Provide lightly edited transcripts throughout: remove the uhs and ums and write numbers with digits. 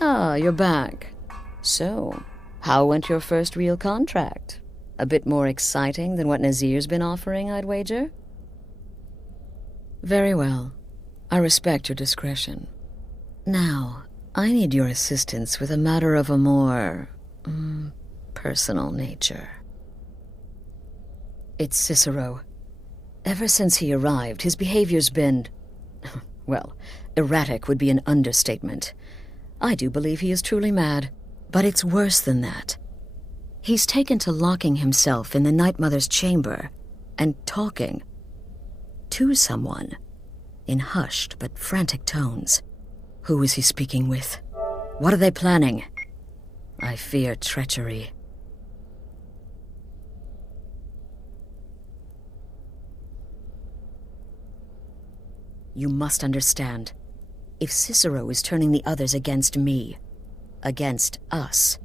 Ah, you're back. So, how went your first real contract? A bit more exciting than what Nazir's been offering, I'd wager? Very well. I respect your discretion. Now, I need your assistance with a matter of a more... personal nature. It's Cicero. Ever since he arrived, his behavior's been... well, erratic would be an understatement. I do believe he is truly mad, but it's worse than that. He's taken to locking himself in the Night Mother's chamber and talking to someone in hushed but frantic tones. Who is he speaking with? What are they planning? I fear treachery. You must understand. If Cicero is turning the others against me, against us,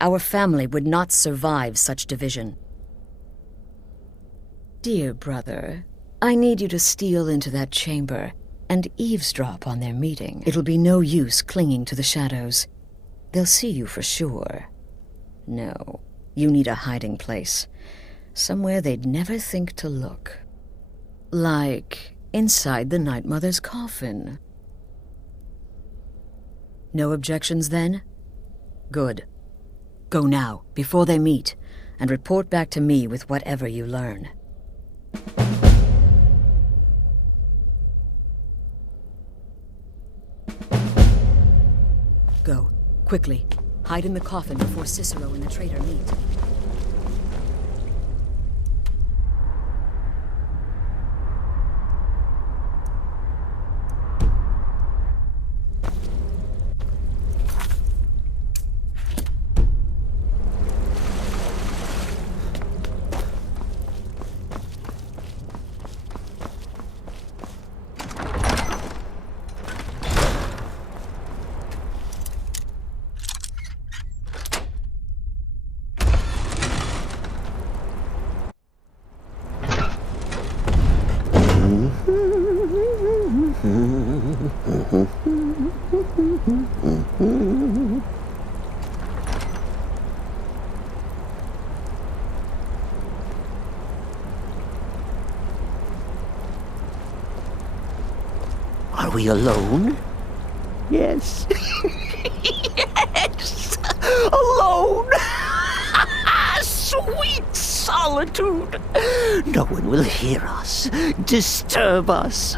our family would not survive such division. Dear brother, I need you to steal into that chamber and eavesdrop on their meeting. It'll be no use clinging to the shadows. They'll see you for sure. No, you need a hiding place. Somewhere they'd never think to look. Like inside the Night Mother's coffin. No objections then? Good. Go now, before they meet, and report back to me with whatever you learn. Go, quickly. Hide in the coffin before Cicero and the traitor meet. Are we alone? Yes. Yes! Alone! Sweet solitude! No one will hear us, disturb us.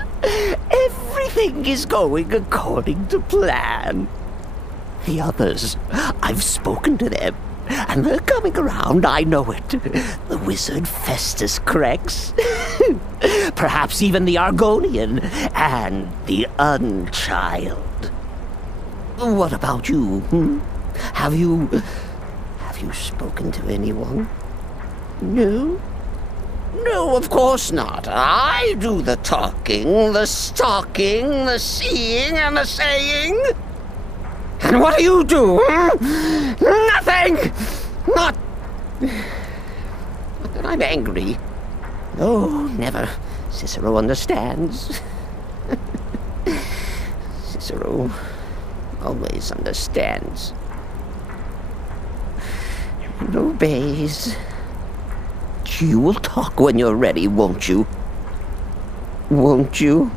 Everything is going according to plan. The others, I've spoken to them, and they're coming around, I know it. The wizard Festus Crex. Perhaps even the Argonian, and the Unchild. What about you, Have you spoken to anyone? No? No, of course not. I do the talking, the stalking, the seeing, and the saying. And what do you do, Nothing! Not that I'm angry. No, never. Cicero understands. Cicero always understands. And obeys. You will talk when you're ready, won't you? Won't you?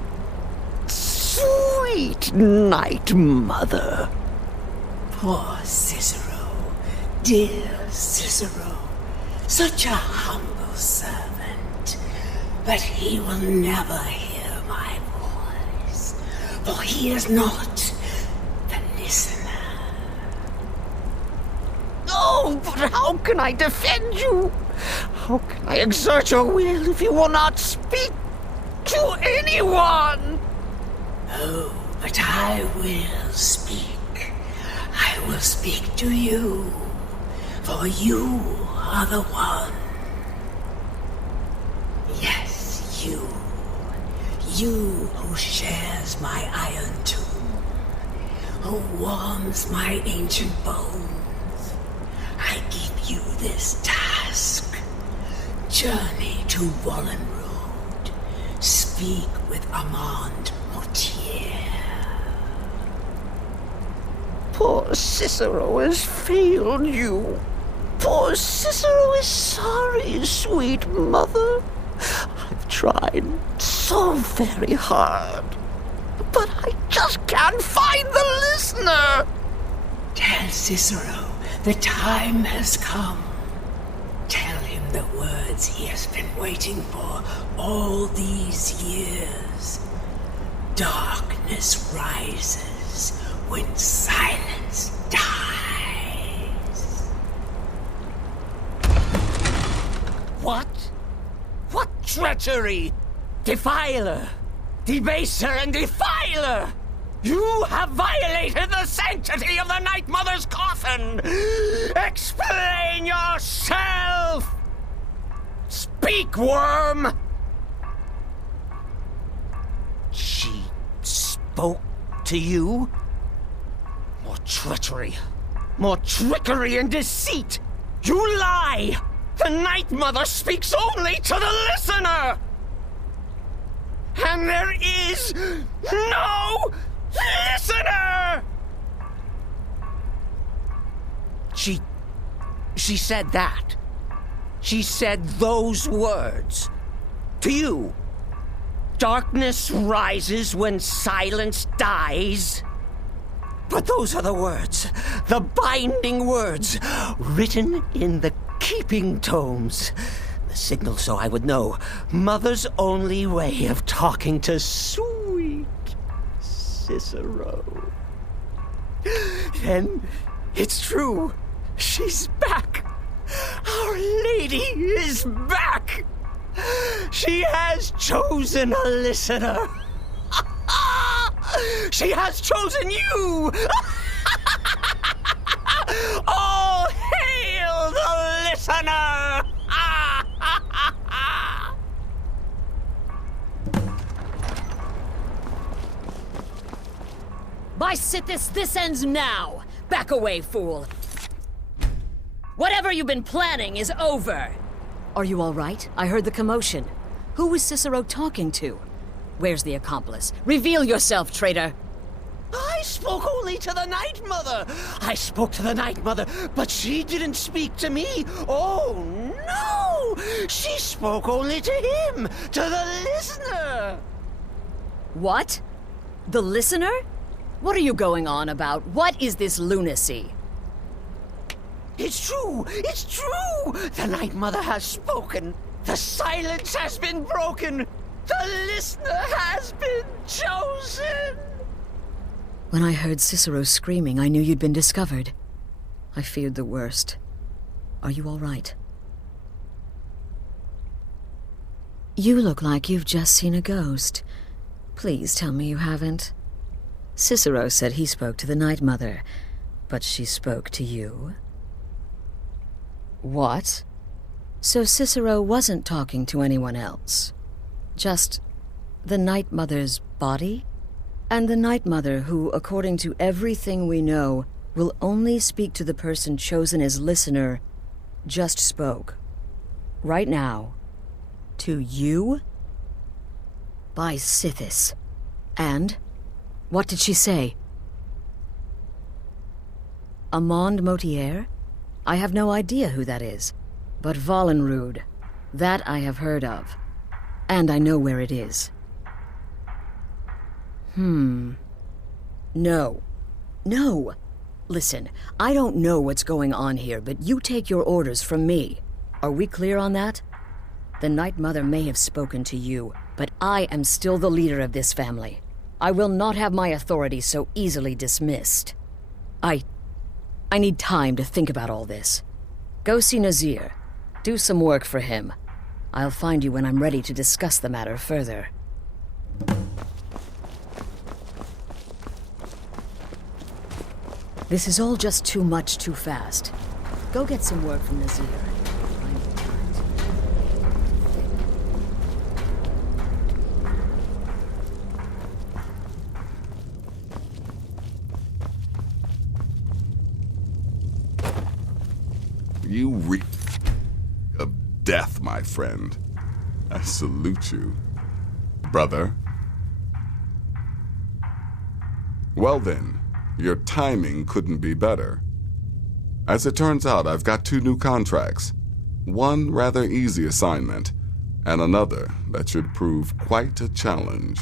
Sweet Night Mother. Poor Cicero, dear Cicero, such a humble servant, but he will never hear my voice, for he is not the listener. Oh, but how can I defend you? How can I exert your will if you will not speak to anyone? Oh, but I will speak. I will speak to you, for you are the one. Yes, you. You who shares my iron tomb, who warms my ancient bones. I give you this task. Journey to Wallen Road. Speak with Armand Mortier. Poor Cicero has failed you. Poor Cicero is sorry, sweet mother. I've tried so very hard, but I just can't find the listener. Tell Cicero the time has come. Tell him the words he has been waiting for all these years. Darkness rises when silence dies. What? What treachery? Defiler! Debaser and defiler! You have violated the sanctity of the Night Mother's coffin! Explain yourself! Speak, worm! She spoke to you? More treachery, more trickery and deceit! You lie! The Night Mother speaks only to the listener! And there is no listener! She said that. She said those words. To you. Darkness rises when silence dies. But those are the words, the binding words, written in the keeping tomes. The signal so I would know. Mother's only way of talking to sweet Cicero. Then it's true. She's back. Our Lady is back. She has chosen a listener. She has chosen you. All hail the listener. By Sithis, this ends now! Back away, fool! Whatever you've been planning is over! Are you all right? I heard the commotion. Who was Cicero talking to? Where's the accomplice? Reveal yourself, traitor! I spoke only to the Night Mother! I spoke to the Night Mother, but she didn't speak to me! Oh, no! She spoke only to him! To the listener! What? The listener? What are you going on about? What is this lunacy? It's true! It's true! The Night Mother has spoken! The silence has been broken! The listener has been chosen! When I heard Cicero screaming, I knew you'd been discovered. I feared the worst. Are you all right? You look like you've just seen a ghost. Please tell me you haven't. Cicero said he spoke to the Night Mother, but she spoke to you? What? So Cicero wasn't talking to anyone else? Just the Night Mother's body? And the Night Mother who, according to everything we know, will only speak to the person chosen as listener, just spoke. Right now. To you? By Sithis. And? What did she say? Amand Motier? I have no idea who that is. But Vollenrud, that I have heard of. And I know where it is. No. No! Listen, I don't know what's going on here, but you take your orders from me. Are we clear on that? The Night Mother may have spoken to you, but I am still the leader of this family. I will not have my authority so easily dismissed. I need time to think about all this. Go see Nazir. Do some work for him. I'll find you when I'm ready to discuss the matter further. This is all just too much too fast. Go get some work from Nazir. You reek of death, my friend. I salute you, brother. Well then, Your timing couldn't be better. As it turns out, I've got 2 new contracts. One rather easy assignment, and another that should prove quite a challenge.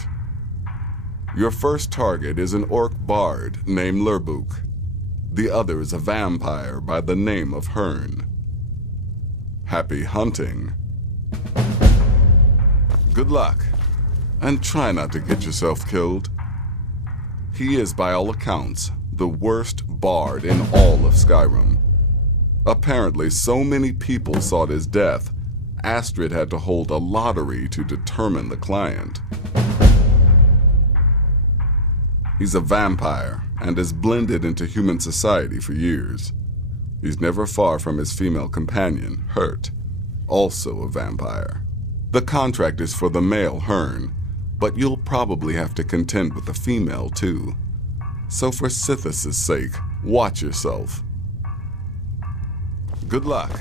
Your first target is an orc bard named Lurbuk. The other is a vampire by the name of Hearn. Happy hunting. Good luck, and try not to get yourself killed. He is, by all accounts, the worst bard in all of Skyrim. Apparently, so many people sought his death, Astrid had to hold a lottery to determine the client. He's a vampire and has blended into human society for years. He's never far from his female companion, Hurt, also a vampire. The contract is for the male Hearn, but you'll probably have to contend with the female too. So for Sithis' sake, watch yourself. Good luck,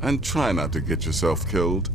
and try not to get yourself killed.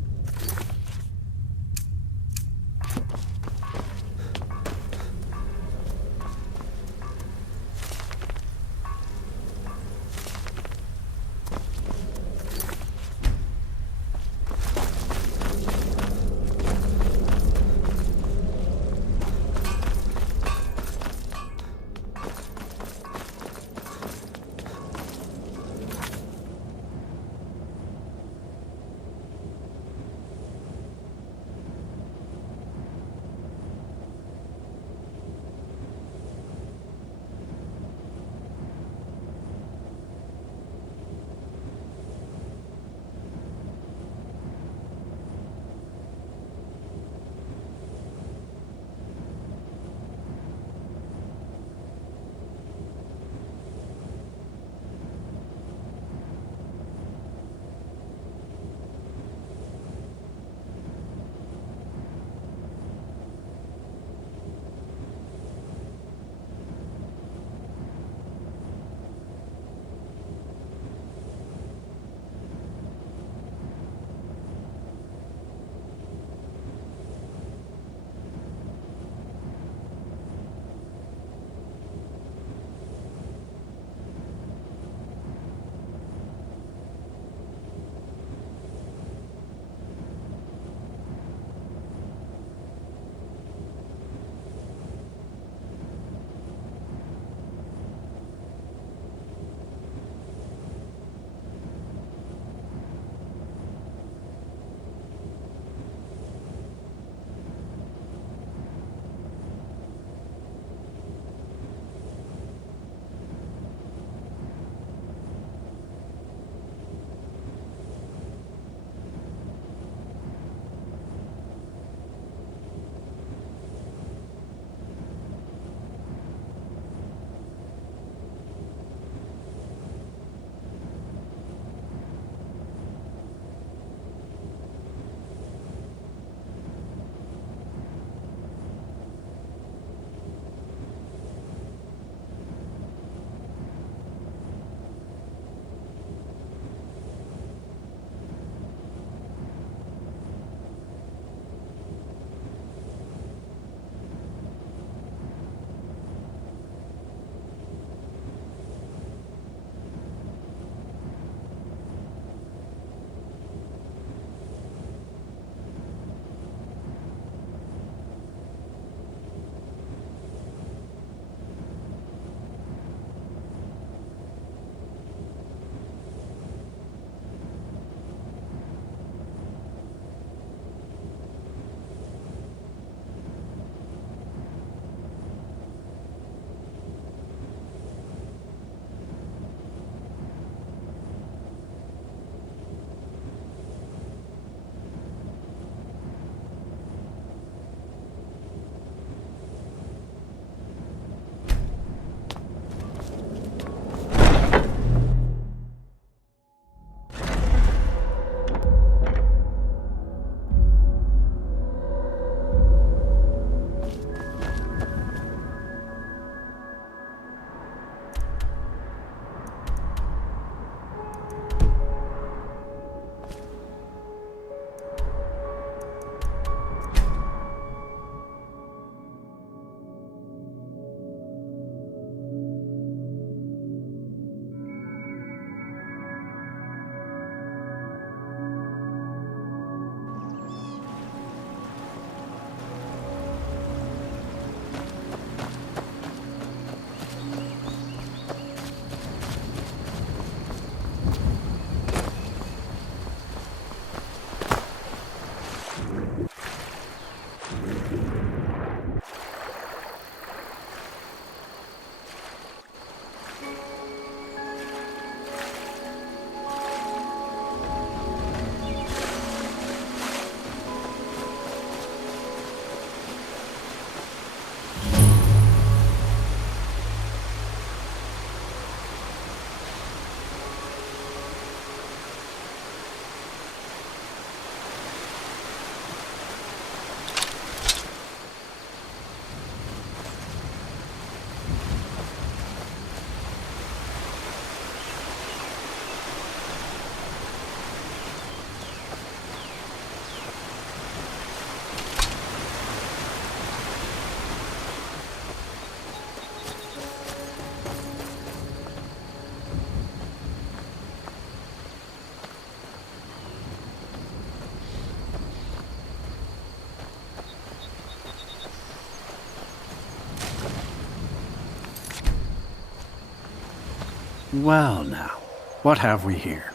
Well now, what have we here?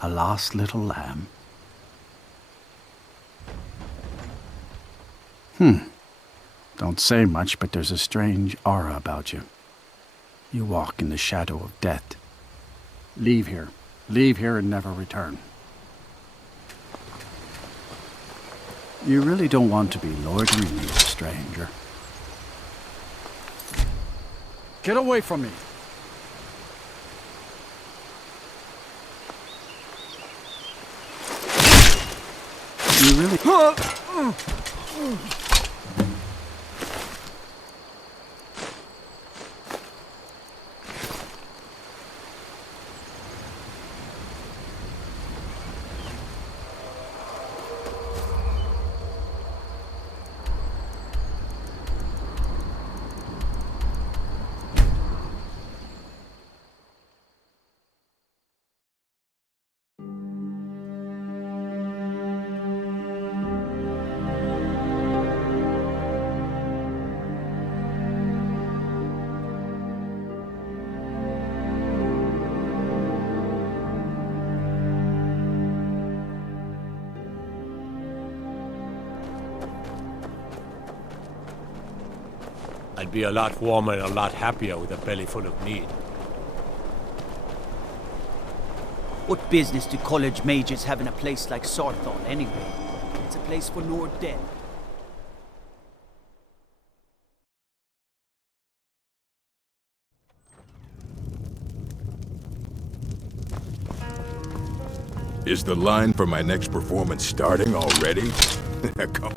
A lost little lamb? Don't say much, but there's a strange aura about you. You walk in the shadow of death. Leave here. Leave here and never return. You really don't want to be loitering here, stranger. Get away from me! You really... I'd be a lot warmer and a lot happier with a belly full of meat. What business do college mages have in a place like Sarthon, anyway? It's a place for Nord dead. Is the line for my next performance starting already? Come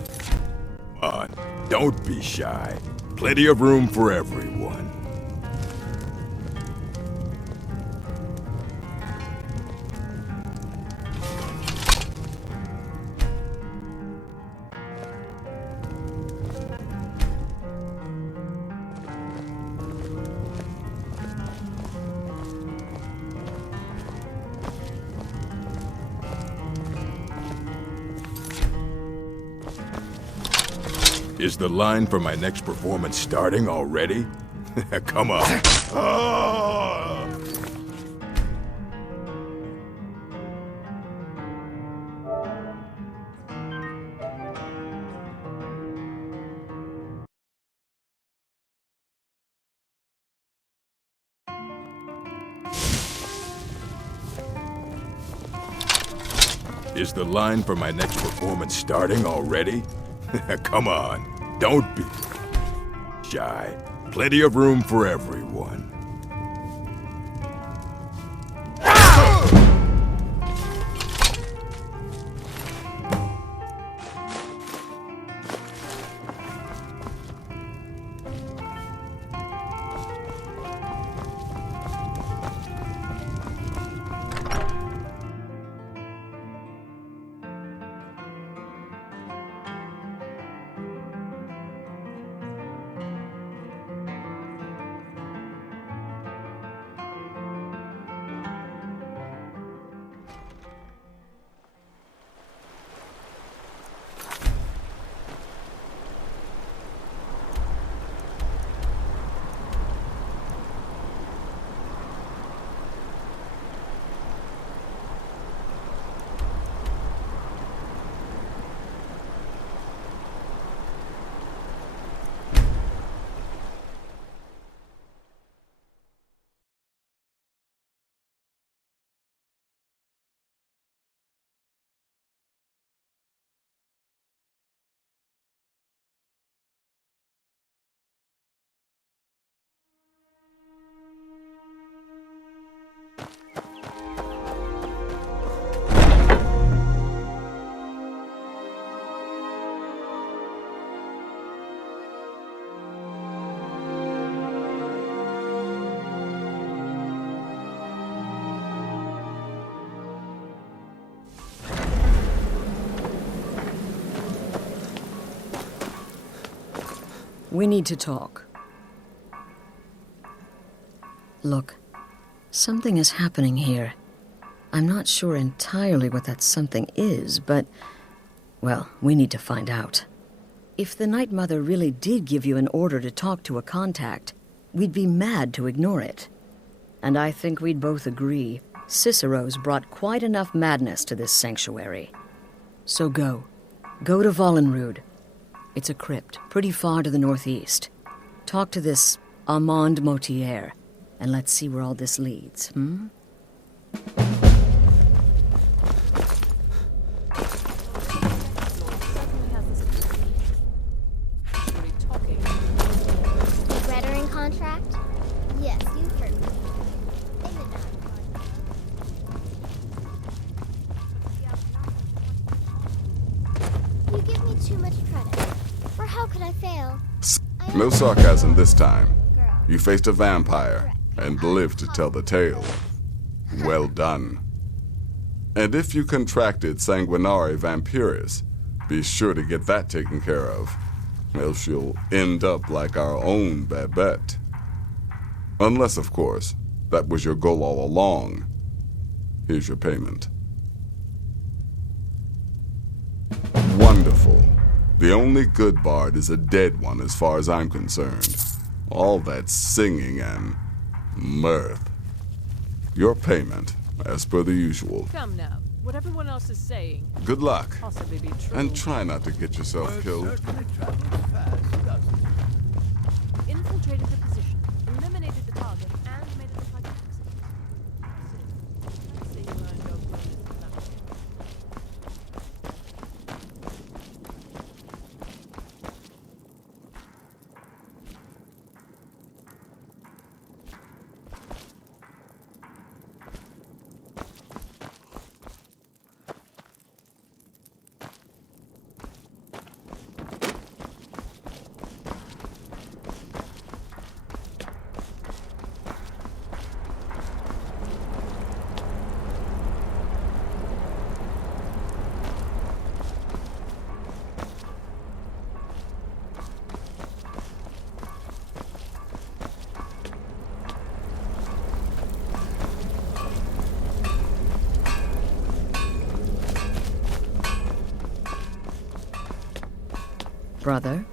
on, don't be shy. Plenty of room for everyone. Is the line for my next performance starting already? Come on. Ah! Is the line for my next performance starting already? Come on, don't be shy. Plenty of room for everyone. We need to talk. Look, something is happening here. I'm not sure entirely what that something is, but, well, we need to find out. If the Night Mother really did give you an order to talk to a contact, we'd be mad to ignore it. And I think we'd both agree Cicero's brought quite enough madness to this sanctuary. So go. Go to Vollenrud. It's a crypt, pretty far to the northeast. Talk to this Armand Motier, and let's see where all this leads, hmm? Rettering contract? Yes, you heard me. You give me too much credit. Or how could I fail? No sarcasm this time. You faced a vampire and lived to tell the tale. Well done. And if you contracted Sanguinare Vampiris, be sure to get that taken care of, else you'll end up like our own Babette. Unless, of course, that was your goal all along. Here's your payment. Wonderful. The only good bard is a dead one as far as I'm concerned. All that singing and mirth. Your payment, as per the usual. Come now. What everyone else is saying Good luck. possibly be true. And try not to get yourself killed. Infiltrated the position, eliminated the target, and made it look like an accident. I'd say you earned your bonus for that. Brother?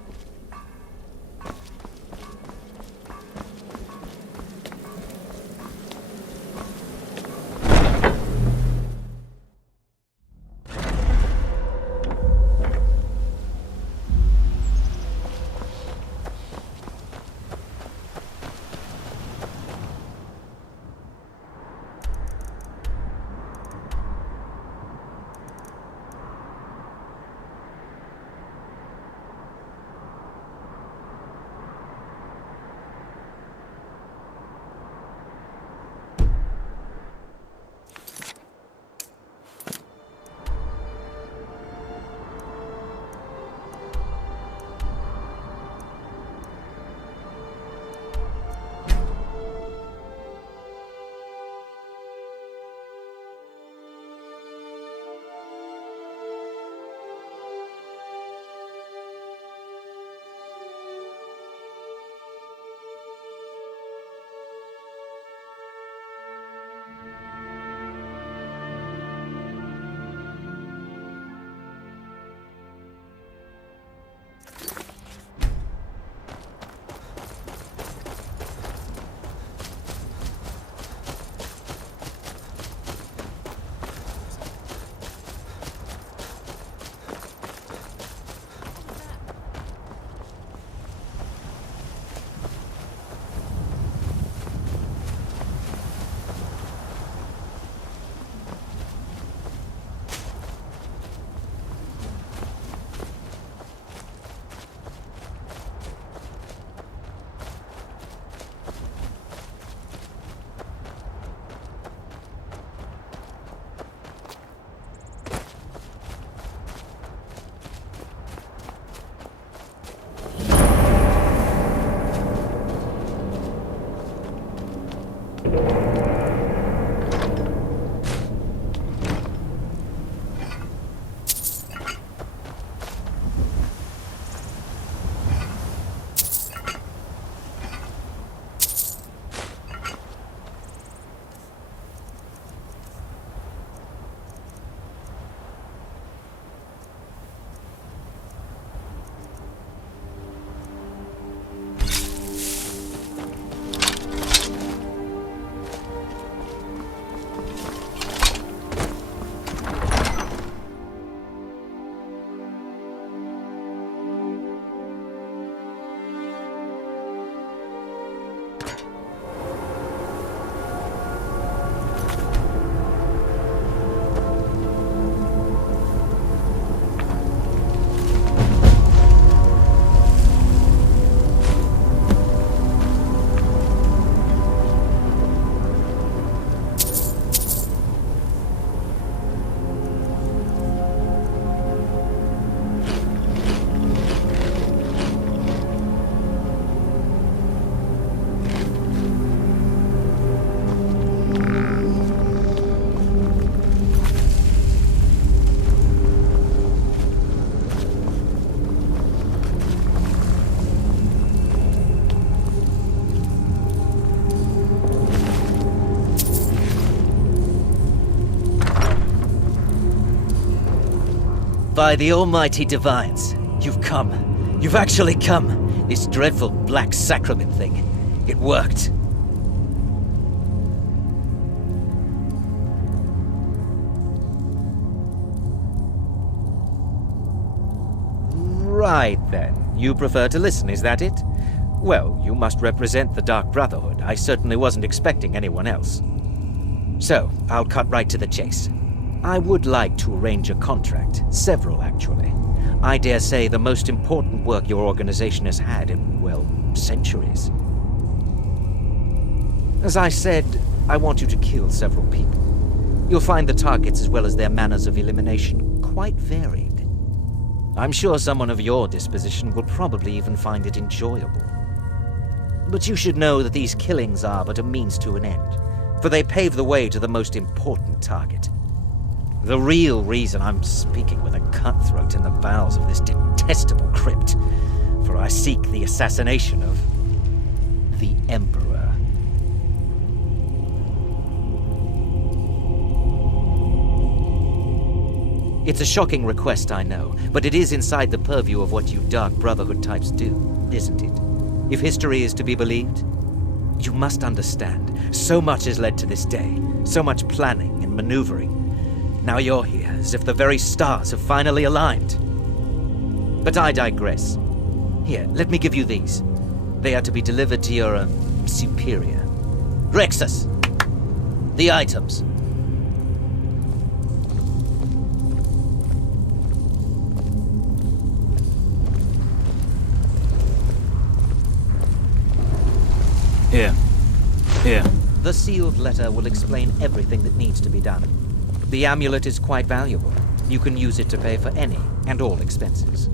By the almighty divines, you've come. You've actually come. This dreadful black sacrament thing. It worked. Right then. You prefer to listen, is that it? Well, you must represent the Dark Brotherhood. I certainly wasn't expecting anyone else. So, I'll cut right to the chase. I would like to arrange a contract. Several, actually. I dare say the most important work your organization has had in, well, centuries. As I said, I want you to kill several people. You'll find the targets as well as their manners of elimination quite varied. I'm sure someone of your disposition will probably even find it enjoyable. But you should know that these killings are but a means to an end, for they pave the way to the most important target. The real reason I'm speaking with a cutthroat in the bowels of this detestable crypt, for I seek the assassination of the Emperor. It's a shocking request, I know, but it is inside the purview of what you Dark Brotherhood types do, isn't it? If history is to be believed, you must understand, so much has led to this day, so much planning and maneuvering. Now you're here, as if the very stars have finally aligned. But I digress. Here, let me give you these. They are to be delivered to your, superior. Rexus! The items. Here. The sealed letter will explain everything that needs to be done. The amulet is quite valuable. You can use it to pay for any and all expenses.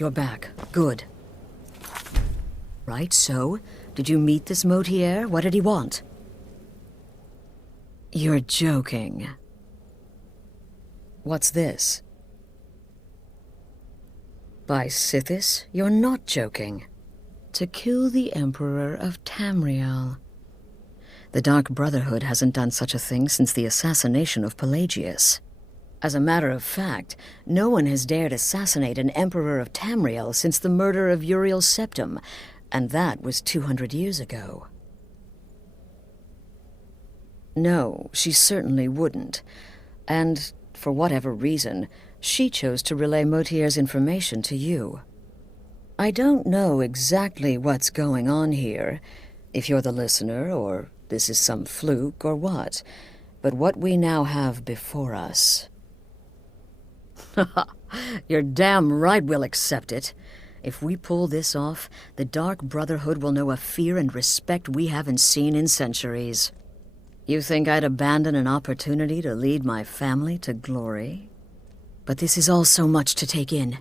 you're back. Good. Right, so, did you meet this Motier? What did he want? You're joking. What's this? By Sithis, you're not joking. To kill the Emperor of Tamriel. The Dark Brotherhood hasn't done such a thing since the assassination of Pelagius. As a matter of fact, no one has dared assassinate an Emperor of Tamriel since the murder of Uriel Septim, and that was 200 years ago. No, she certainly wouldn't. And, for whatever reason, she chose to relay Motier's information to you. I don't know exactly what's going on here, if you're the listener, or this is some fluke, or what. But what we now have before us... You're damn right we'll accept it. If we pull this off, the Dark Brotherhood will know a fear and respect we haven't seen in centuries. You think I'd abandon an opportunity to lead my family to glory? But this is all so much to take in.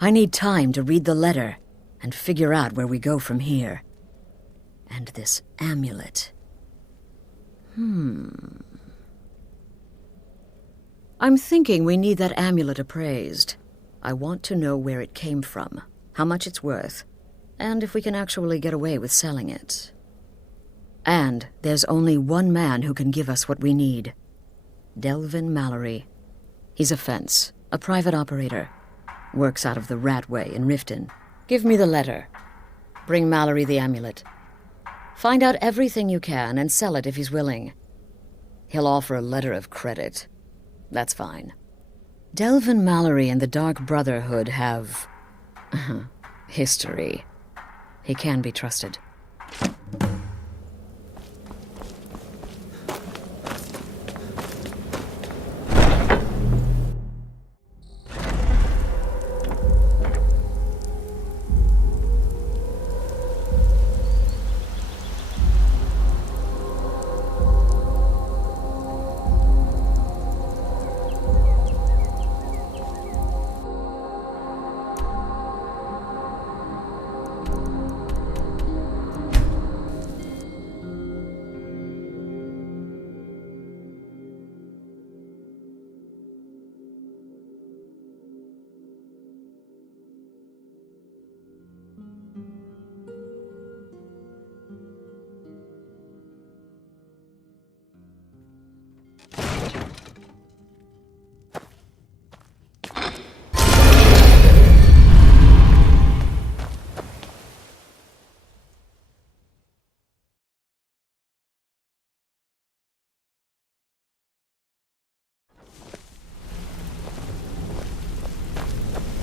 I need time to read the letter and figure out where we go from here. And this amulet. I'm thinking we need that amulet appraised. I want to know where it came from, how much it's worth, and if we can actually get away with selling it. And there's only one man who can give us what we need. Delvin Mallory. He's a fence, a private operator. Works out of the Ratway in Riften. Give me the letter. Bring Mallory the amulet. Find out everything you can and sell it if he's willing. He'll offer a letter of credit. That's fine. Delvin Mallory and the Dark Brotherhood have... history. He can be trusted.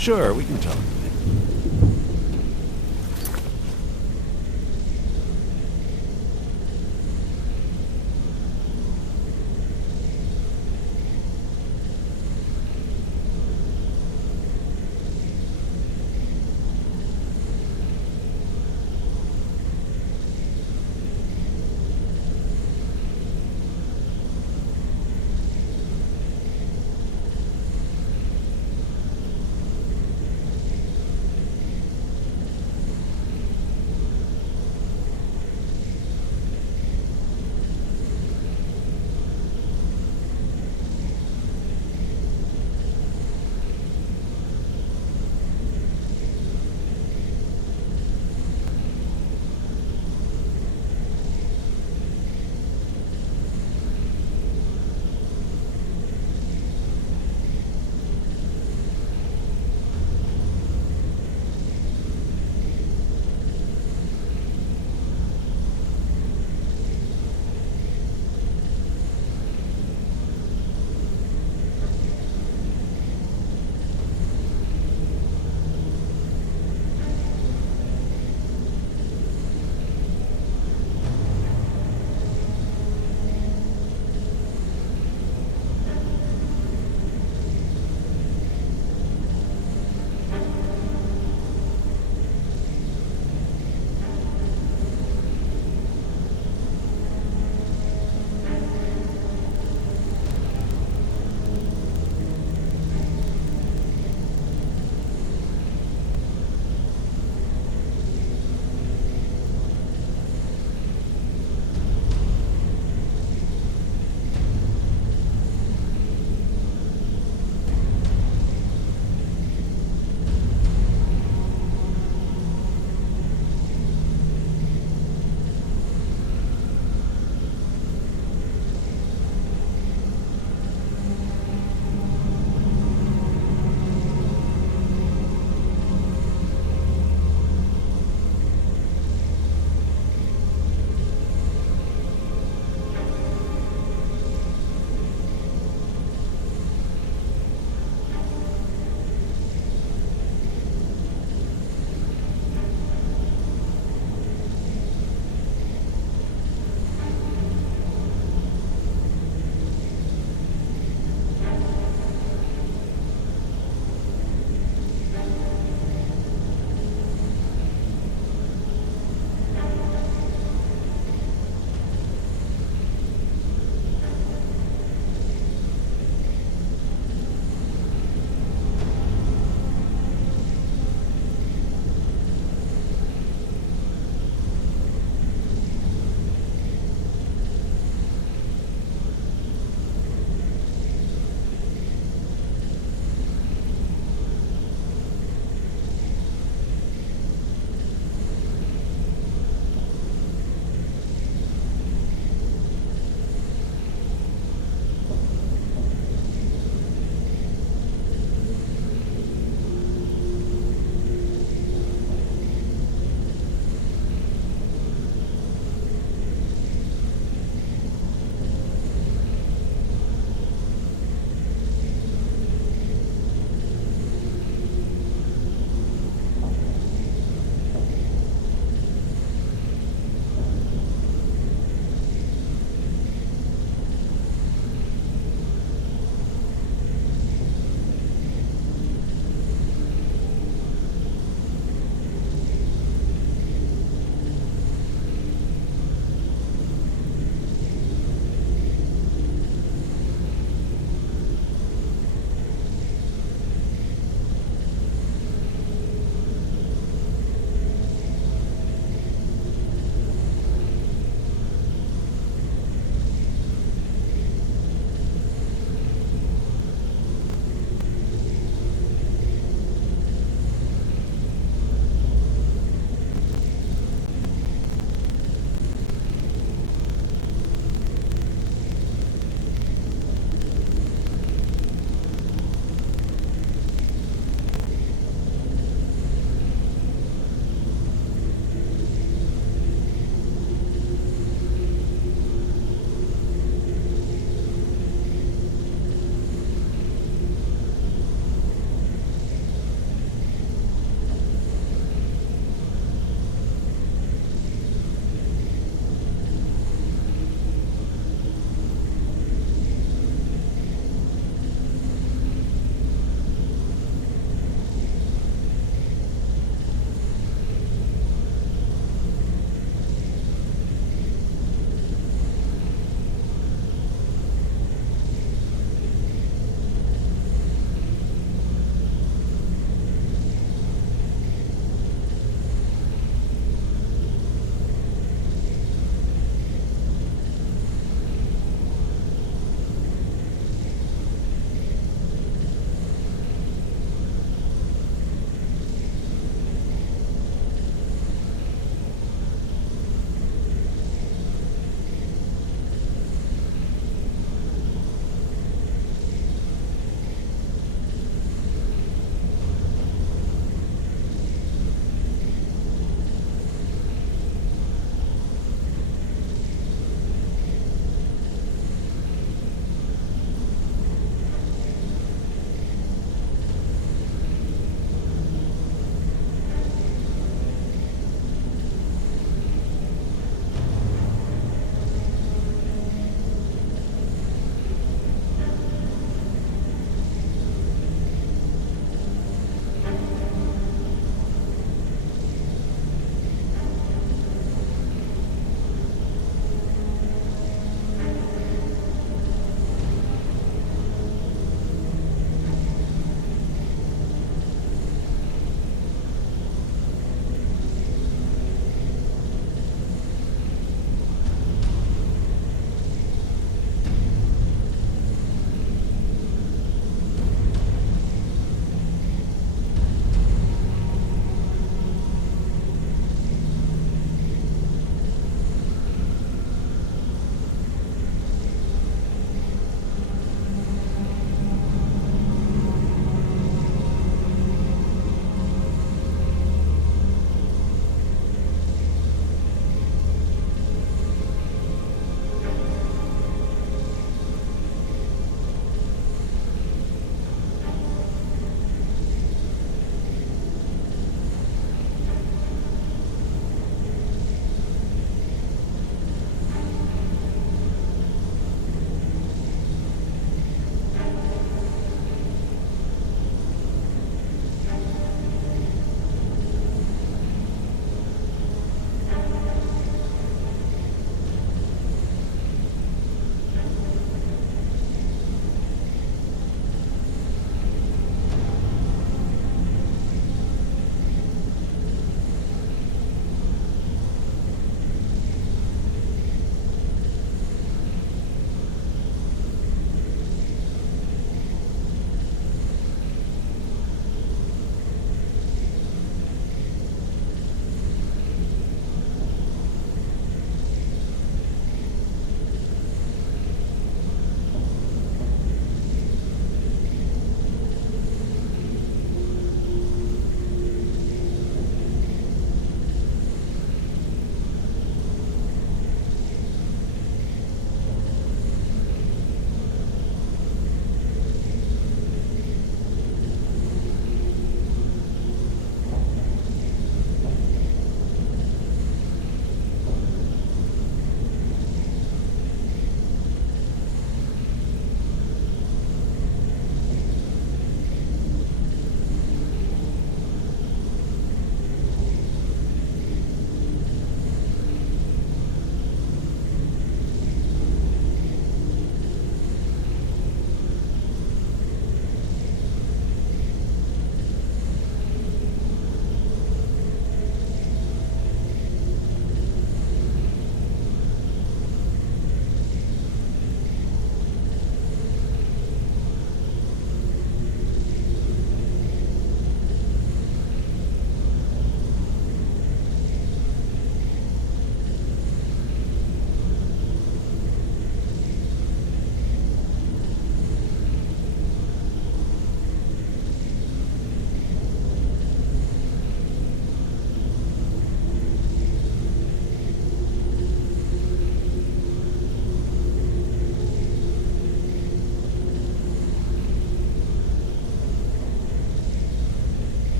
Sure, we can talk.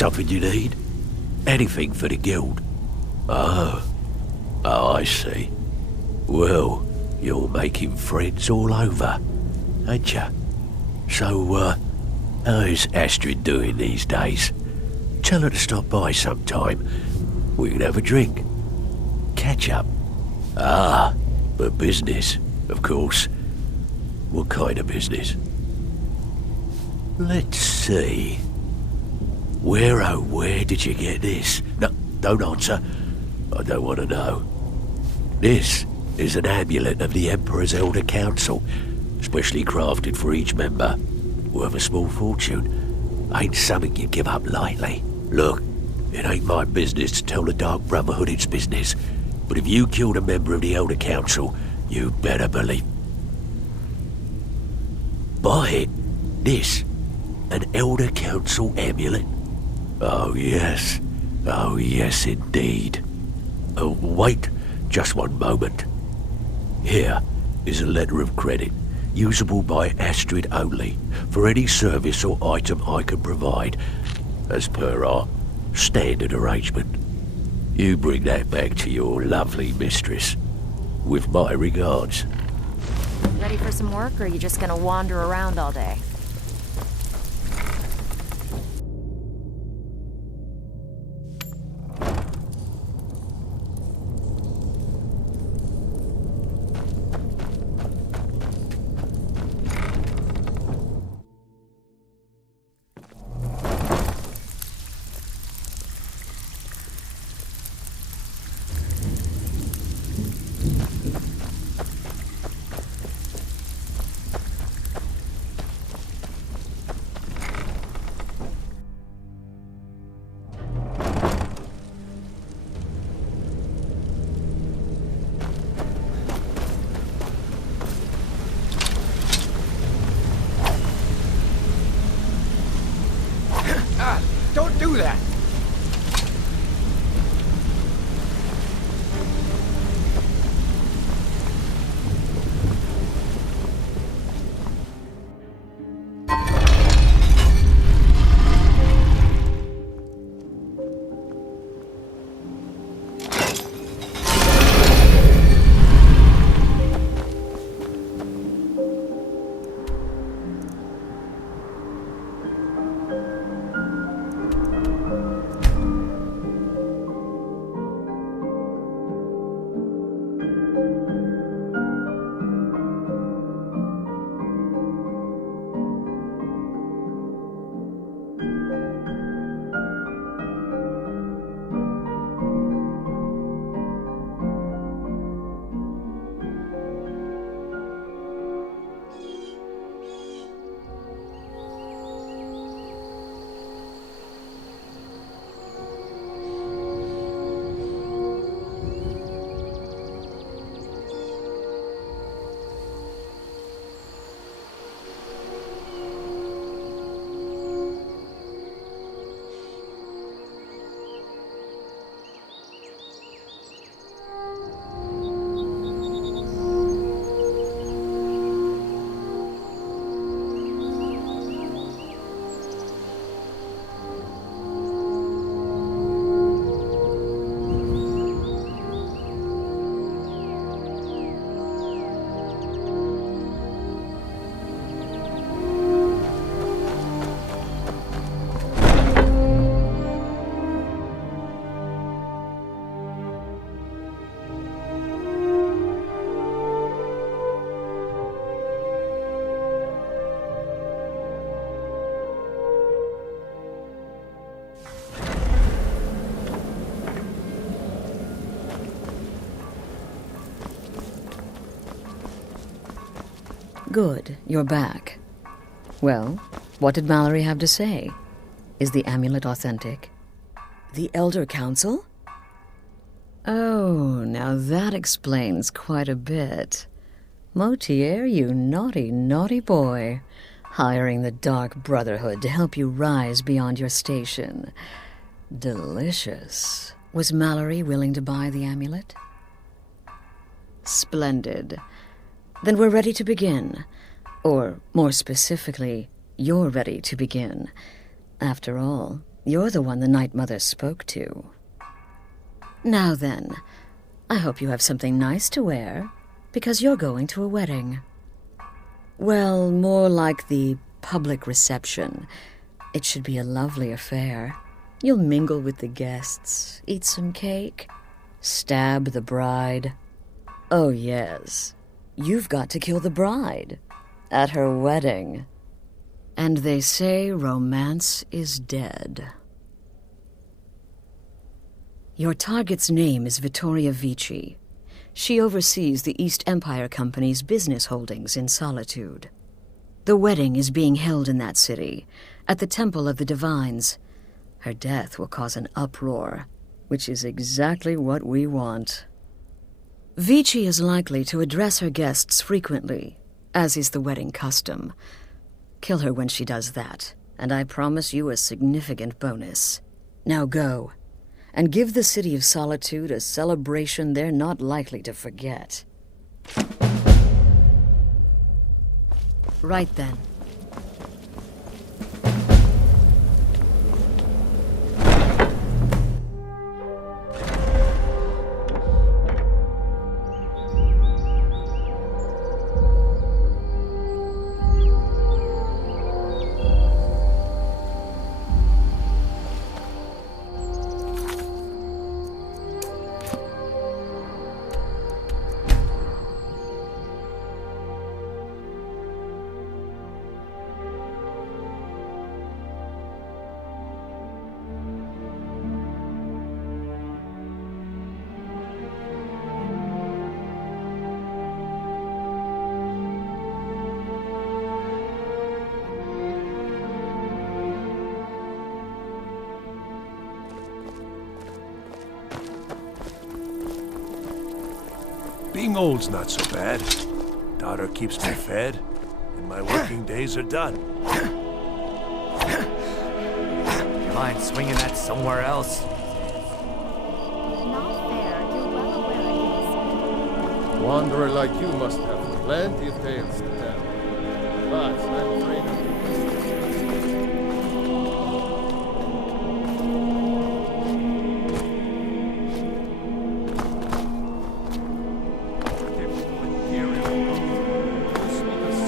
Something you need? Anything for the guild? Oh, I see. Well, you're making friends all over, ain't ya? So, how's Astrid doing these days? Tell her to stop by sometime. We can have a drink. Catch up. Ah, but business, of course. What kind of business? Let's see. Where, oh, where did you get this? No, don't answer. I don't want to know. This is an amulet of the Emperor's Elder Council, specially crafted for each member, worth a small fortune. Ain't something you give up lightly. Look, it ain't my business to tell the Dark Brotherhood its business, but if you killed a member of the Elder Council, you better believe... Buy it. This, an Elder Council amulet? Oh yes indeed. Oh, wait, just one moment. Here is a letter of credit, usable by Astrid only, for any service or item I can provide, as per our standard arrangement. You bring that back to your lovely mistress, with my regards. Ready for some work, or are you just gonna wander around all day? Don't do that! Good, you're back. Well, what did Mallory have to say? Is the amulet authentic? The Elder Council? Oh, now that explains quite a bit. Motier, you naughty, naughty boy. Hiring the Dark Brotherhood to help you rise beyond your station. Delicious. Was Mallory willing to buy the amulet? Splendid. Then we're ready to begin. Or, more specifically, you're ready to begin. After all, You're the one the Night Mother spoke to. Now then, I hope you have something nice to wear, because you're going to a wedding. Well, more like the public reception. It should be a lovely affair. You'll mingle with the guests, eat some cake, stab the bride. Oh yes, you've got to kill the bride at her wedding. And they say romance is dead. Your target's name is Vittoria Vici. She oversees the East Empire Company's business holdings in Solitude. The wedding is being held in that city, at the Temple of the Divines. Her death will cause an uproar, which is exactly what we want. Vici is likely to address her guests frequently, as is the wedding custom. Kill her when she does that, and I promise you a significant bonus. Now go, and give the City of Solitude a celebration they're not likely to forget. Right then. Being old's not so bad. Daughter keeps me fed, and my working days are done. You mind swinging that somewhere else? Not fair. You're well aware of Wanderer like you must have plenty of tales to tell. But I'm afraid of you.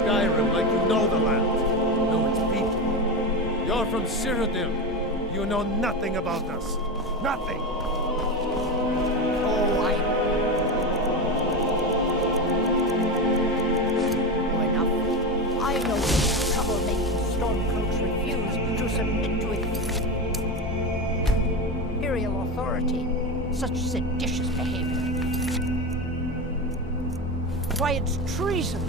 Skyrim like you know the land, know its people. You're from Cyrodiil. You know nothing about us. Nothing. Oh, enough. I know the trouble-making stormcloaks refuse to submit to imperial authority. Such seditious behavior. Why, it's treason.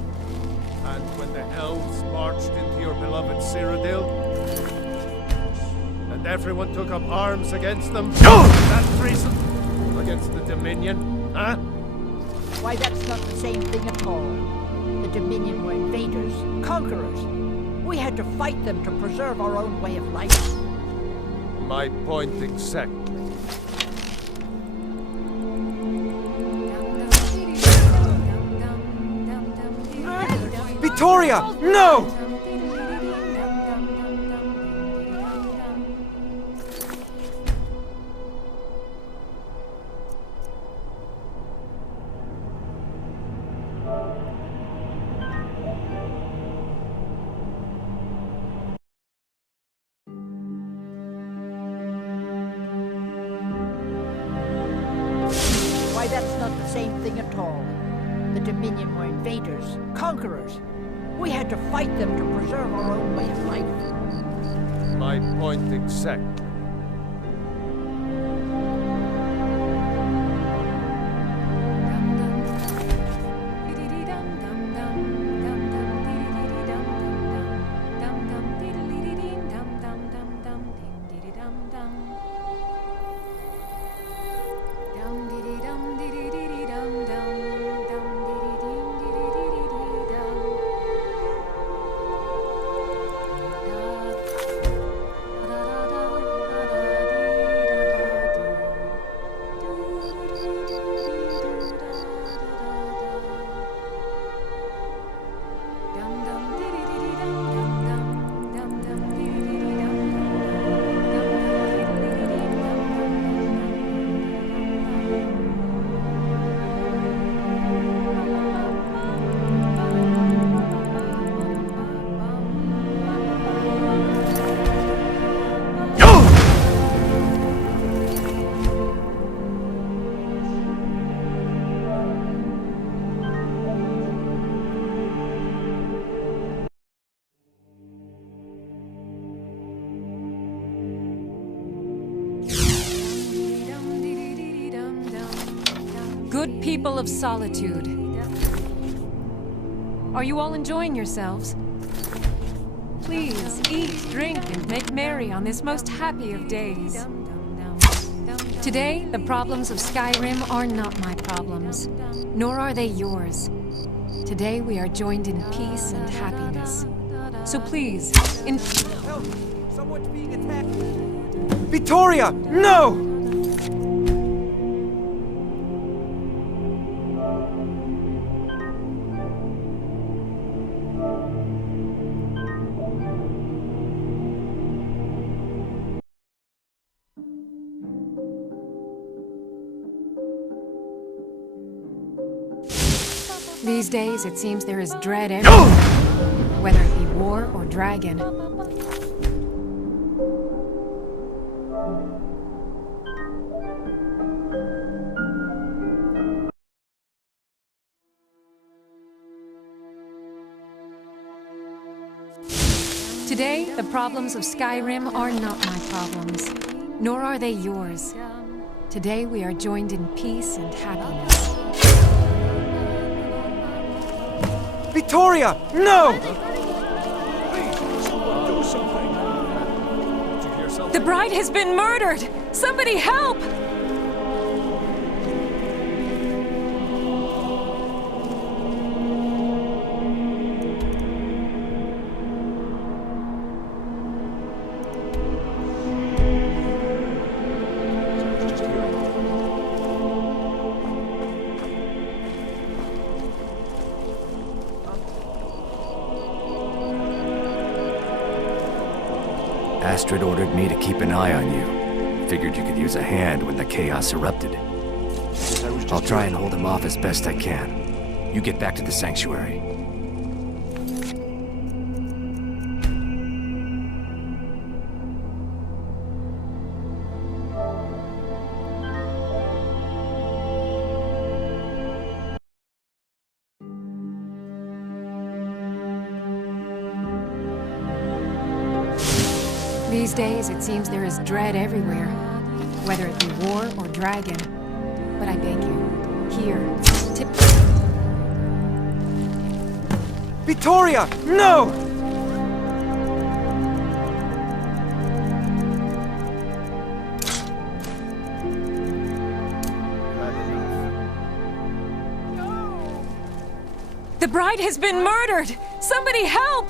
And when the elves marched into your beloved Cyrodiil, and everyone took up arms against them, that treason against the Dominion, huh? Why, that's not the same thing at all. The Dominion were invaders, conquerors. We had to fight them to preserve our own way of life. My point exactly. Victoria! No! Why, that's not the same thing at all. The Dominion were invaders, conquerors. We had to fight them to preserve our own way of life. My point exactly. people of Solitude. Are you all enjoying yourselves? Please, eat, drink, and make merry on this most happy of days. Today, the problems of Skyrim are not my problems, nor are they yours. Today, we are joined in peace and happiness. So please, Someone's being attacked! Vittoria! No! These days, it seems there is dread everywhere, whether it be war or dragon. Today, the problems of Skyrim are not my problems, nor are they yours. Today, we are joined in peace and happiness. Vittoria! No! Do something! Did you hear something? The bride has been murdered! Somebody help! Astrid ordered me to keep an eye on you. Figured you could use a hand when the chaos erupted. I'll try and hold him off as best I can. You get back to the sanctuary. These days, it seems there is dread everywhere, whether it be war or dragon. But I beg you, here, Vittoria! No! The bride has been murdered! Somebody help!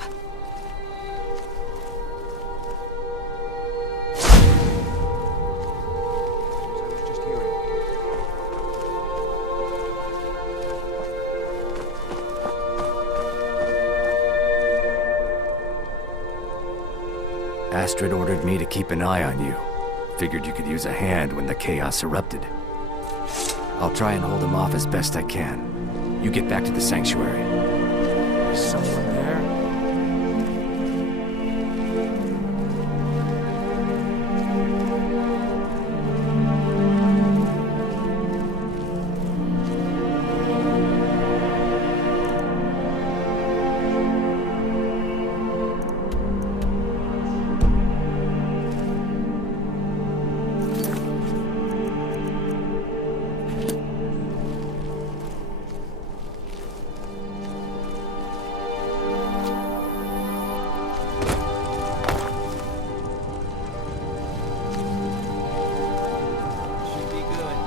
Astrid ordered me to keep an eye on you. Figured you could use a hand when the chaos erupted. I'll try and hold him off as best I can. You get back to the sanctuary. Is someone there?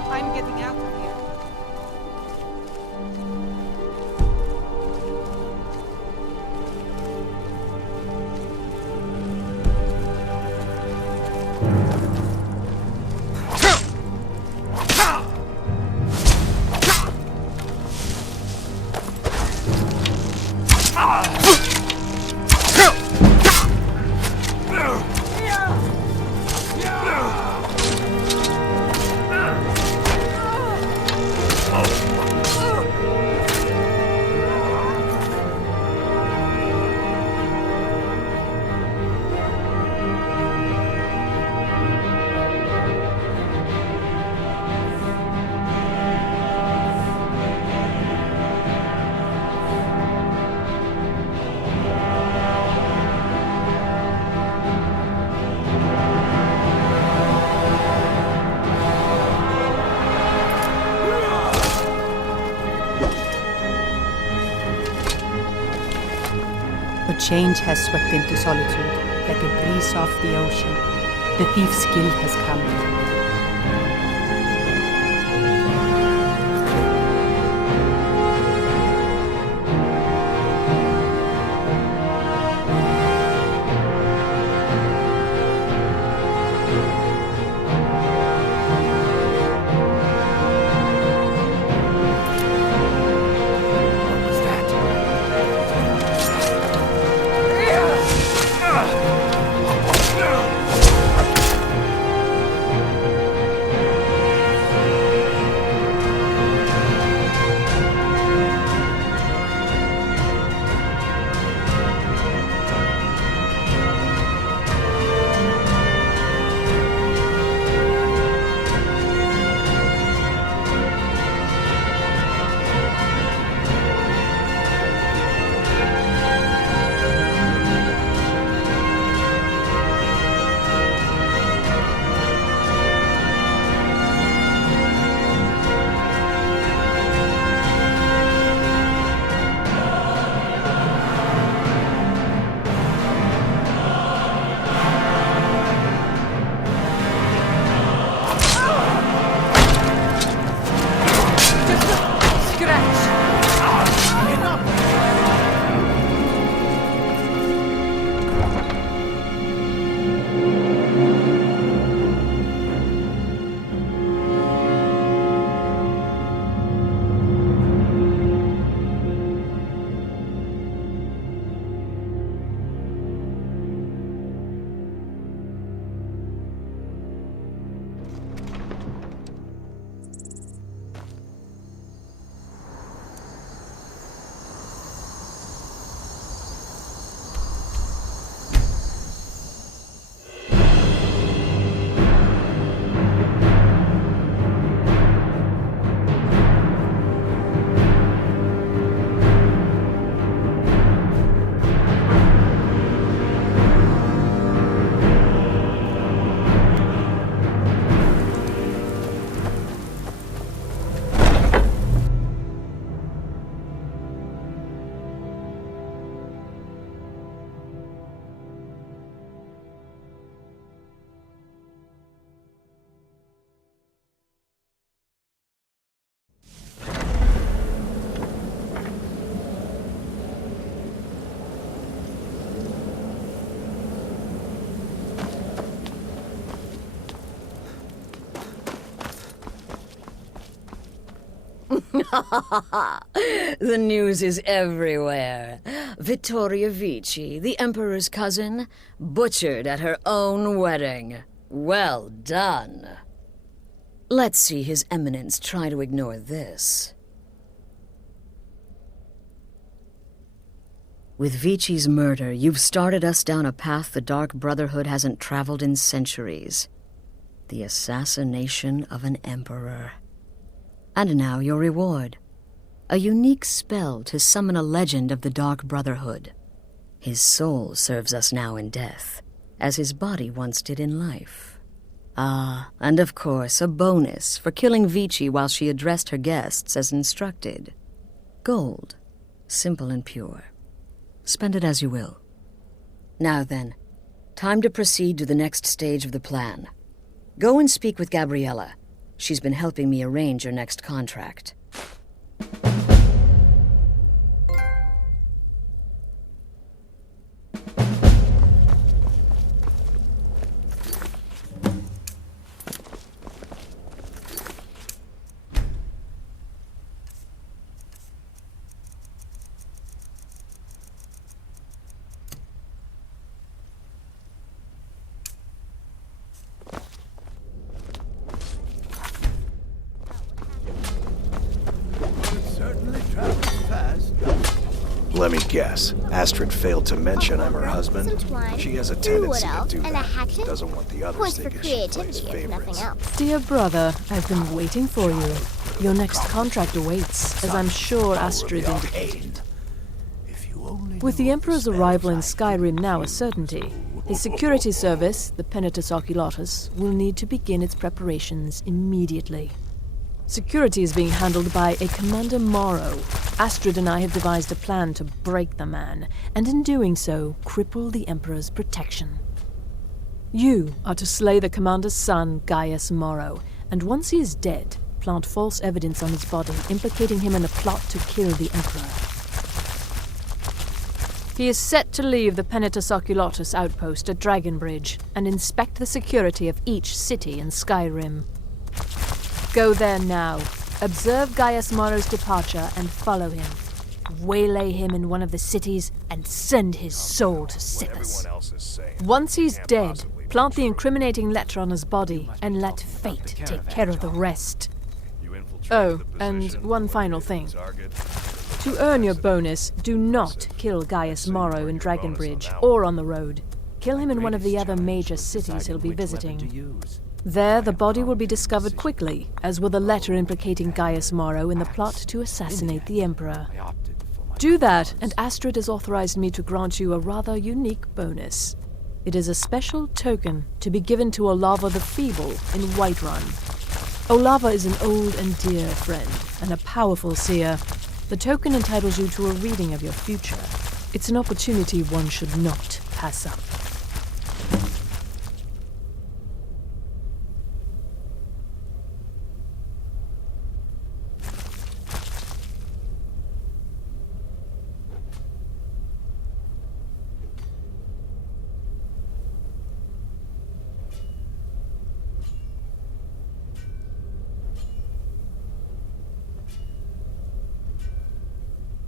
I'm getting out of here. change has swept into solitude, like a breeze off the ocean. The thief's guilt has come. The news is everywhere. Vittoria Vici, the Emperor's cousin, butchered at her own wedding. Well done. Let's see His Eminence try to ignore this. With Vici's murder, you've started us down a path the Dark Brotherhood hasn't traveled in centuries. The assassination of an emperor. And now your reward. A unique spell to summon a legend of the Dark Brotherhood. His soul serves us now in death, as his body once did in life. Ah, and of course, a bonus for killing Vici while she addressed her guests as instructed. Gold. Simple and pure. Spend it as you will. Now then, time to proceed to the next stage of the plan. Go and speak with Gabriella. She's been helping me arrange your next contract. Let me guess. Astrid failed to mention I'm her husband. She has a tendency to do that. Doesn't want the others thinking she plays favorites. Dear brother, I've been waiting for you. Your next contract awaits, as I'm sure Astrid indicated. With the Emperor's arrival in Skyrim now a certainty, his security service, the Penitus Oculatus, will need to begin its preparations immediately. Security is being handled by a Commander Morrow. Astrid and I have devised a plan to break the man, and in doing so, cripple the Emperor's protection. You are to slay the Commander's son, Gaius Morrow, and once he is dead, plant false evidence on his body, implicating him in a plot to kill the Emperor. He is set to leave the Penitus Oculatus outpost at Dragonbridge and inspect the security of each city in Skyrim. Go there now, observe Gaius Morrow's departure and follow him. Waylay him in one of the cities and send his soul to Sithis. Once he's dead, plant the incriminating letter on his body and let fate take care of the rest. Oh, and one final thing. To earn your bonus, do not kill Gaius Morrow in Dragonbridge or on the road. Kill him in one of the other major cities he'll be visiting. There, the body will be discovered quickly, as will the letter implicating Gaius Morrow in the plot to assassinate the Emperor. Do that, and Astrid has authorized me to grant you a rather unique bonus. It is a special token to be given to Olava the Feeble in Whiterun. Olava is an old and dear friend, and a powerful seer. The token entitles you to a reading of your future. It's an opportunity one should not pass up.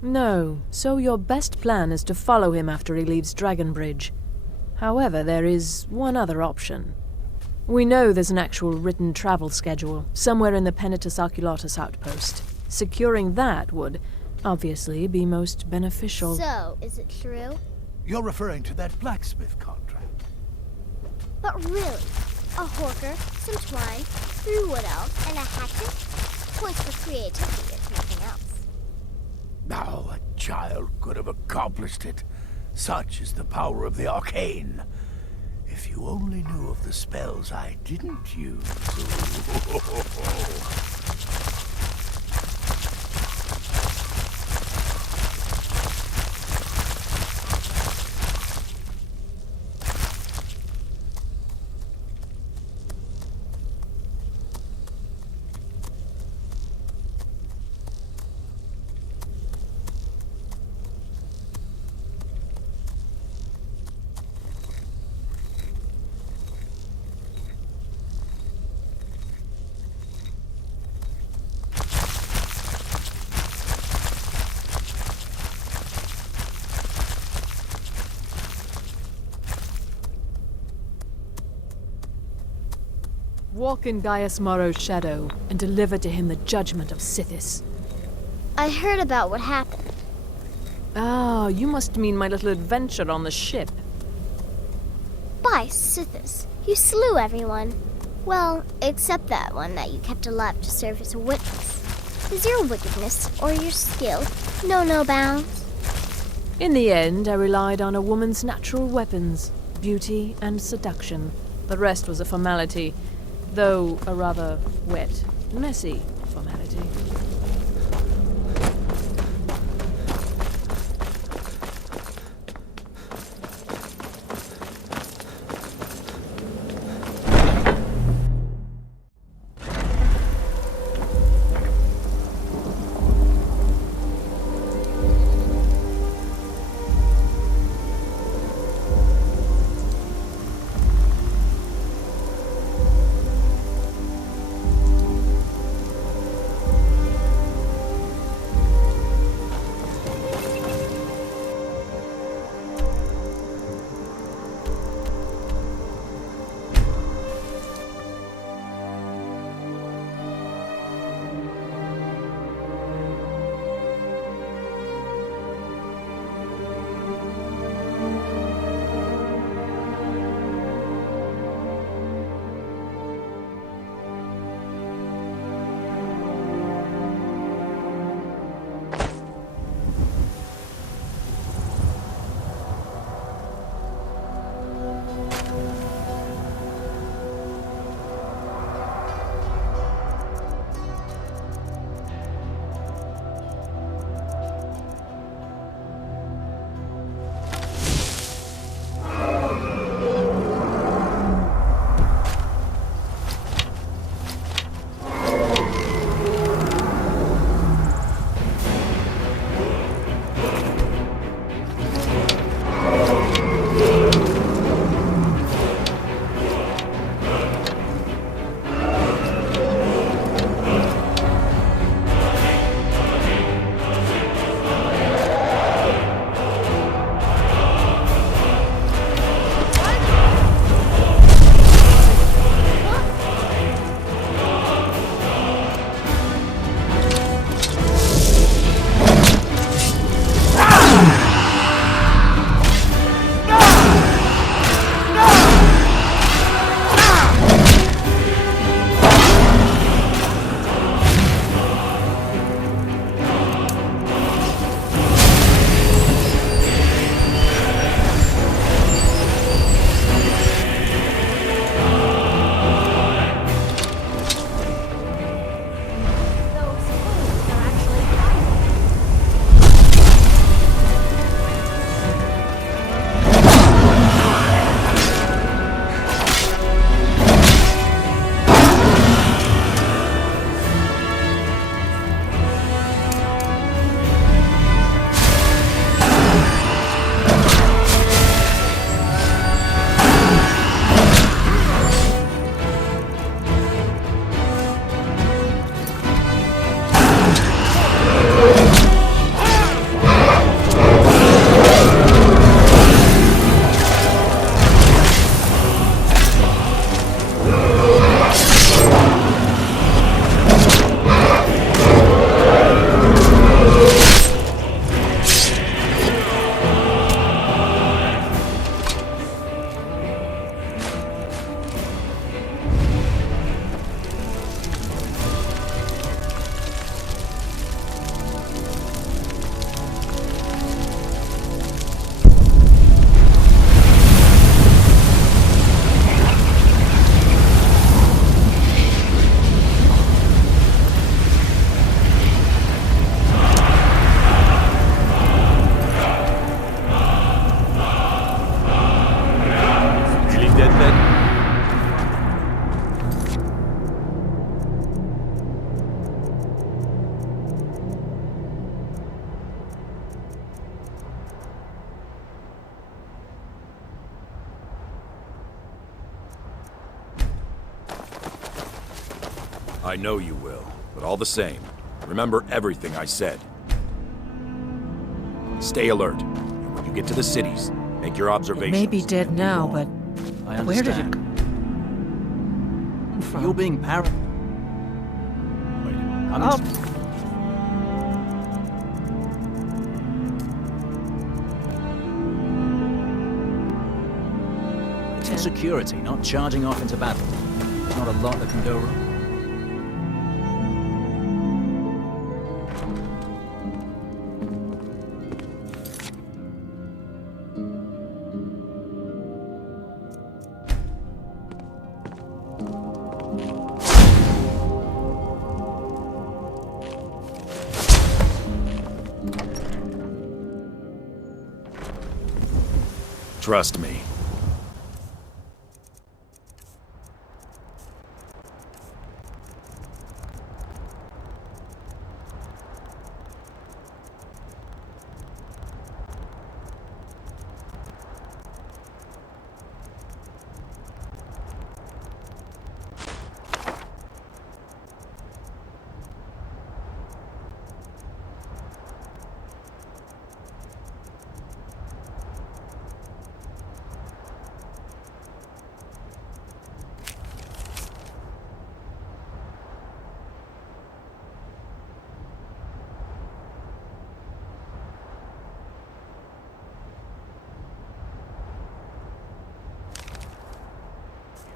No, so your best plan is to follow him after he leaves Dragonbridge. However, there is one other option. We know there's an actual written travel schedule, somewhere in the Penitus Oculatus outpost. Securing that would, obviously, be most beneficial. So, is it true? You're referring to that blacksmith contract. But really, a horker, some twine, 3 wood elves, and a hatchet? Points for creativity, if nothing else. Now, a child could have accomplished it. Such is the power of the arcane. If you only knew of the spells I didn't use. Walk in Gaius Morrow's shadow and deliver to him the judgment of Sithis. I heard about what happened. Ah, you must mean my little adventure on the ship. By Sithis, you slew everyone. Well, except that one that you kept alive to serve as a witness. Is your wickedness or your skill no bounds? In the end, I relied on a woman's natural weapons, beauty and seduction. The rest was a formality, though a rather wet, messy formality. I know you will, but all the same, remember everything I said. Stay alert, and when you get to the cities, make your observations. It may be dead now, but I where did it understand. come from? You're being paranoid. It's insecurity, not charging off into battle. There's not a lot that can go wrong. Trust me.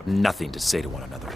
Nothing to say to one another.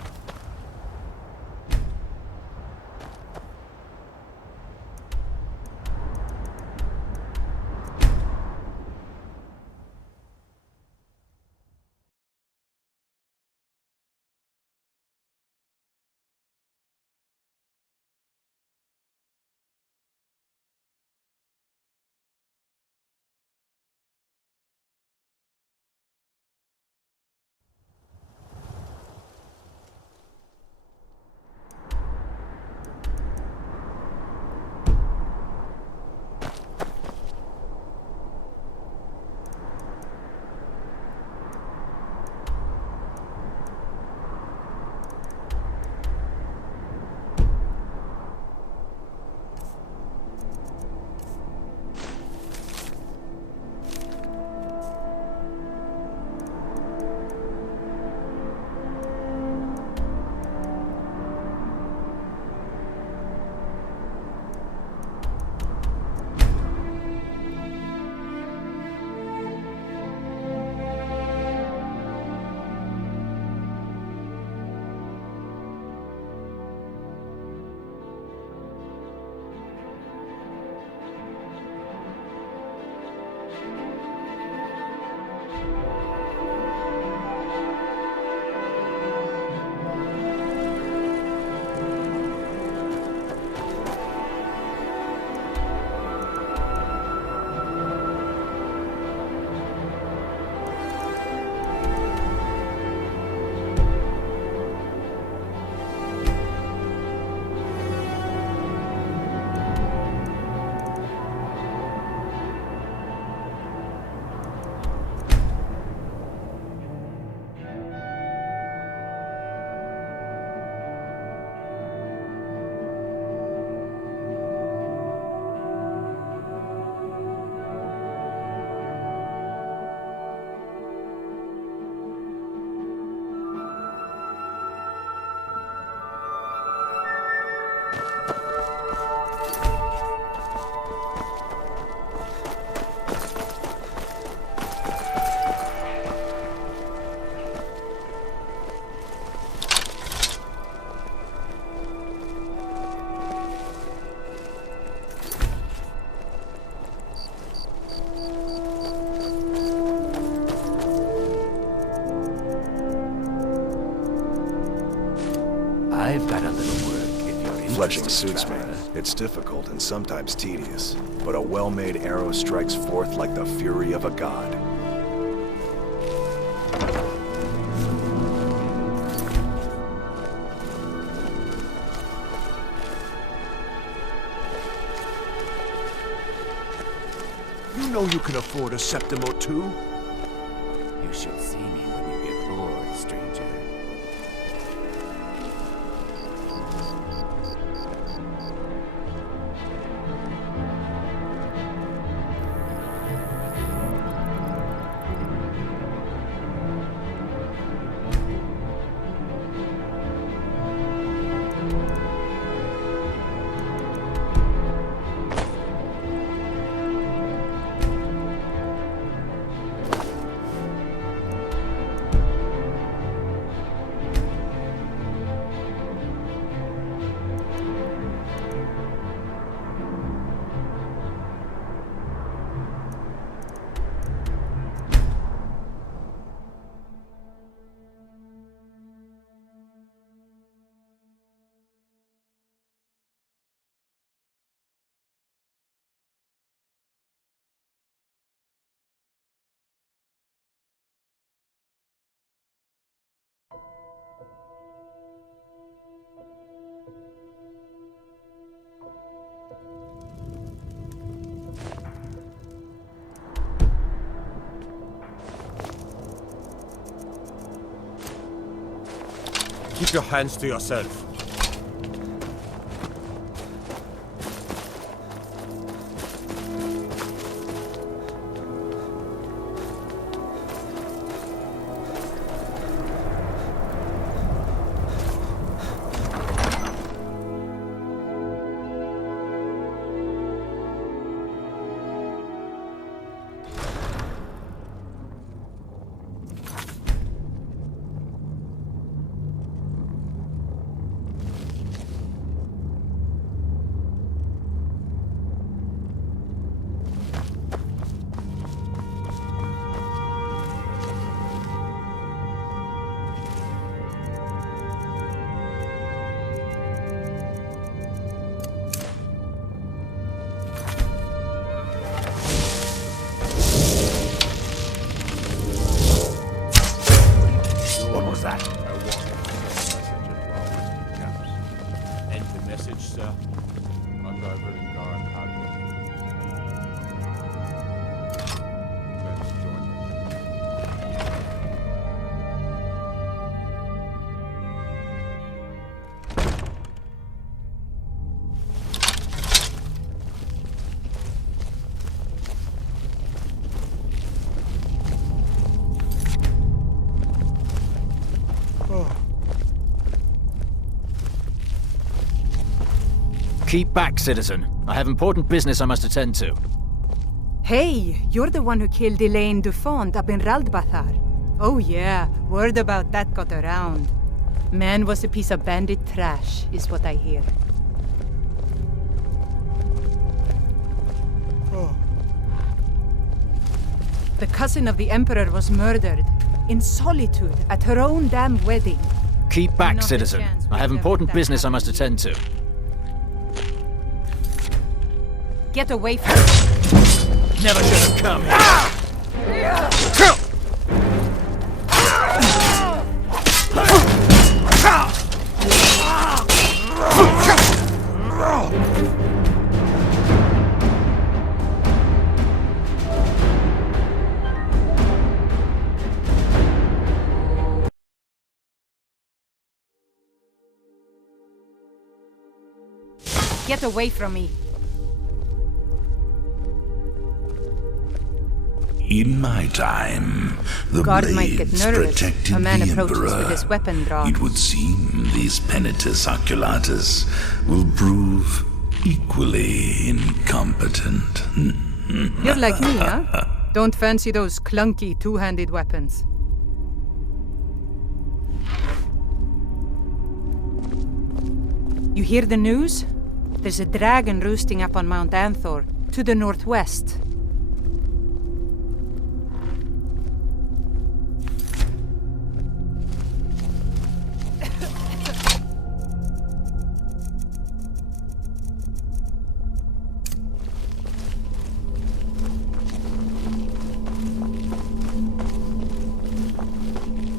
I've got a little work if you're interested. Fletching suits me. It's difficult and sometimes tedious, but a well-made arrow strikes forth like the fury of a god. You know you can afford a septim or two. You should see me when you get bored, stranger. Keep your hands to yourself. Keep back, citizen. I have important business I must attend to. Hey, you're the one who killed Elaine Dufont up in Raldbathar. Oh yeah, word about that got around. Man was a piece of bandit trash, is what I hear. The cousin of the Emperor was murdered, in solitude, at her own damn wedding. Keep back, citizen. I have important business I must attend to. Get away from me. Never should have come here. Get away from me. In my time, the Guard might get blades nervous. protected A man the approaches Emperor. with his weapon drawn. It would seem these Penitus Oculatus will prove equally incompetent. You're like me, huh? Don't fancy those clunky two-handed weapons. You hear the news? There's a dragon roosting up on Mount Anthor, to the northwest.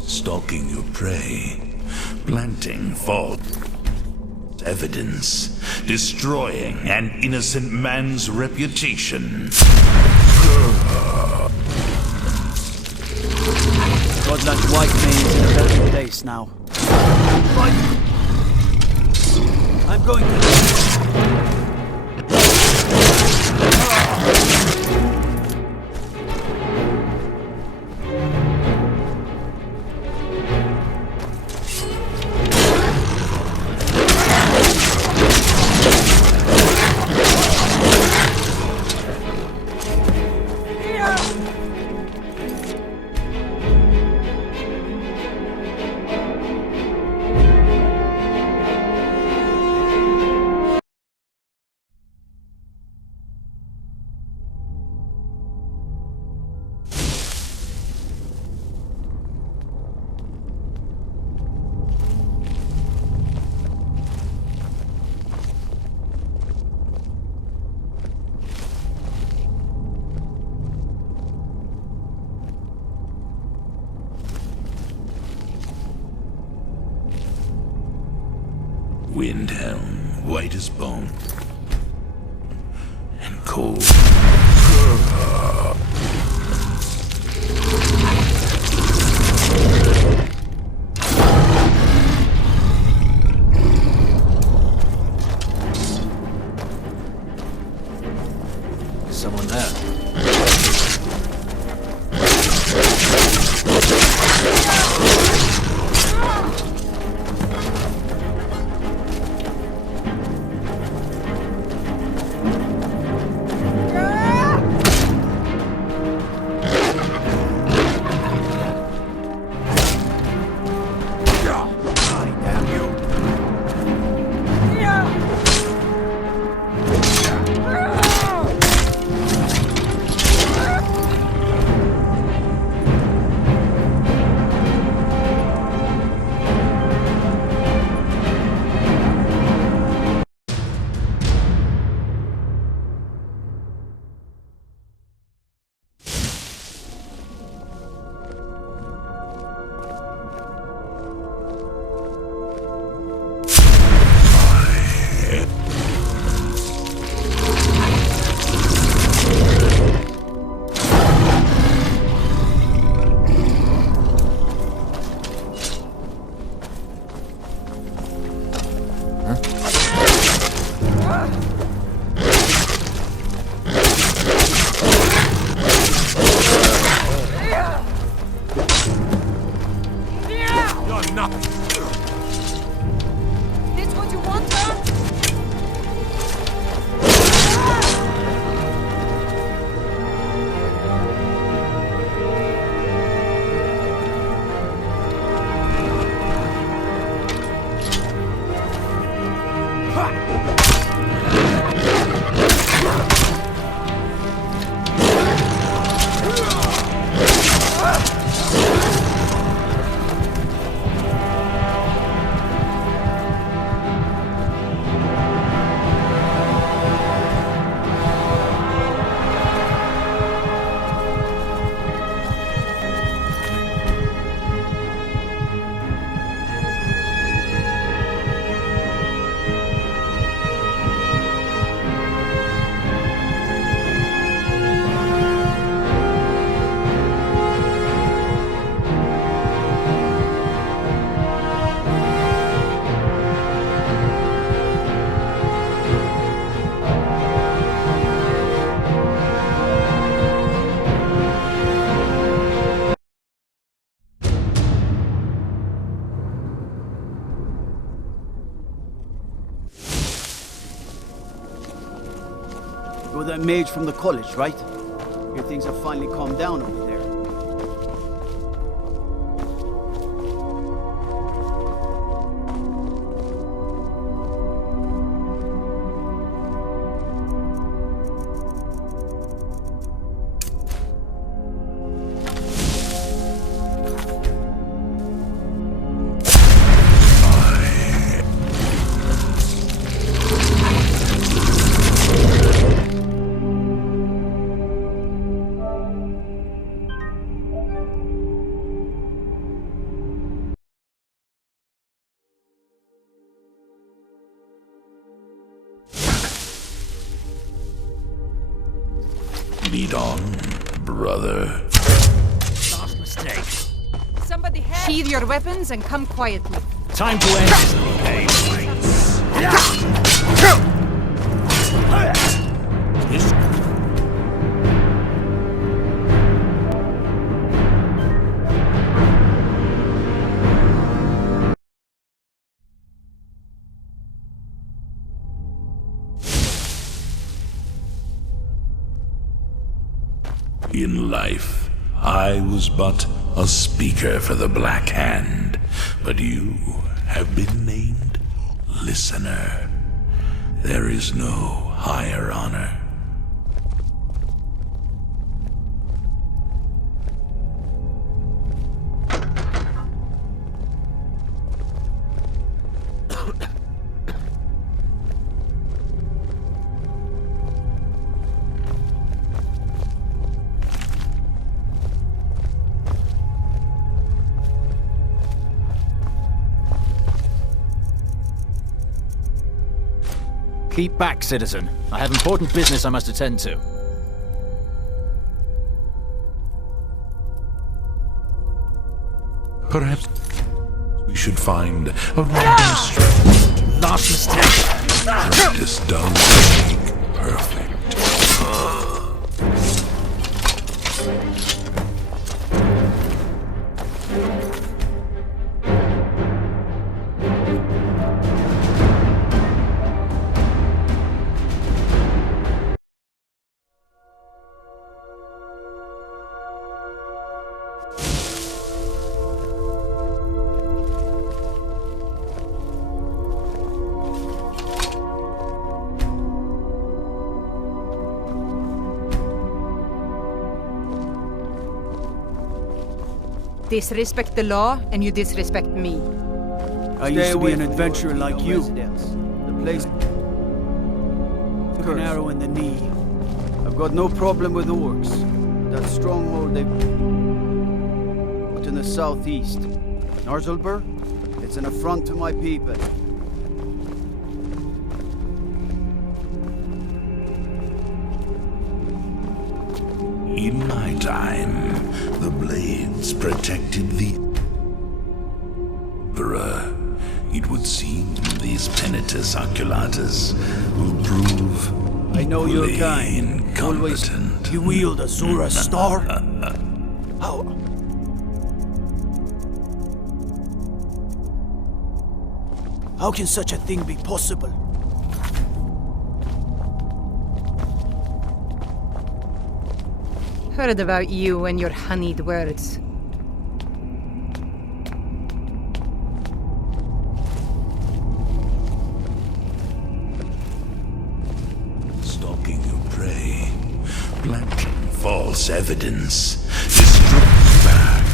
Stalking your prey, planting false evidence, destroying an innocent man's reputation. God knows white means in a very place now. I'm going to... Windhelm, white as bone, and cold. someone there. You're that mage from the college, right? Hear things have finally calmed down over there. Lead on, brother. Last mistake. Somebody sheathe your weapons and come quietly. Time to end this little game. In life, I was but a speaker for the Black Hand, but you have been named Listener. There is no higher honor. Keep back, citizen. I have important business I must attend to. Perhaps we should find a random strength. Last mistake. Practice does make perfect. disrespect the law, and you disrespect me. I used to be an adventurer like you. The place took an arrow in the knee. I've got no problem with orcs. That stronghold they put in the southeast. Narzelbur? It's an affront to my people. In my time, the blades protected the Emperor. It would seem these Penitus Oculatus will prove I know your kind. incompetent. You wield a Zora star? How can such a thing be possible? Heard about you and your honeyed words. Stalking your prey, planting false evidence, destroy back.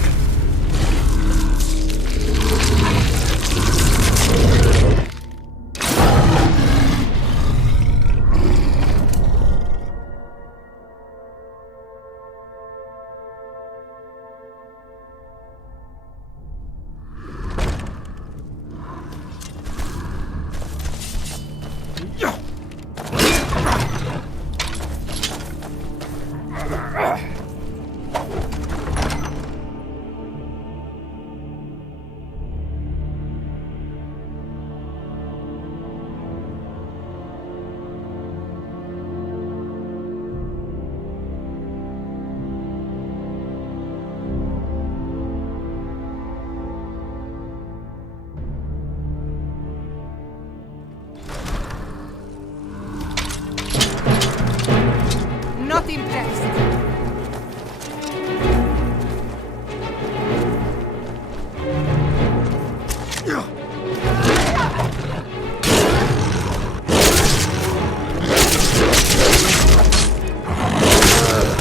Not impressed.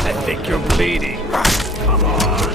I think you're bleeding. Come on.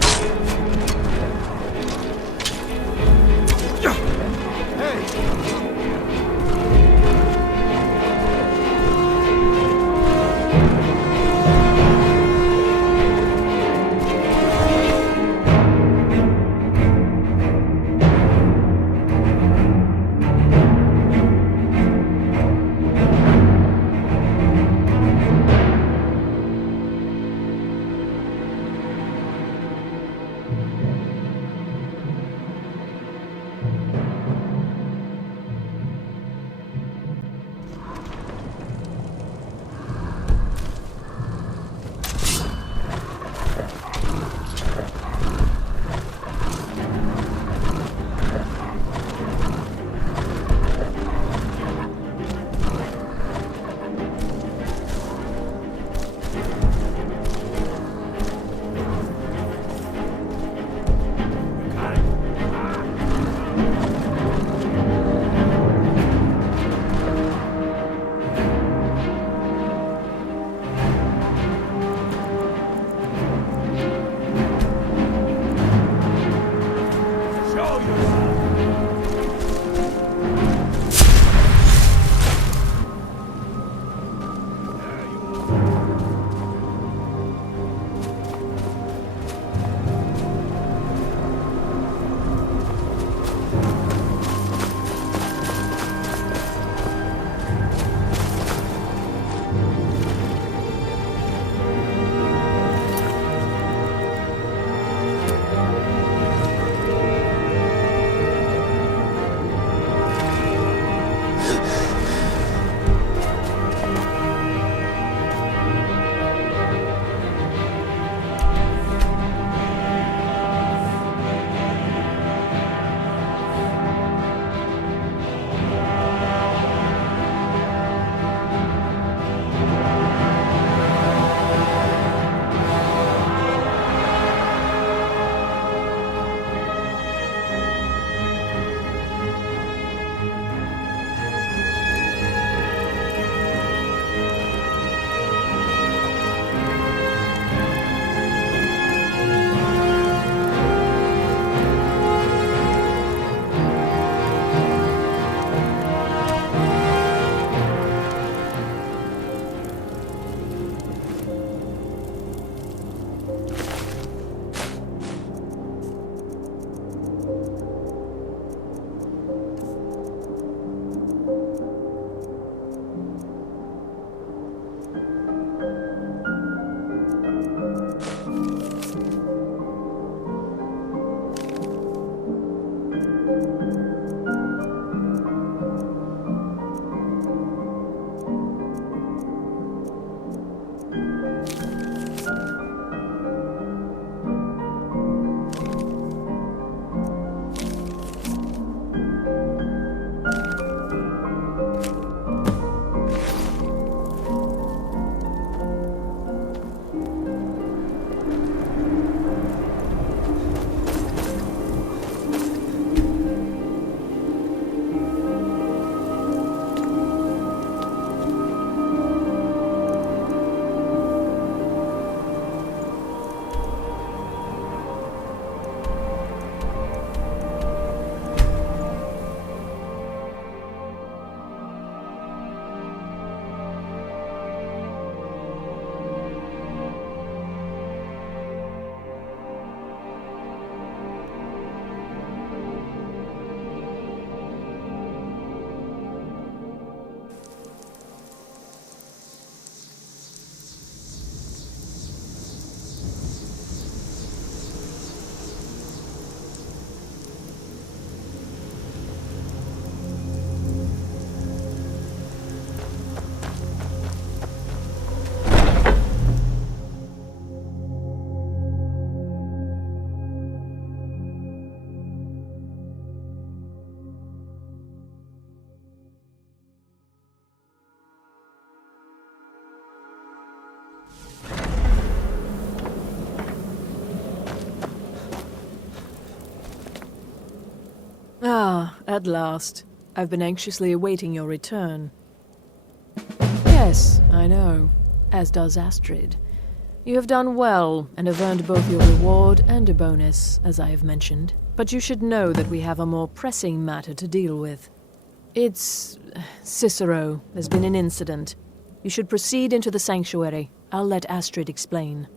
At last. I've been anxiously awaiting your return. Yes, I know. As does Astrid. You have done well, and have earned both your reward and a bonus, as I have mentioned. But you should know that we have a more pressing matter to deal with. It's... Cicero. There's been an incident. You should proceed into the sanctuary. I'll let Astrid explain.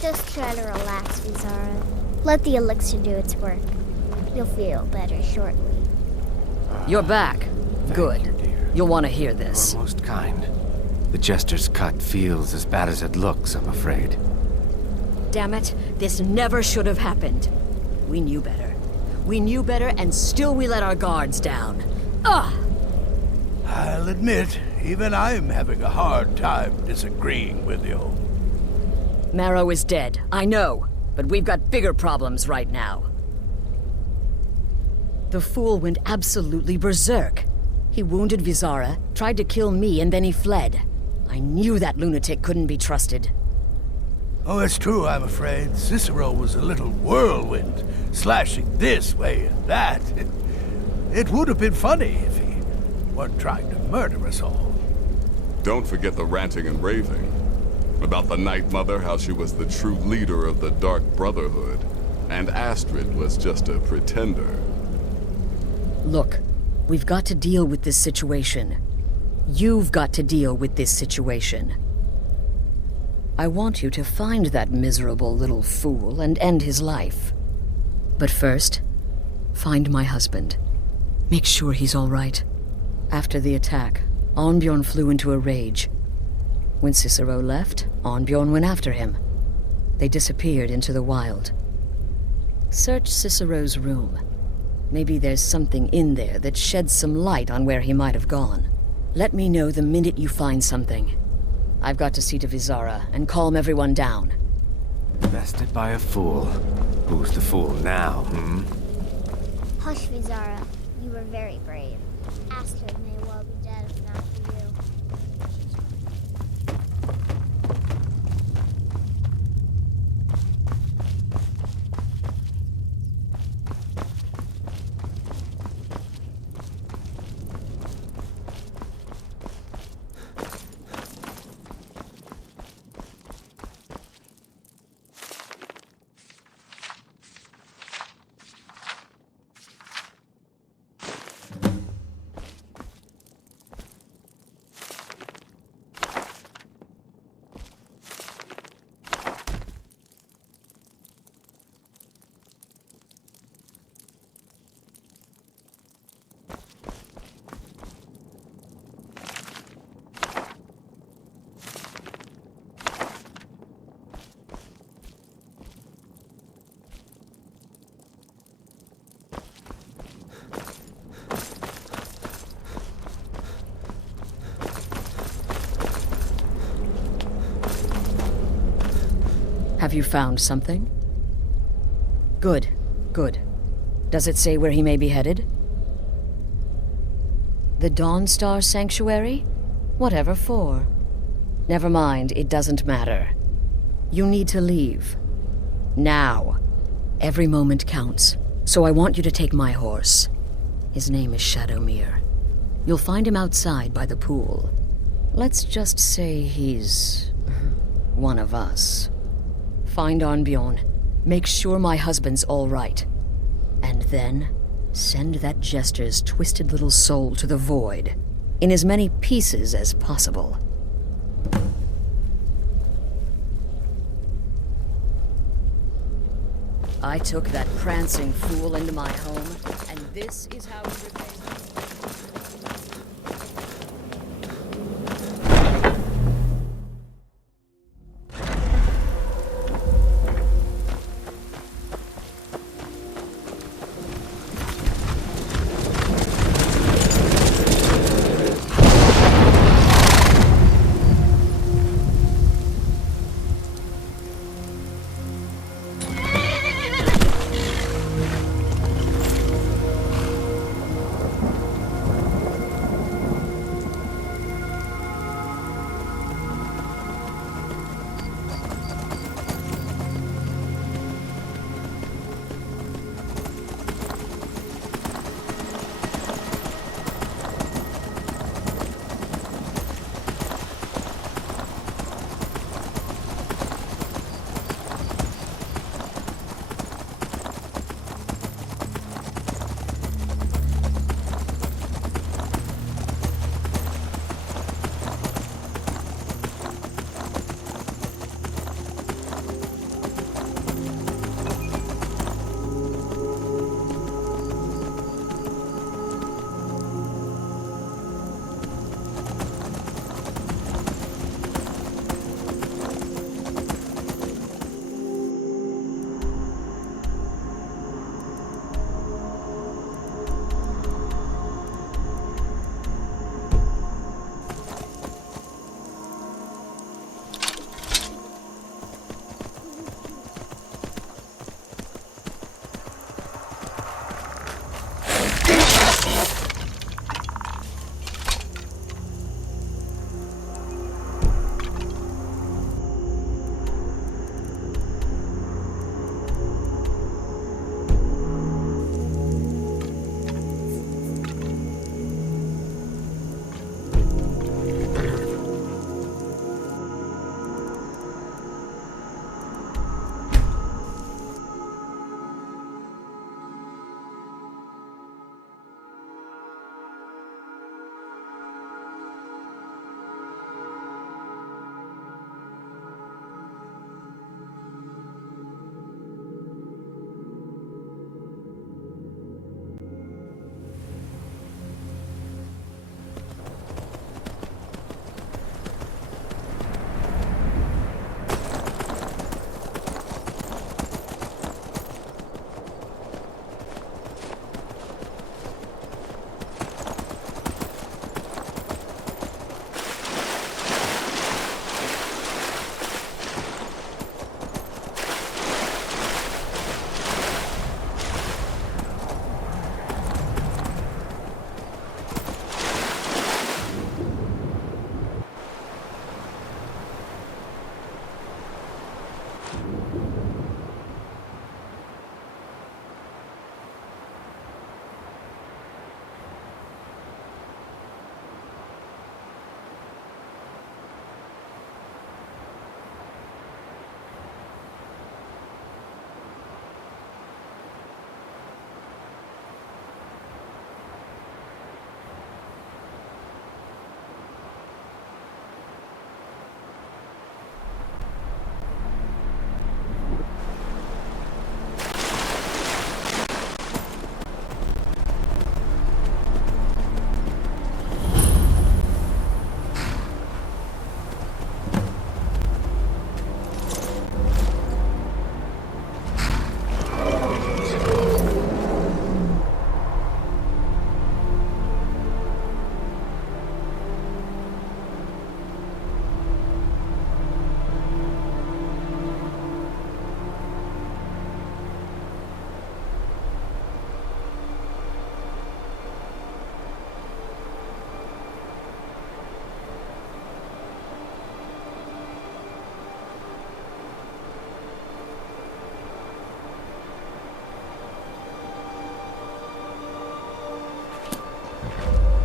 Just try to relax, Vizara. Let the elixir do its work. You'll feel better shortly. You're back. Good. You'll want to hear this. You're most kind. The Jester's cut feels as bad as it looks, I'm afraid. Damn it, this never should have happened. We knew better. We knew better, and still we let our guards down. Ugh! I'll admit, even I'm having a hard time disagreeing with you. Marrow is dead, I know, but we've got bigger problems right now. The fool went absolutely berserk. He wounded Vizara, tried to kill me, and then he fled. I knew that lunatic couldn't be trusted. Oh, it's true, I'm afraid. Cicero was a little whirlwind, slashing this way and that. It would have been funny if he weren't trying to murder us all. Don't forget the ranting and raving. About the Night Mother, how she was the true leader of the Dark Brotherhood, and Astrid was just a pretender. Look, we've got to deal with this situation. You've got to deal with this situation. I want you to find that miserable little fool and end his life. But first, find my husband. Make sure he's all right. After the attack, Arnbjorn flew into a rage. When Cicero left, Arnbjorn went after him. They disappeared into the wild. Search Cicero's room. Maybe there's something in there that sheds some light on where he might have gone. Let me know the minute you find something. I've got to see to Vizara and calm everyone down. Bested by a fool. Who's the fool now, Hush, Vizara. You were very brave. Astrid may well be dead if not for you. Have you found something? Good, good. Does it say where he may be headed? The Dawnstar Sanctuary? Whatever for. Never mind, it doesn't matter. You need to leave. Now. Every moment counts, so I want you to take my horse. His name is Shadowmere. You'll find him outside by the pool. Let's just say he's... one of us. Find Arnbjorn. Make sure my husband's all right. And then, send that jester's twisted little soul to the void, in as many pieces as possible. I took that prancing fool into my home, and this is how he repays me.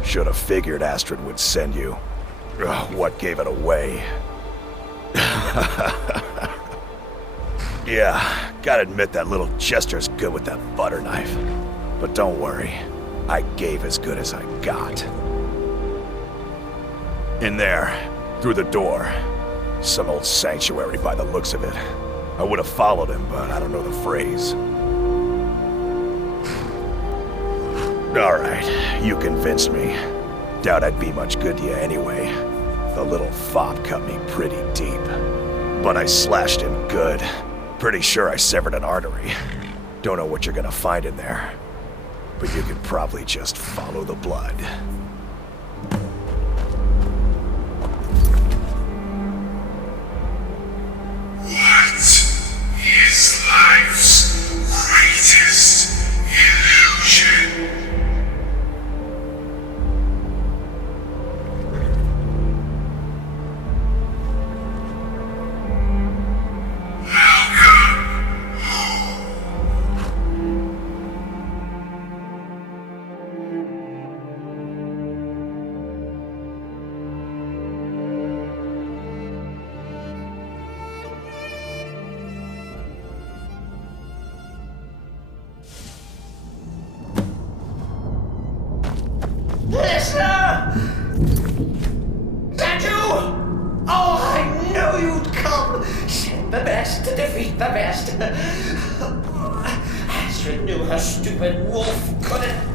Should have figured Astrid would send you. Ugh, what gave it away? Yeah, gotta admit that little Chester's good with that butter knife. But don't worry, I gave as good as I got. In there, through the door. Some old sanctuary by the looks of it. I would have followed him, but I don't know the phrase. Alright, you convinced me. Doubt I'd be much good to you anyway. The little fop cut me pretty deep. But I slashed him good. Pretty sure I severed an artery. Don't know what you're gonna find in there. But you could probably just follow the blood. What is life's greatest illusion? Listener! That you? Oh, I knew you'd come! Send the best to defeat the best. Astrid knew her stupid wolf couldn't.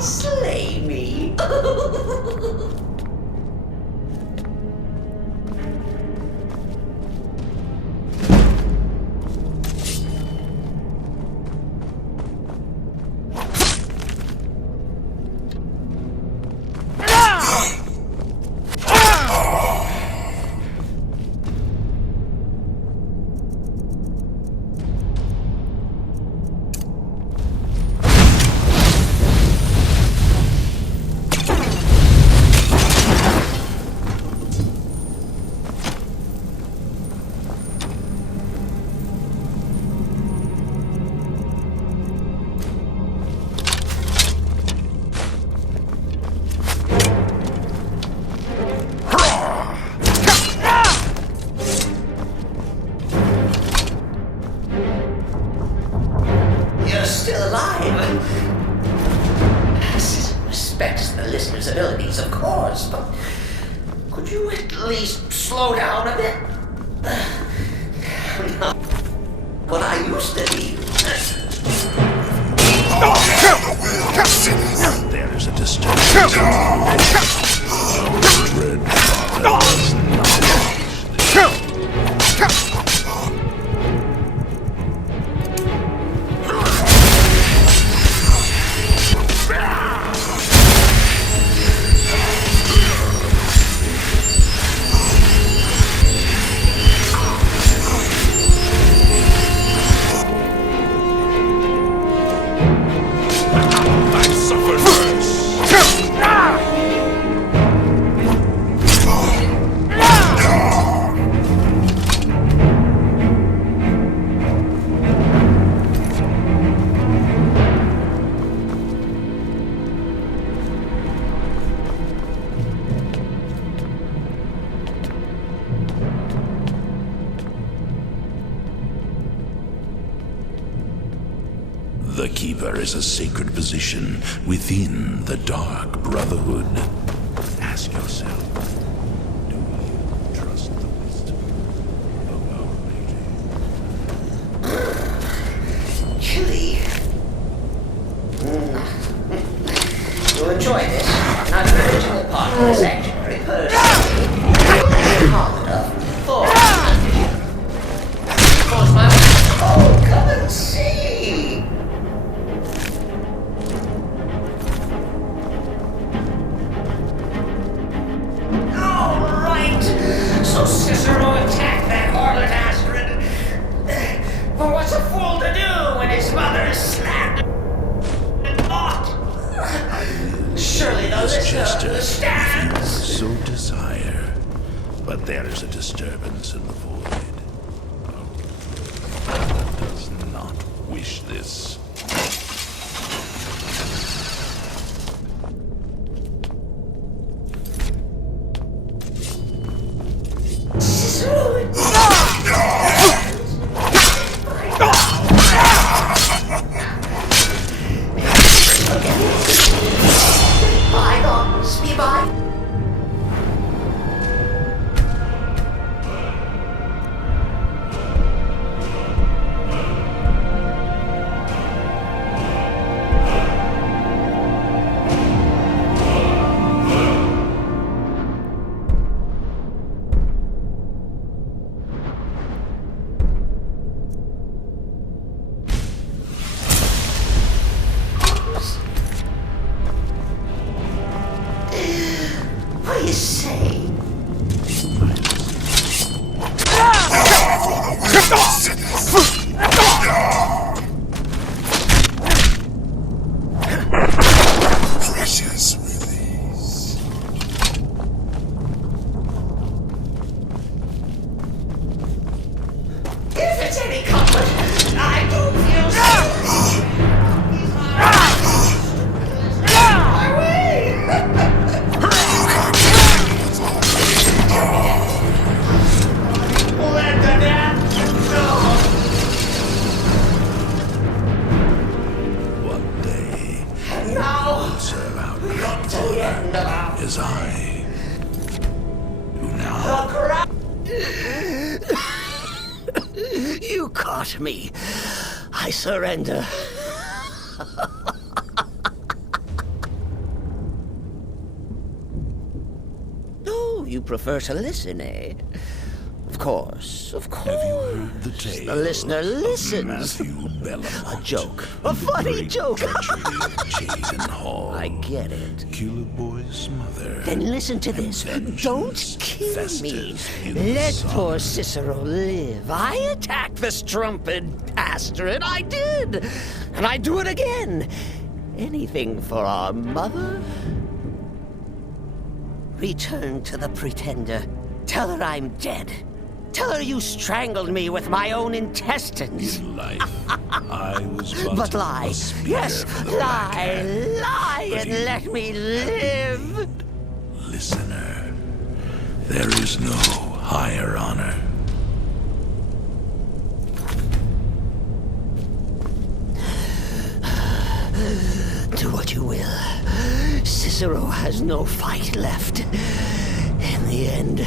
Slay me. disturbance, of course, but could you at least slow down a bit? Not what I used to be. There is a disturbance. Dread The Keeper is a sacred position within the Dark Brotherhood. Ask yourself, do you trust the wisdom of our Lady? Chilly. You'll enjoy this. Not the original part of the sanctuary, personally. Calm enough for close my eyes. Oh, come and see. So Cicero attacked that harlot Astrid. But what's a fool to do when his mother is slapped and mocked? Surely the listener understands. If you so desire, but there is a disturbance in the void. Our brother does not wish this. Bygones be by. What do you say? Precious release. If it's any comfort, I do feel so. My way. Let the death go. One day, And now will serve out we come to the end of our as I do now. You caught me. I surrender. Oh, you prefer to listen, eh? Of course, of course. Have you heard the tale The listener of listens. Matthew Bellamont? A joke. A funny joke. Treachery of Jaden Hall. I get it. Killer Boy's mother. Then listen to this. Don't kill me. Let poor Cicero live. I attacked the strumpet Astrid. I did. And I do it again. Anything for our mother? Return to the Pretender. Tell her I'm dead. Tell her you strangled me with my own intestines. In life, I was But lie. a spear Yes, for the lie, backhand. lie, But and you let me live. Listener, there is no higher honor. Do what you will. Cicero has no fight left. In the end,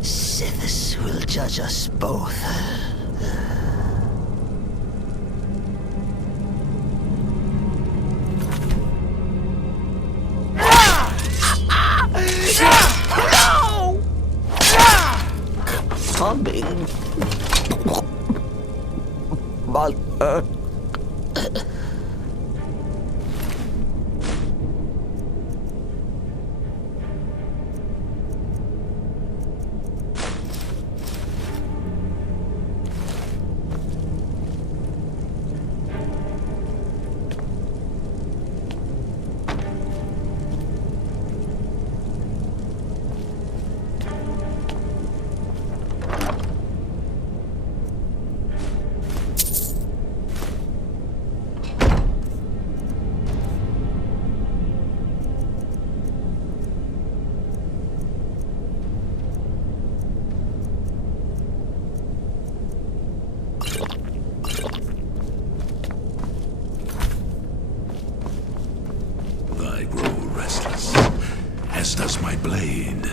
Sithis will judge us both. No! Coming. Mother. As does my blade.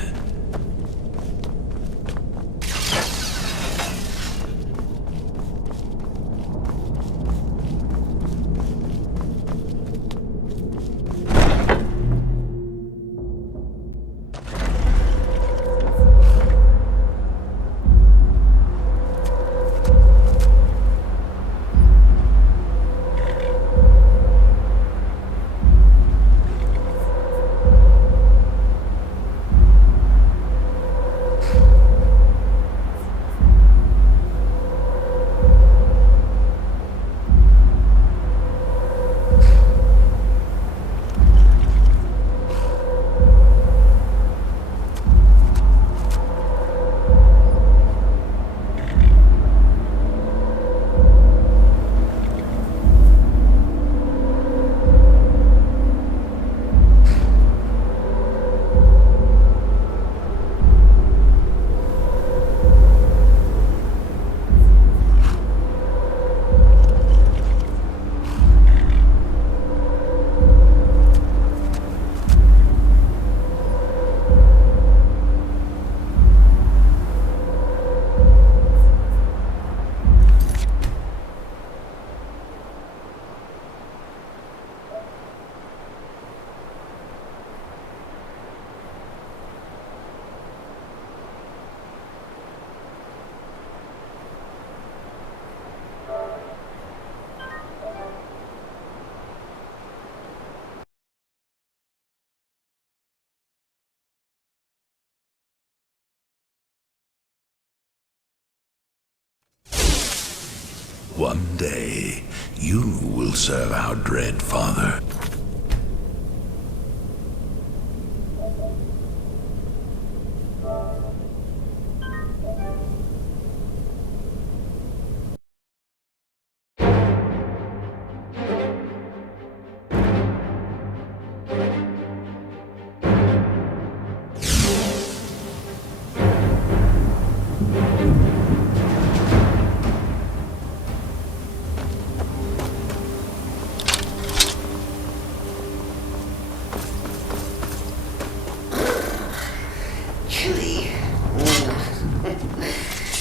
One day, you will serve our dread father.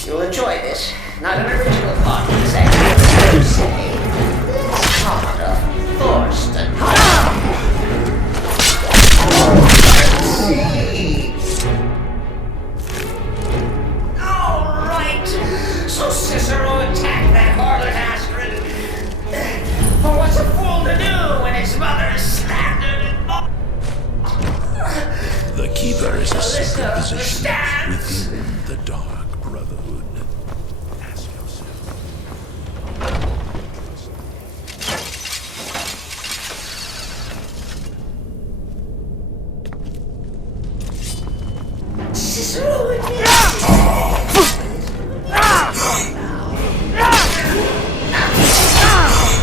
You'll enjoy this. Not an original thought, exactly. It's part of Thorsten. All right. So Cicero attacked that harlot Astrid. But what's a fool to do when his mother is slandered and mocked? The Keeper is a sacred position within the Dark Brotherhood. Ask yourself. Cicero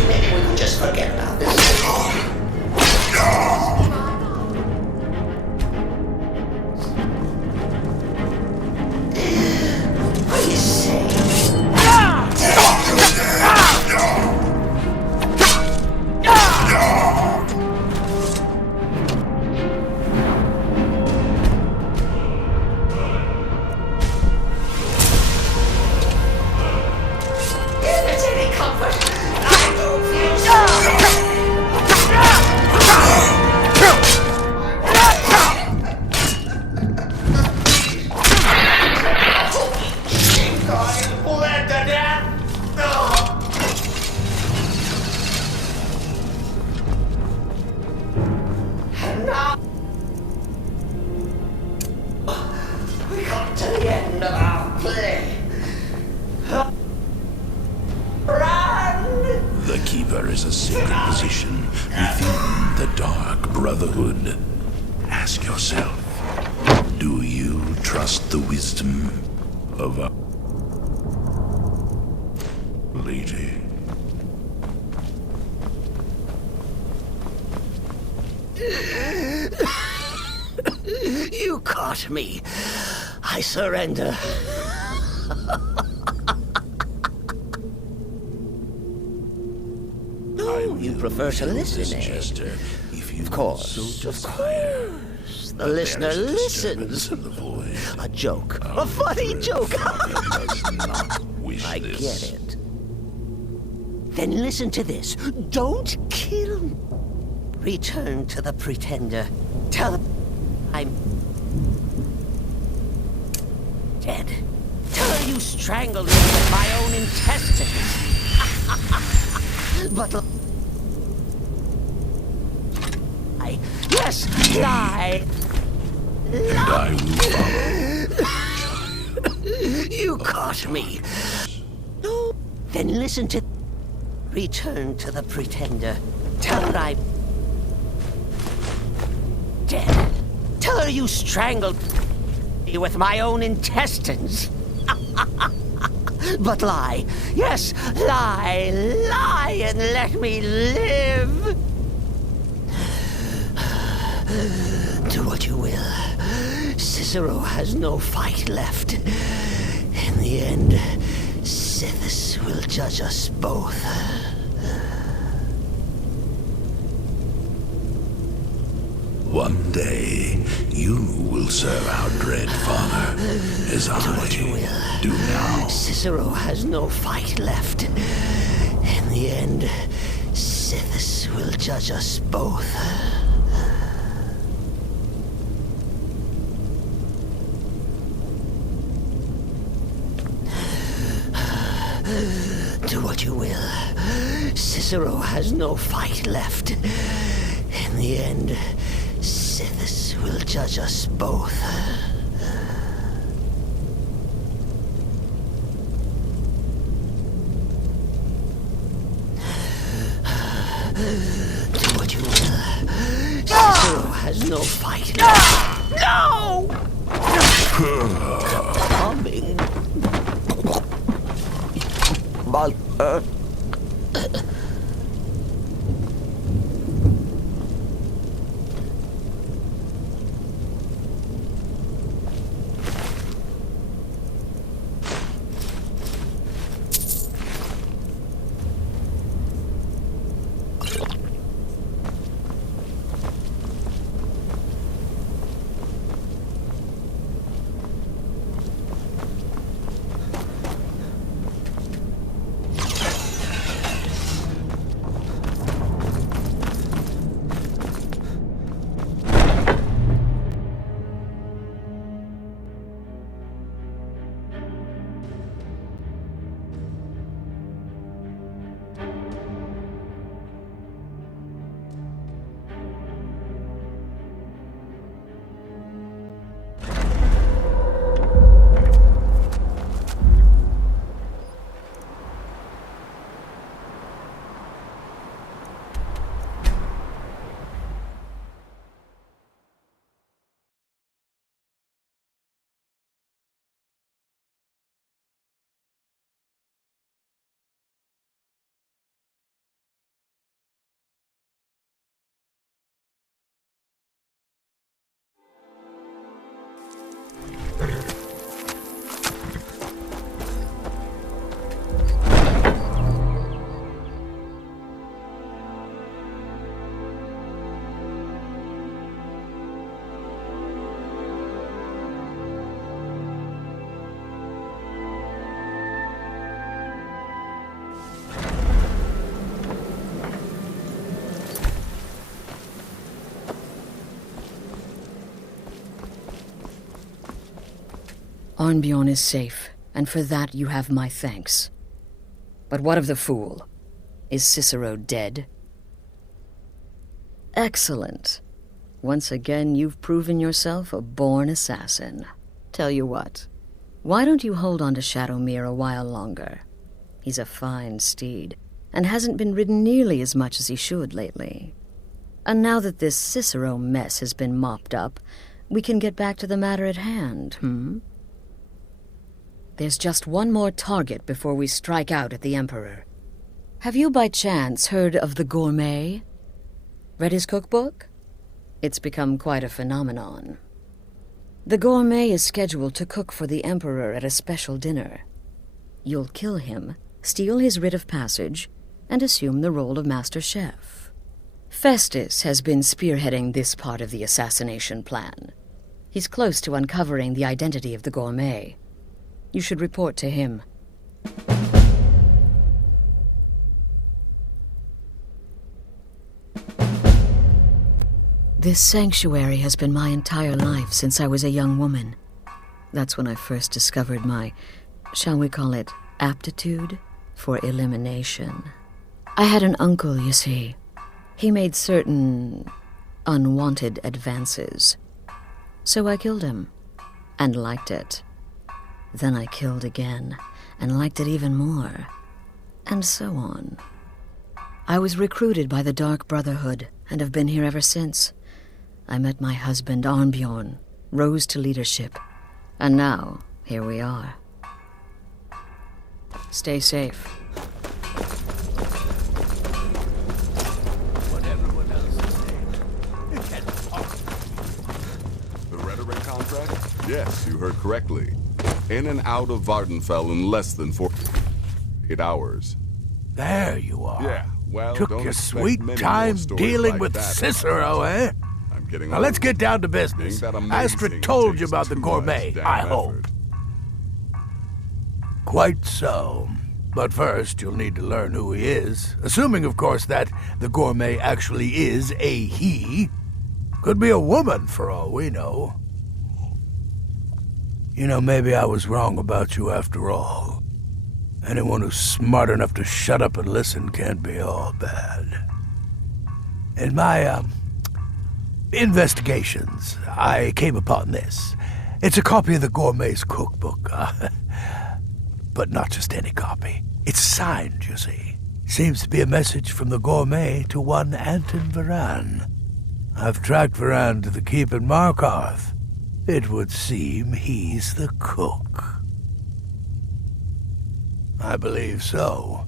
maybe we can just forget about this. is a sacred position within the Dark Brotherhood. Ask yourself, do you trust the wisdom of a lady? You caught me. I surrender. Oh, you prefer to listen, eh? Of course, of course. The listener listens. A joke. A funny joke. I get it. Then listen to this. Don't kill me. Return to the Pretender. Tell him I'm dead. Tell her you strangled me with my own intestines. But lie. Yes, lie. And I will follow. You caught me. No. Then listen to... Return to the Pretender. Tell her I'm dead. Tell her you strangled me with my own intestines. But lie. Yes, lie. Lie and let me live. Do what you will. Cicero has no fight left. In the end, Sithis will judge us both. One day, you will serve our dread father, as I do now. Cicero has no fight left. In the end, Sithis will judge us both. Do what you will. Cicero has no fight left. In the end, Sithis will judge us both. Do what you will. Cicero has no fight left. No! Coming. But, Arnbjorn is safe, and for that you have my thanks. But what of the fool? Is Cicero dead? Excellent. Once again, you've proven yourself a born assassin. Tell you what, why don't you hold on to Shadowmere a while longer? He's a fine steed, and hasn't been ridden nearly as much as he should lately. And now that this Cicero mess has been mopped up, we can get back to the matter at hand, There's just one more target before we strike out at the Emperor. Have you by chance heard of the Gourmet? Read his cookbook? It's become quite a phenomenon. The Gourmet is scheduled to cook for the Emperor at a special dinner. You'll kill him, steal his writ of passage, and assume the role of Master Chef. Festus has been spearheading this part of the assassination plan. He's close to uncovering the identity of the Gourmet. You should report to him. This sanctuary has been my entire life since I was a young woman. That's when I first discovered my, shall we call it, aptitude for elimination. I had an uncle, you see. He made certain unwanted advances. So I killed him, and liked it. Then I killed again, and liked it even more, and so on. I was recruited by the Dark Brotherhood, and have been here ever since. I met my husband, Arnbjorn, rose to leadership, and now, here we are. Stay safe. What everyone else is saying. You can't talk. The rhetoric contract? Yes, you heard correctly. In and out of Vardenfell in less than 48 hours. There you are. Yeah, well, Took don't your expect sweet many time more stories dealing like with that. Cicero, eh? I'm getting Now let's old. get down to business. Being that amazing Astrid told you takes about the too Gourmet, much damn I hope. effort. Quite so. But first, you'll need to learn who he is. Assuming, of course, that the Gourmet actually is a he. Could be a woman, for all we know. You know, maybe I was wrong about you after all. Anyone who's smart enough to shut up and listen can't be all bad. In my, investigations, I came upon this. It's a copy of the Gourmet's cookbook, but not just any copy. It's signed, you see. Seems to be a message from the Gourmet to one Anton Varan. I've tracked Varan to the keep in Markarth. It would seem he's the cook. I believe so.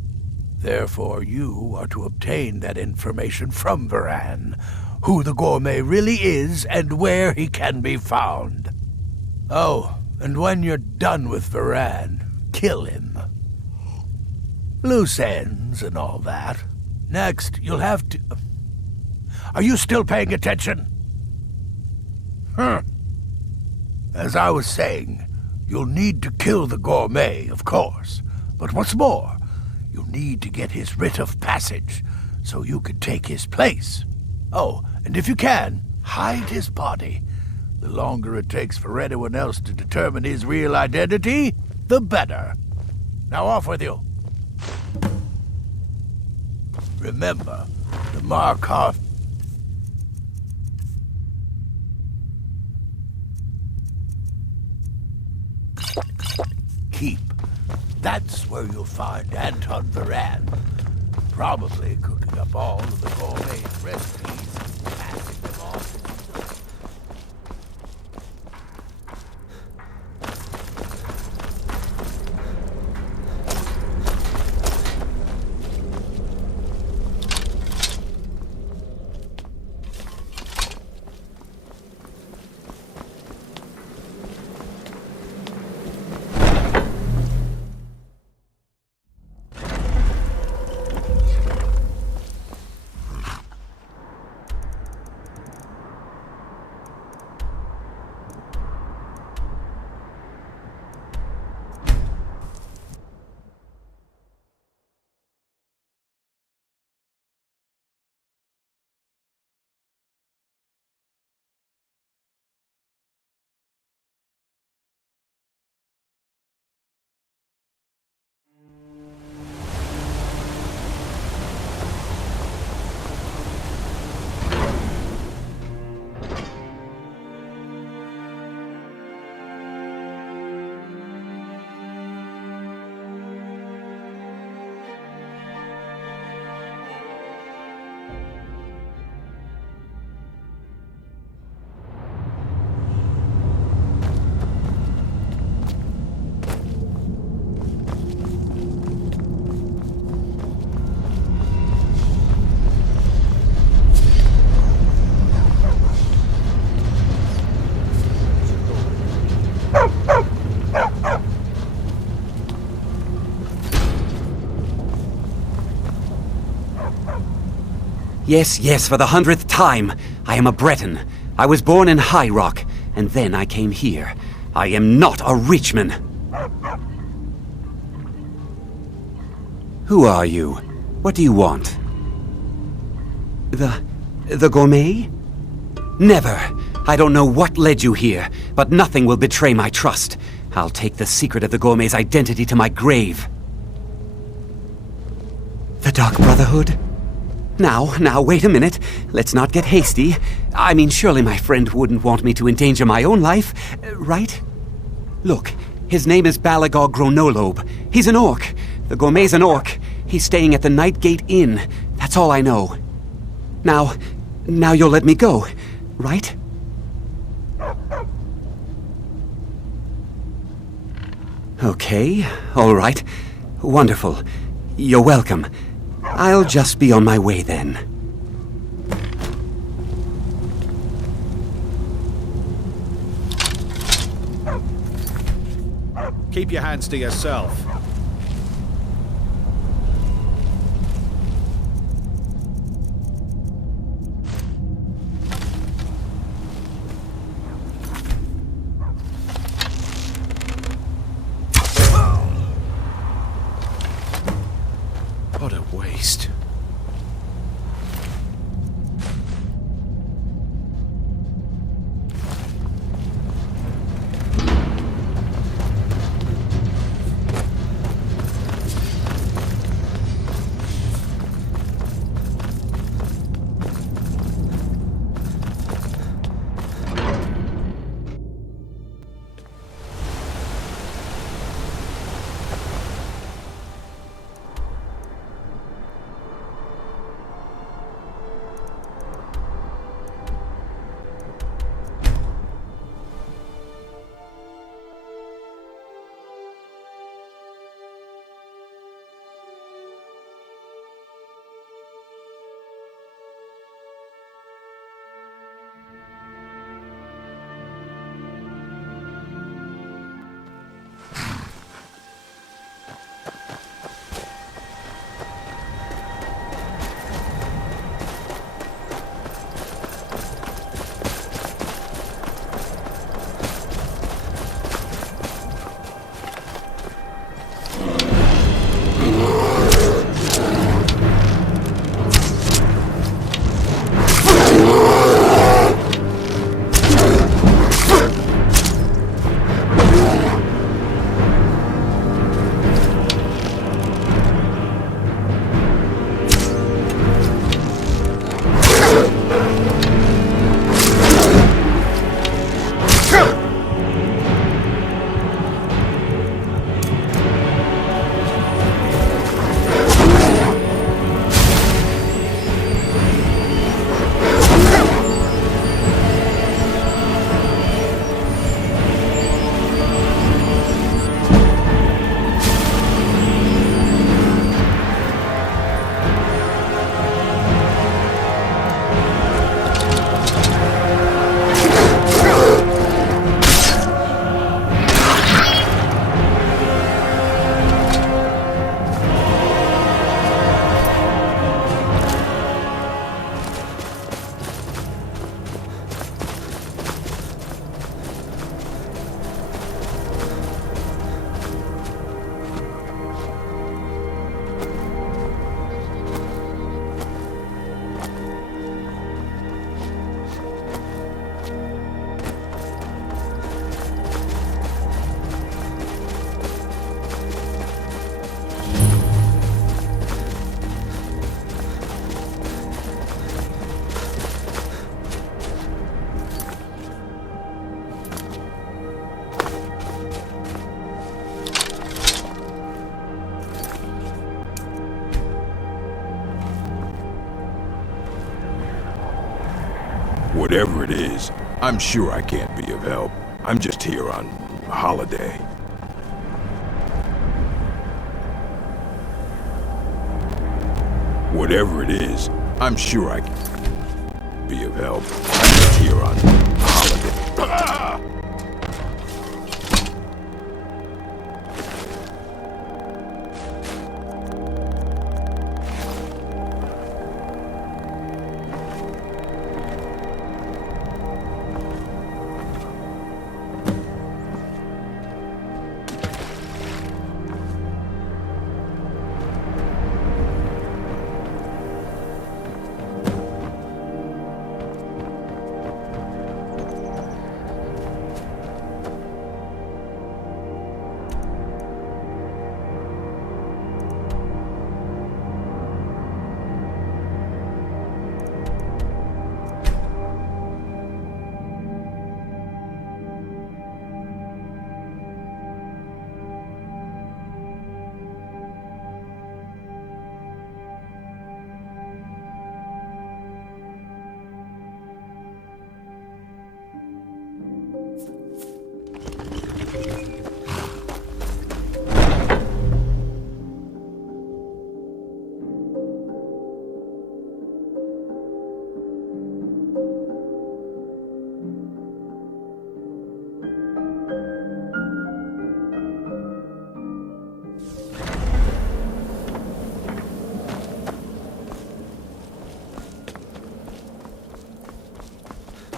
Therefore, you are to obtain that information from Varan, who the Gourmet really is and where he can be found. Oh, and when you're done with Varan, kill him. Loose ends and all that. Next, you'll have to... Are you still paying attention? As I was saying, you'll need to kill the Gourmet, of course. But what's more, you'll need to get his writ of passage, so you can take his place. Oh, and if you can, hide his body. The longer it takes for anyone else to determine his real identity, the better. Now off with you. Remember, the Markarth... Keep. That's where you'll find Anton Varan. Probably cooking up all of the Gourmet recipes and passing them off. Yes, for the 100th time. I am a Breton. I was born in High Rock, and then I came here. I am not a Richman. Who are you? What do you want? The gourmet? Never. I don't know what led you here, but nothing will betray my trust. I'll take the secret of the gourmet's identity to my grave. The Dark Brotherhood? Now, wait a minute. Let's not get hasty. I mean, surely my friend wouldn't want me to endanger my own life, right? Look, his name is Balagog Gronolobe. He's an orc. The gourmet's an orc. He's staying at the Nightgate Inn. That's all I know. Now you'll let me go, right? Okay, all right. Wonderful. You're welcome. I'll just be on my way then. Keep your hands to yourself. What a waste. Whatever it is, I'm sure I can't be of help. I'm just here on holiday. Whatever it is, I'm sure I can be of help. I'm just here on holiday.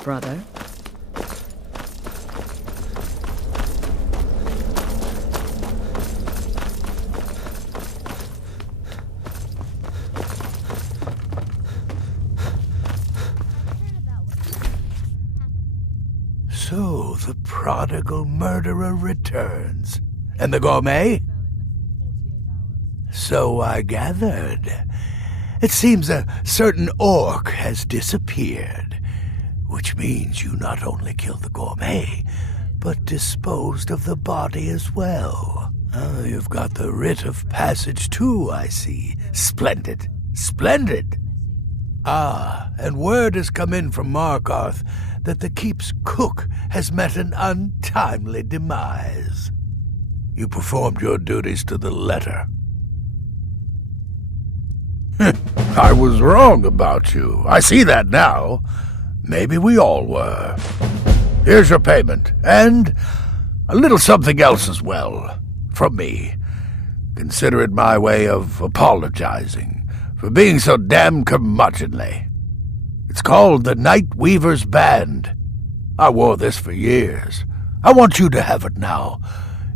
brother. So the prodigal murderer returns. And the gourmet? So I gathered. It seems a certain orc has disappeared, which means you not only killed the gourmet, but disposed of the body as well. Oh, you've got the writ of passage too, I see. Splendid. Splendid! Ah, and word has come in from Markarth that the keep's cook has met an untimely demise. You performed your duties to the letter. I was wrong about you. I see that now. Maybe we all were. Here's your payment, and a little something else as well, from me. Consider it my way of apologizing for being so damn curmudgeonly. It's called the Night Weaver's Band. I wore this for years. I want you to have it now.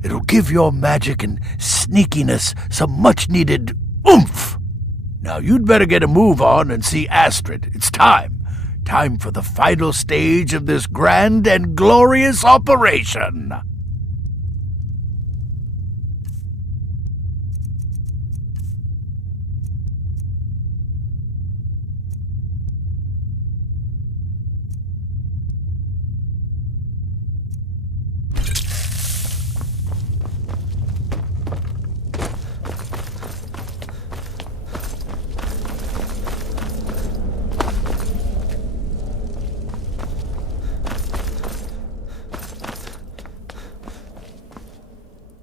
It'll give your magic and sneakiness some much-needed oomph. Now you'd better get a move on and see Astrid. It's time. Time for the final stage of this grand and glorious operation.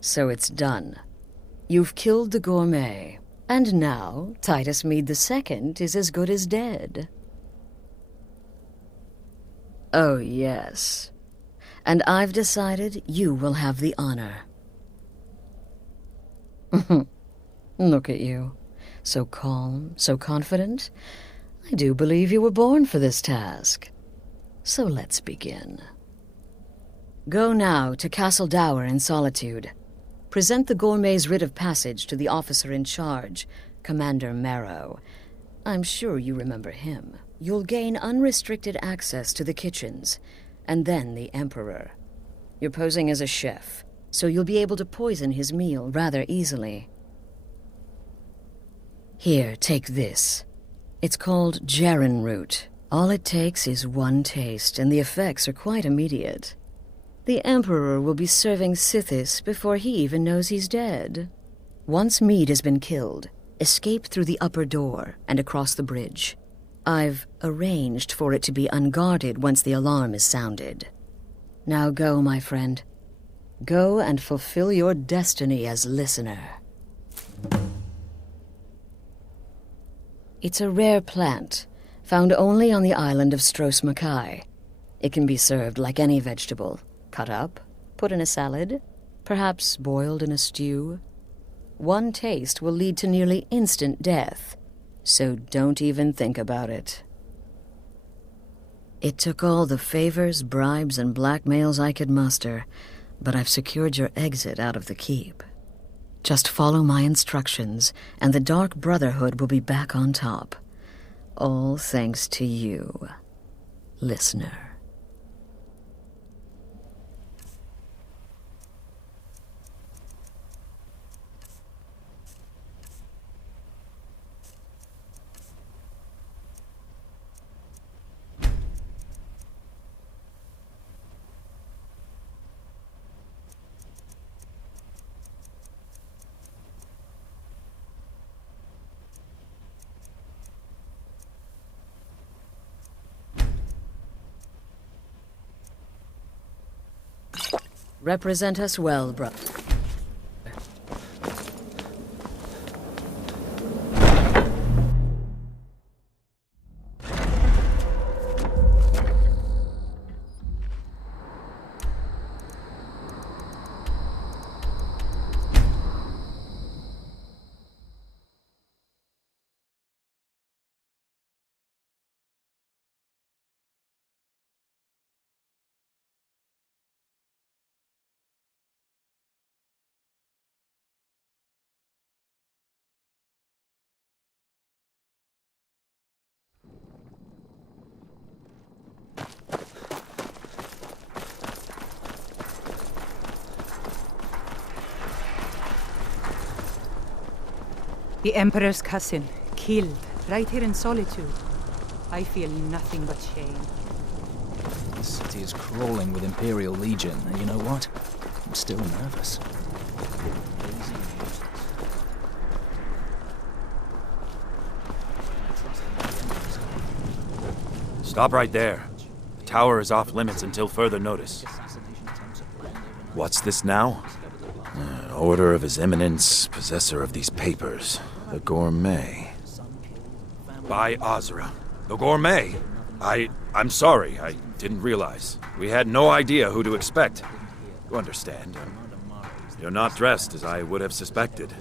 So it's done. You've killed the gourmet, and now Titus Mead II is as good as dead. Oh, yes. And I've decided you will have the honor. Look at you. So calm, so confident. I do believe you were born for this task. So let's begin. Go now to Castle Dower in Solitude. Present the gourmet's writ of passage to the officer in charge, Commander Marrow. I'm sure you remember him. You'll gain unrestricted access to the kitchens, and then the Emperor. You're posing as a chef, so you'll be able to poison his meal rather easily. Here, take this. It's called Jaren root. All it takes is one taste, and the effects are quite immediate. The Emperor will be serving Sithis before he even knows he's dead. Once Mead has been killed, escape through the upper door and across the bridge. I've arranged for it to be unguarded once the alarm is sounded. Now go, my friend. Go and fulfill your destiny as listener. It's a rare plant, found only on the island of Stros Makai. It can be served like any vegetable. Cut up, put in a salad, perhaps boiled in a stew. One taste will lead to nearly instant death, so don't even think about it. It took all the favors, bribes, and blackmails I could muster, but I've secured your exit out of the keep. Just follow my instructions, and the Dark Brotherhood will be back on top. All thanks to you, listener. Represent us well, brother. The Emperor's cousin, killed, right here in Solitude. I feel nothing but shame. The city is crawling with Imperial Legion, and you know what? I'm still nervous. Stop right there. The tower is off limits until further notice. What's this now? Order of His Eminence, possessor of these papers. The Gourmet. By Azra. The Gourmet? I'm sorry. I didn't realize. We had no idea who to expect. You understand. You're not dressed as I would have suspected.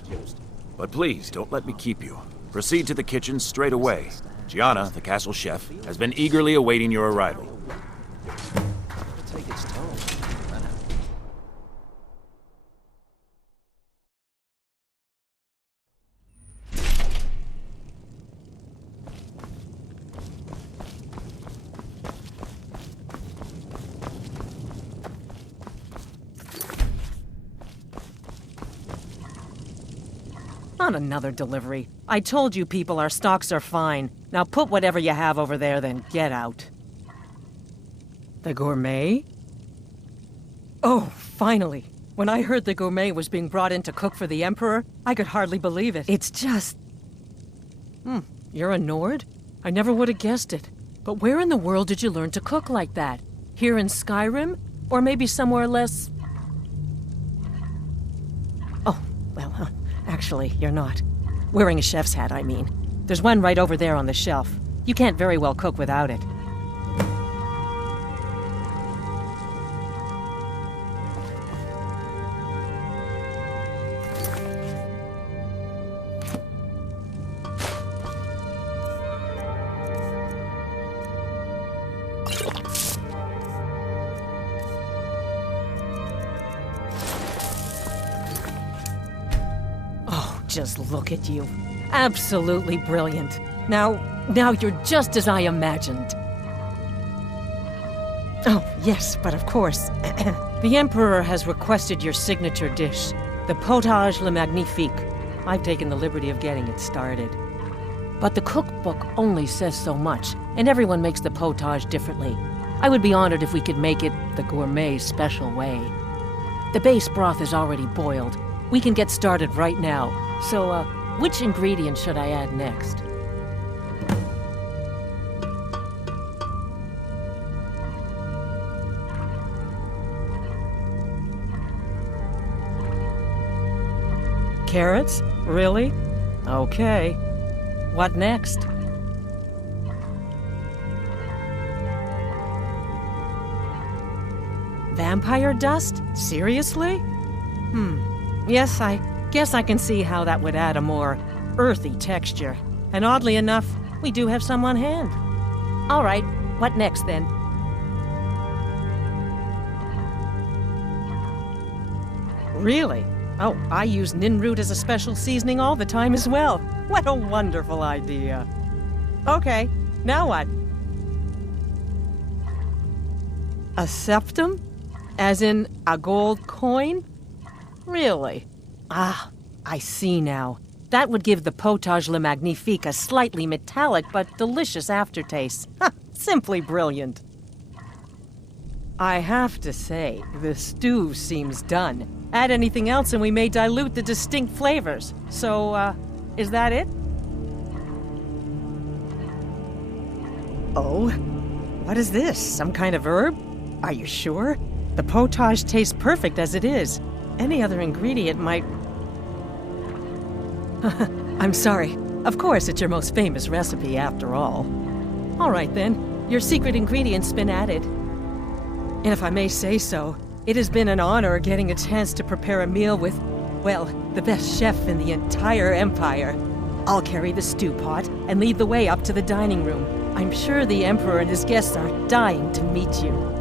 But please, don't let me keep you. Proceed to the kitchen straight away. Gianna, the castle chef, has been eagerly awaiting your arrival. Not another delivery. I told you people our stocks are fine. Now put whatever you have over there, then get out. The Gourmet? Oh, finally. When I heard the Gourmet was being brought in to cook for the Emperor, I could hardly believe it. It's just... You're a Nord? I never would have guessed it. But where in the world did you learn to cook like that? Here in Skyrim? Or maybe somewhere less... Oh, well, actually, you're not. Wearing a chef's hat, I mean. There's one right over there on the shelf. You can't very well cook without it. Just look at you. Absolutely brilliant. Now you're just as I imagined. Oh, yes, but of course. The Emperor has requested your signature dish, the potage le magnifique. I've taken the liberty of getting it started. But the cookbook only says so much, and everyone makes the potage differently. I would be honored if we could make it the Gourmet special way. The base broth is already boiled. We can get started right now. So, which ingredient should I add next? Carrots? Really? Okay. What next? Vampire dust? Seriously? Yes, I guess I can see how that would add a more earthy texture. And oddly enough, we do have some on hand. All right, what next then? Really? Oh, I use ninroot as a special seasoning all the time as well. What a wonderful idea. Okay, now what? A septum? As in a gold coin? Really? Ah, I see now. That would give the potage le magnifique a slightly metallic but delicious aftertaste. Simply brilliant. I have to say, the stew seems done. Add anything else and we may dilute the distinct flavors. So, is that it? Oh? What is this? Some kind of herb? Are you sure? The potage tastes perfect as it is. Any other ingredient might... I'm sorry. Of course, it's your most famous recipe, after all. All right, then. Your secret ingredient's been added. And if I may say so, it has been an honor getting a chance to prepare a meal with, well, the best chef in the entire Empire. I'll carry the stew pot and lead the way up to the dining room. I'm sure the Emperor and his guests are dying to meet you.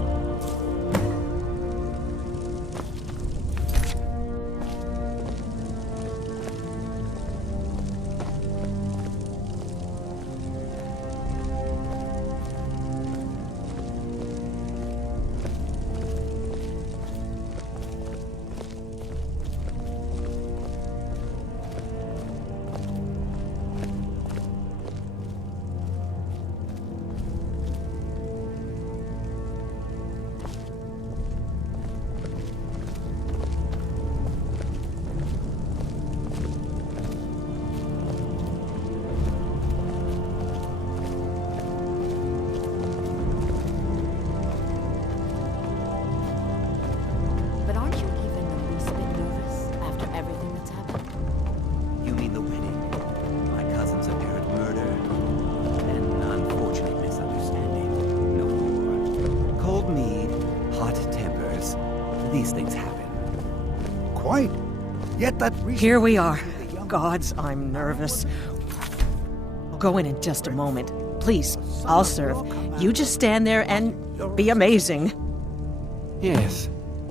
these things happen. Quite. Yet that Here we are. Gods, I'm nervous. I'll go in just a moment. Please, I'll serve. You just stand there and be amazing. Yes,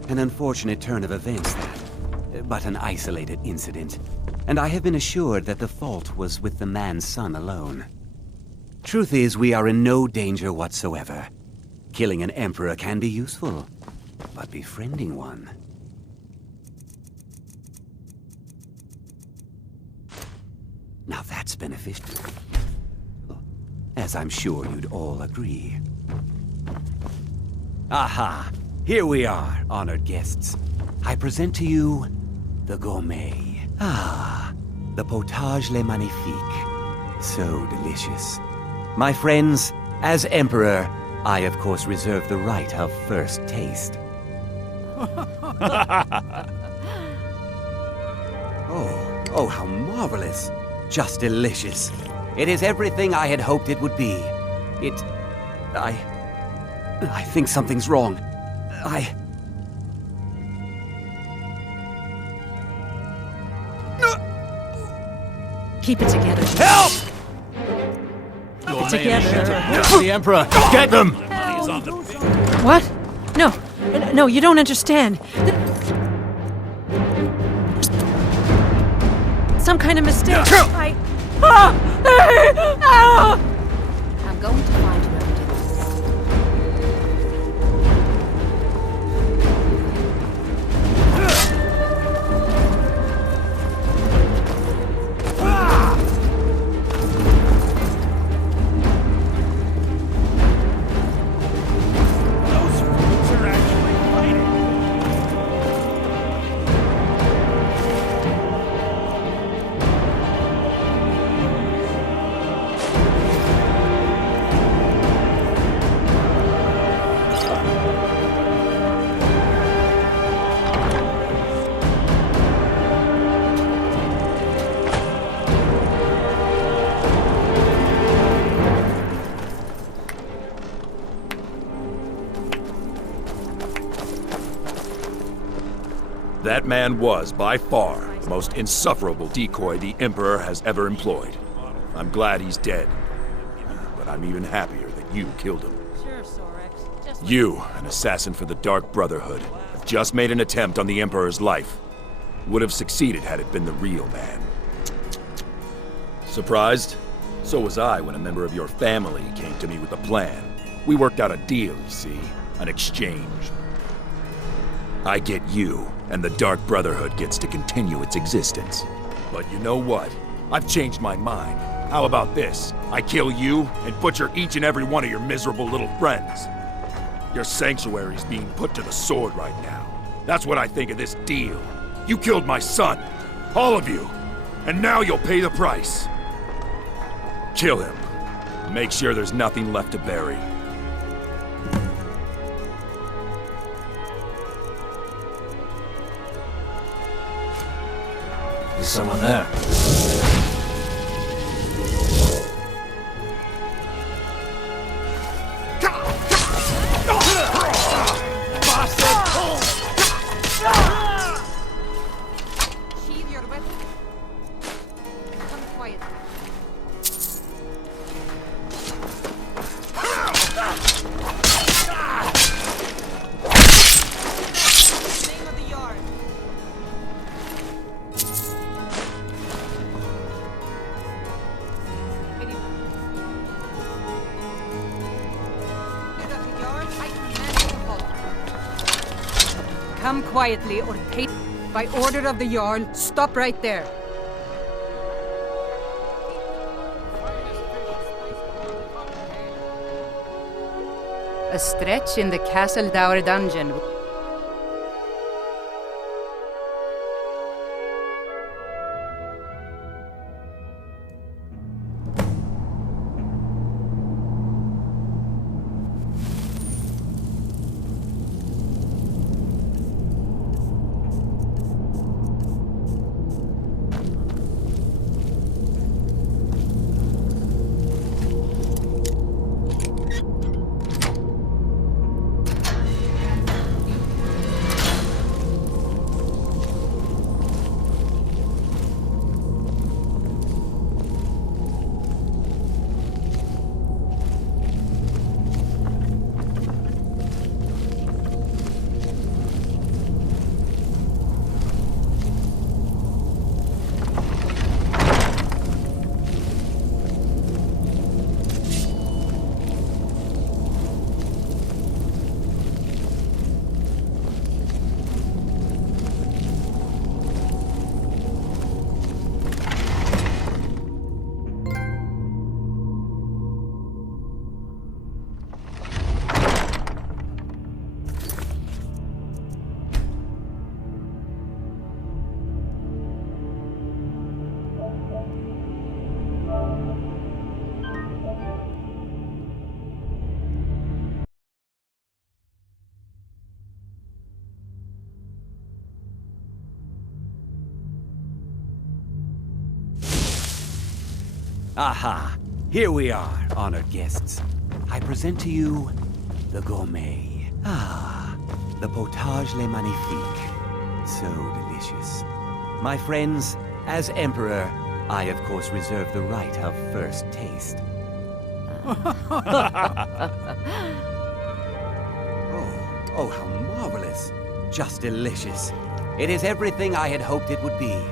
an unfortunate turn of events that, but an isolated incident. And I have been assured that the fault was with the man's son alone. Truth is, we are in no danger whatsoever. Killing an emperor can be useful, but befriending one... Now that's beneficial. As I'm sure you'd all agree. Aha! Here we are, honored guests. I present to you the gourmet. Ah, the potage le magnifique. So delicious. My friends, as Emperor, I of course reserve the right of first taste. Oh, how marvelous. Just delicious. It is everything I had hoped it would be. I think something's wrong. Keep it together. Help! Keep it together. The Emperor! Get them! What? No, you don't understand. Some kind of mistake. I'm going to find whoever did this. Those fools are actually fighting. That man was, by far, the most insufferable decoy the Emperor has ever employed. I'm glad he's dead. But I'm even happier that you killed him. You, an assassin for the Dark Brotherhood, have just made an attempt on the Emperor's life. Would have succeeded had it been the real man. Surprised? So was I when a member of your family came to me with a plan. We worked out a deal, you see. An exchange. I get you, and the Dark Brotherhood gets to continue its existence. But you know what? I've changed my mind. How about this? I kill you and butcher each and every one of your miserable little friends. Your sanctuary's being put to the sword right now. That's what I think of this deal. You killed my son. All of you. And now you'll pay the price. Kill him. Make sure there's nothing left to bury. There's someone there. Sheathe your weapon. Come quietly. Name of the yard. Come quietly or pay. By order of the Jarl, stop right there. A stretch in the Castle Dower dungeon. Aha! Here we are, honored guests. I present to you the gourmet. Ah, the potage le magnifique. So delicious. My friends, as Emperor, I of course reserve the right of first taste. Oh, how marvelous. Just delicious. It is everything I had hoped it would be.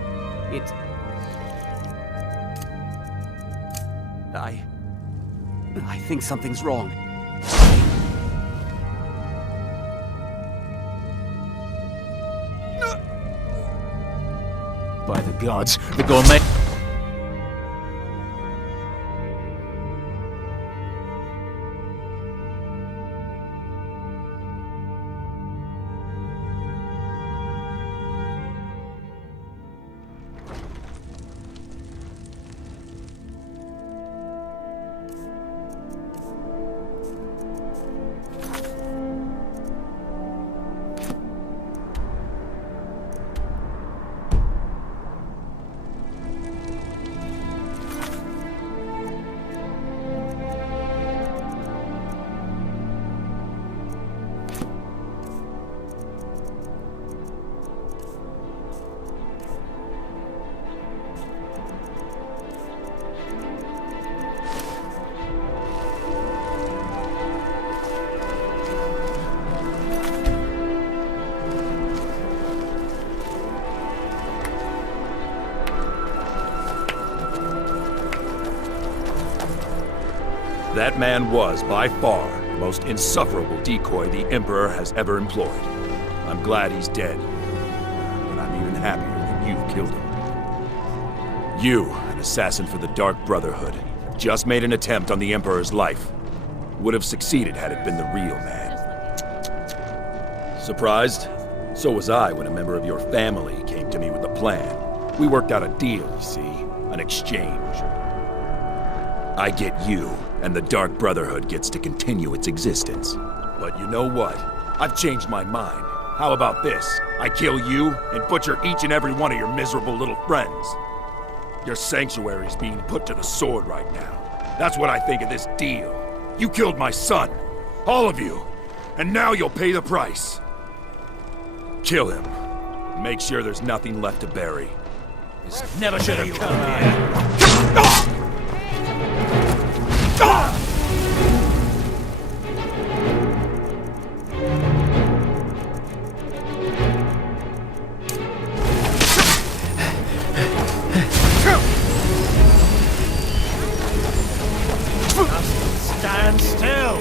I think something's wrong. By the gods, the gourmet... That man was, by far, the most insufferable decoy the Emperor has ever employed. I'm glad he's dead. But I'm even happier that you've killed him. You, an assassin for the Dark Brotherhood, just made an attempt on the Emperor's life. Would have succeeded had it been the real man. Surprised? So was I when a member of your family came to me with a plan. We worked out a deal, you see. An exchange. I get you, and the Dark Brotherhood gets to continue its existence. But you know what? I've changed my mind. How about this? I kill you and butcher each and every one of your miserable little friends. Your sanctuary's being put to the sword right now. That's what I think of this deal. You killed my son. All of you. And now you'll pay the price. Kill him. Make sure there's nothing left to bury. This never should have come here. Stand still!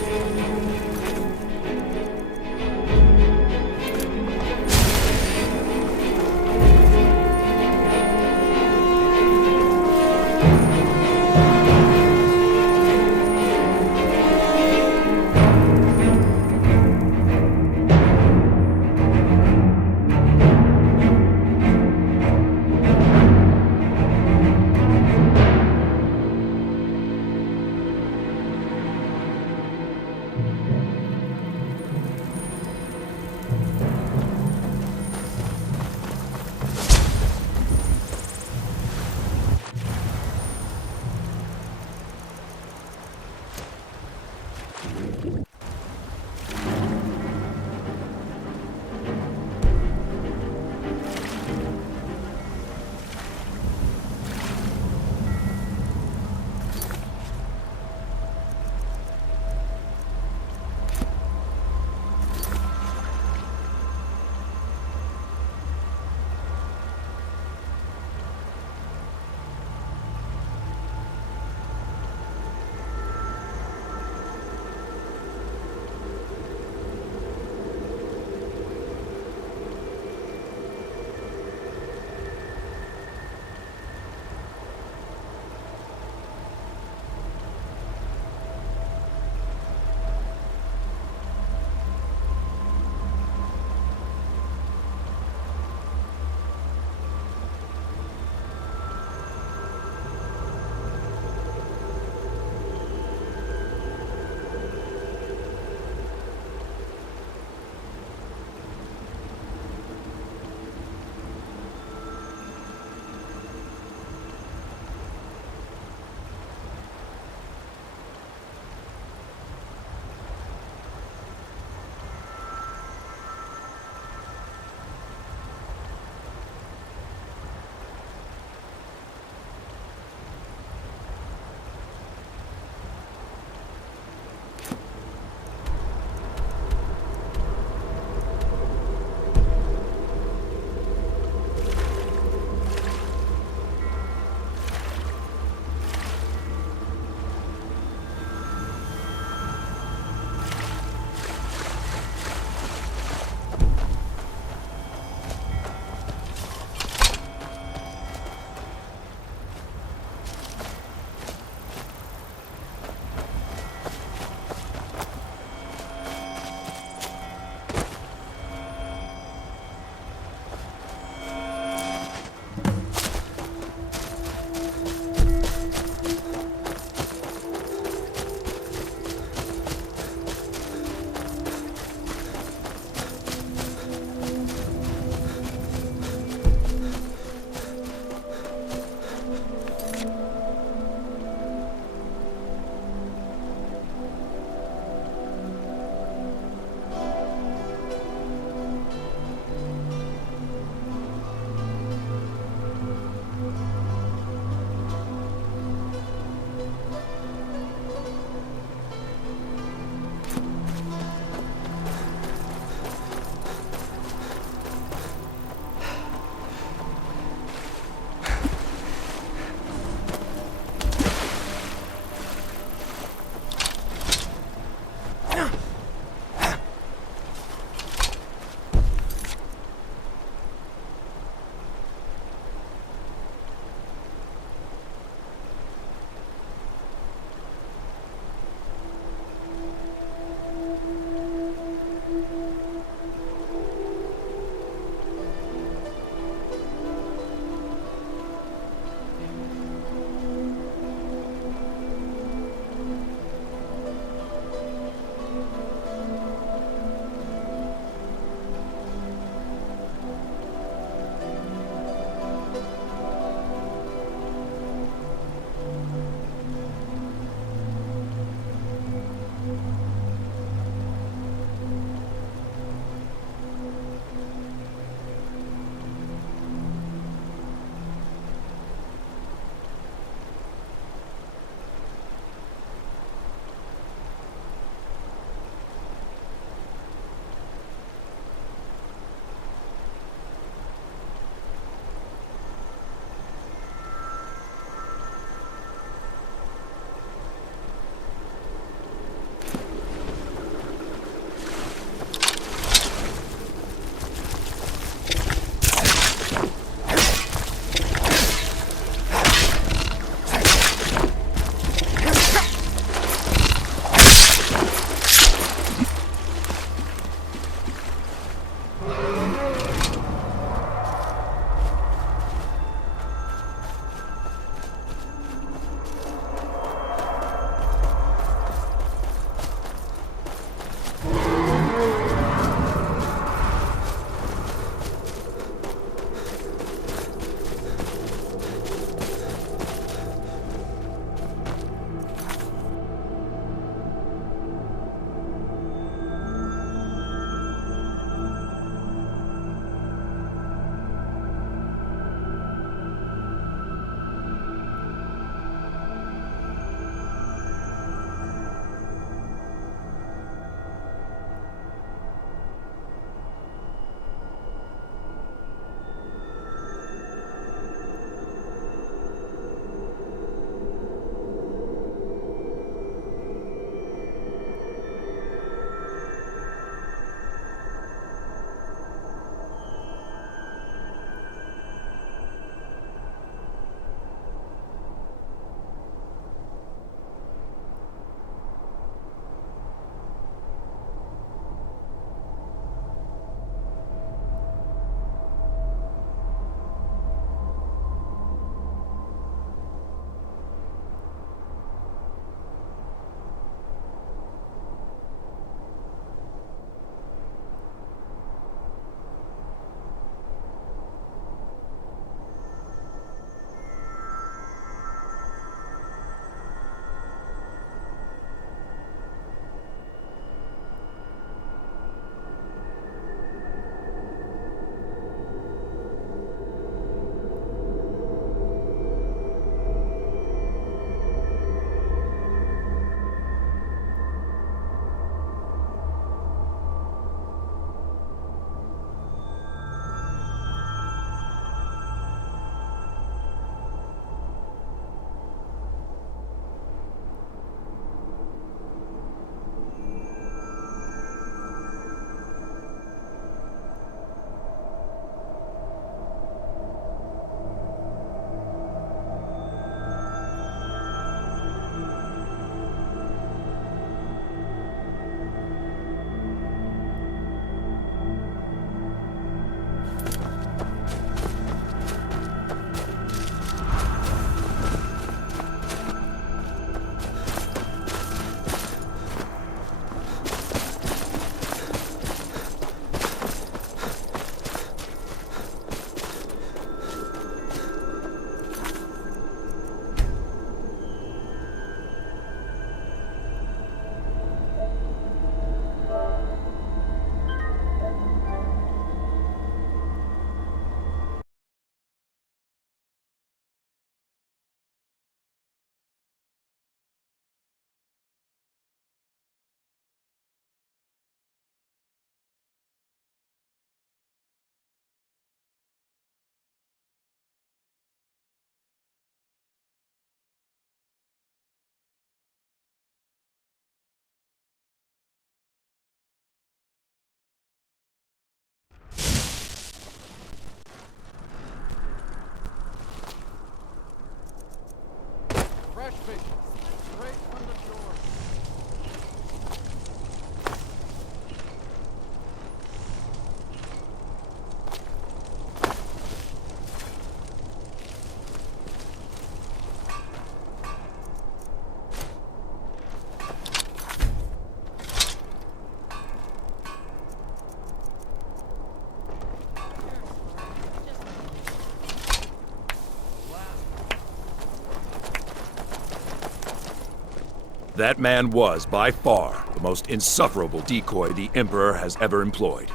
That man was, by far, the most insufferable decoy the Emperor has ever employed.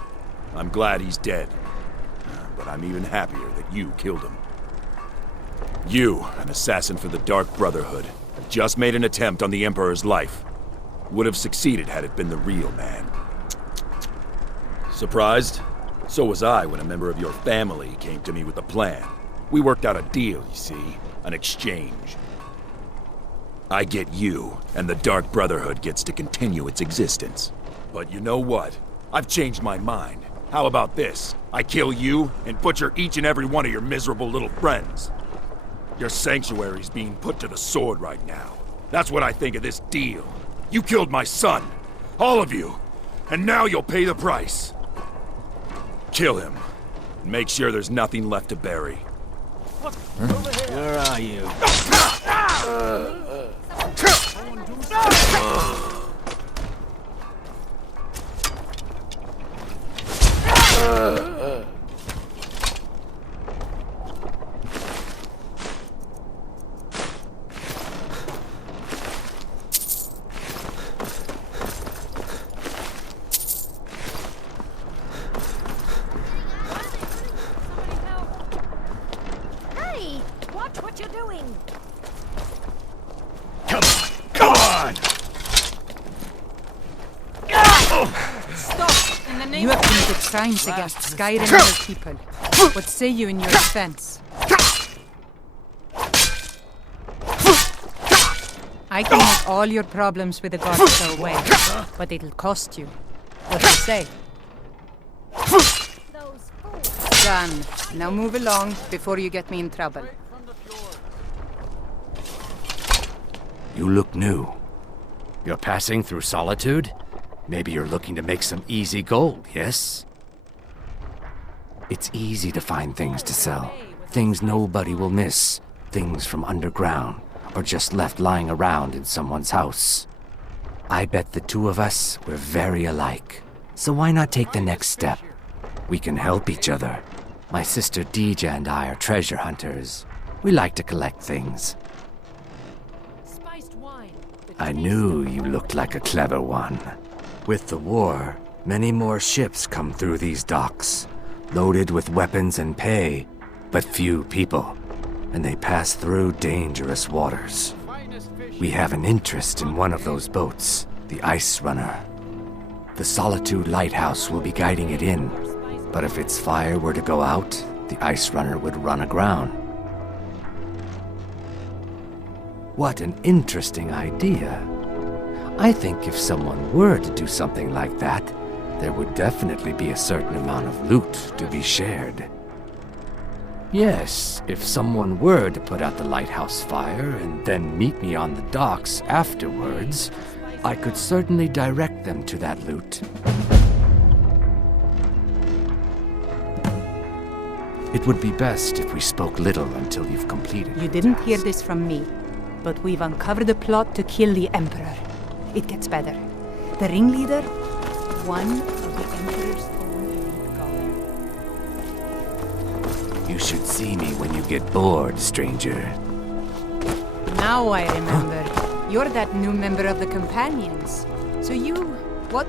I'm glad he's dead. But I'm even happier that you killed him. You, an assassin for the Dark Brotherhood, have just made an attempt on the Emperor's life. Would have succeeded had it been the real man. Surprised? So was I when a member of your family came to me with a plan. We worked out a deal, you see. An exchange. I get you, and the Dark Brotherhood gets to continue its existence. But you know what? I've changed my mind. How about this? I kill you and butcher each and every one of your miserable little friends. Your sanctuary's being put to the sword right now. That's what I think of this deal. You killed my son. All of you. And now you'll pay the price. Kill him. And make sure there's nothing left to bury. Where are you? Hey, watch what you're doing. Come on! Stop! In the name you have committed crimes against Skyrim and her people. What say you in your defense? I can make all your problems with the gods go away, but it'll cost you. What do you say? Done. Now move along before you get me in trouble. You look new. You're passing through solitude? Maybe you're looking to make some easy gold, yes? It's easy to find things to sell. Things nobody will miss. Things from underground, or just left lying around in someone's house. I bet the two of us were very alike. So why not take the next step? We can help each other. My sister Deja and I are treasure hunters. We like to collect things. I knew you looked like a clever one. With the war, many more ships come through these docks, loaded with weapons and pay, but few people, and they pass through dangerous waters. We have an interest in one of those boats, the Ice Runner. The Solitude Lighthouse will be guiding it in, but if its fire were to go out, the Ice Runner would run aground. What an interesting idea. I think if someone were to do something like that, there would definitely be a certain amount of loot to be shared. Yes, if someone were to put out the lighthouse fire and then meet me on the docks afterwards, I could certainly direct them to that loot. It would be best if we spoke little until you've completed. You didn't hear this from me, but we've uncovered a plot to kill the Emperor. It gets better. The ringleader, one of the Emperor's own elite guard. You should see me when you get bored, stranger. Now I remember. You're that new member of the Companions. So you... what?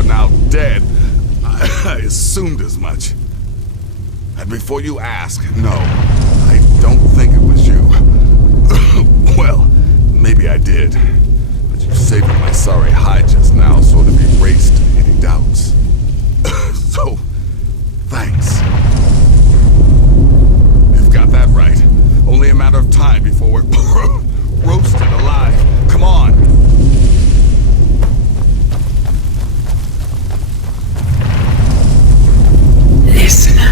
are now dead, I assumed as much. And before you ask, no, I don't think it was you. Well, maybe I did. But you saved my sorry hide just now sort of erased any doubts. So, thanks. You've got that right. Only a matter of time before we're roasted alive. Come on. Listener,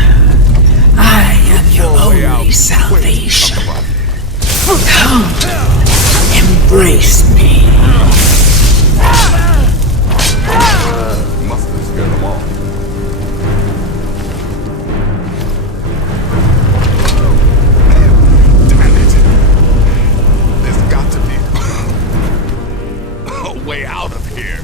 I am your only salvation. Come, embrace me. Must have scared them all. Damn it. There's got to be a way out of here.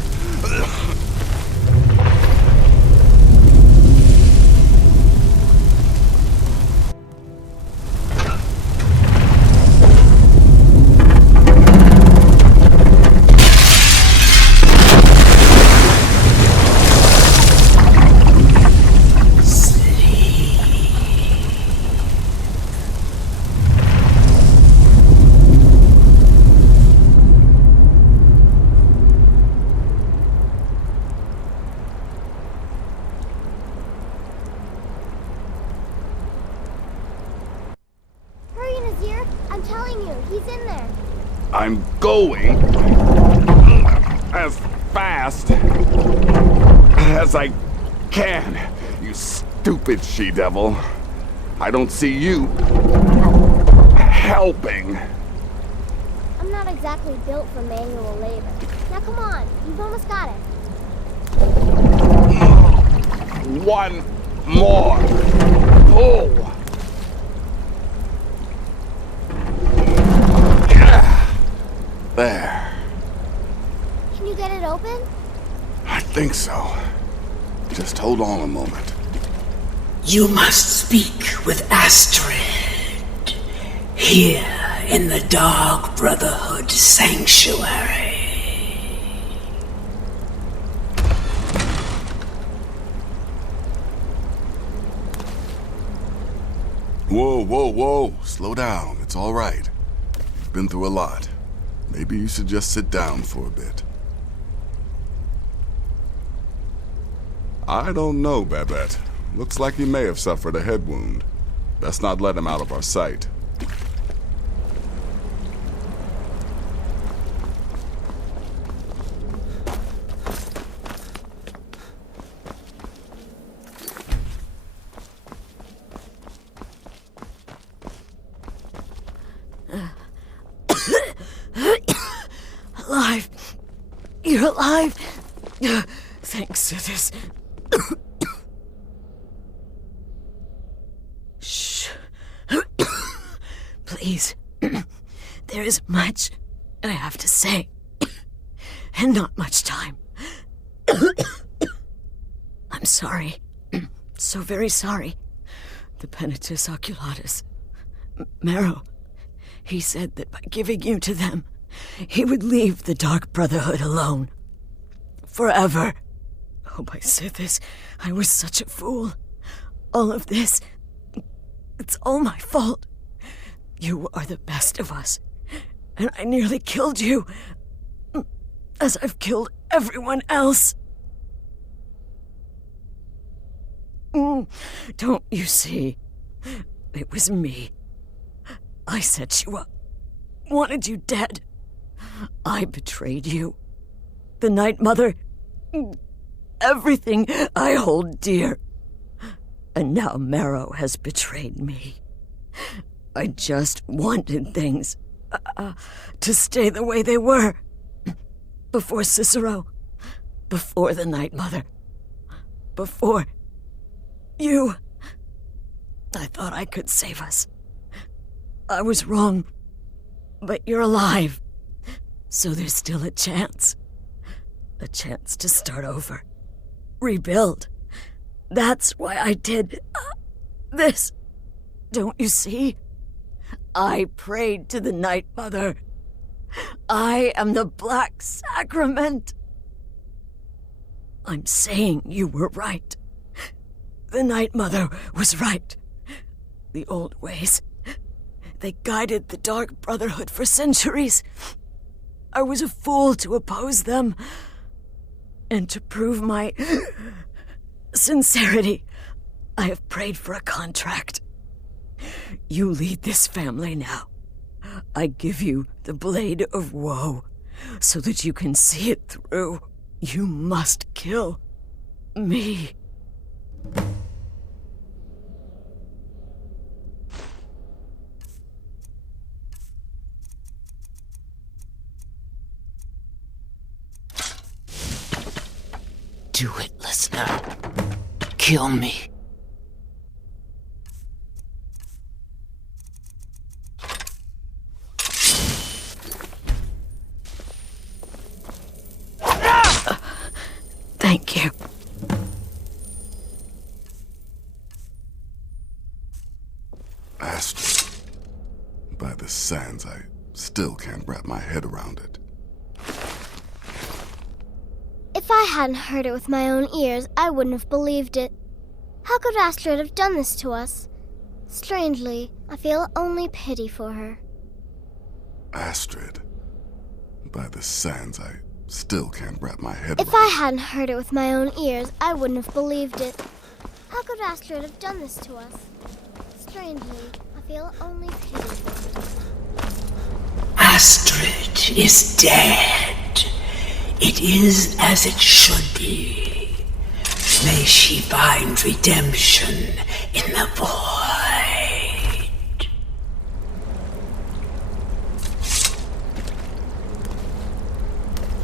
I'm going as fast as I can, you stupid she-devil. I don't see you helping. I'm not exactly built for manual labor. Now come on, you've almost got it. One more pull. There. Can you get it open? I think so. Just hold on a moment. You must speak with Astrid. Here in the Dark Brotherhood Sanctuary. Whoa, whoa, whoa. Slow down. It's all right. You've been through a lot. Maybe you should just sit down for a bit. I don't know, Babette. Looks like he may have suffered a head wound. Best not let him out of our sight. Alive. You're alive. Thanks to this. Shh. Please. There is much I have to say. And not much time. I'm sorry. So very sorry. The Penitus Oculatus. Marrow. He said that by giving you to them, he would leave the Dark Brotherhood alone. Forever. Oh, my Sithis, I was such a fool. All of this, it's all my fault. You are the best of us, and I nearly killed you, as I've killed everyone else. Don't you see? It was me. I set you up, wanted you dead. I betrayed you. The Night Mother, everything I hold dear. And now Marrow has betrayed me. I just wanted things to stay the way they were. Before Cicero, before the Night Mother, before you. I thought I could save us. I was wrong, but you're alive. So there's still a chance. A chance to start over. Rebuild. That's why I did this. Don't you see? I prayed to the Night Mother. I am the Black Sacrament. I'm saying you were right. The Night Mother was right. The old ways, they guided the Dark Brotherhood for centuries. I was a fool to oppose them. And to prove my sincerity, I have prayed for a contract. You lead this family now. I give you the Blade of Woe, so that you can see it through. You must kill me. Do it, listener. Kill me. Thank you. Astrid. By the sands, I still can't wrap my head around it. If I hadn't heard it with my own ears, I wouldn't have believed it. How could Astrid have done this to us? Strangely, I feel only pity for her. Astrid. By the sands, I still can't wrap my head If I hadn't heard it with my own ears, I wouldn't have believed it. How could Astrid have done this to us? Strangely, I feel only pity for her. Astrid is dead. It is as it should be. May she find redemption in the void.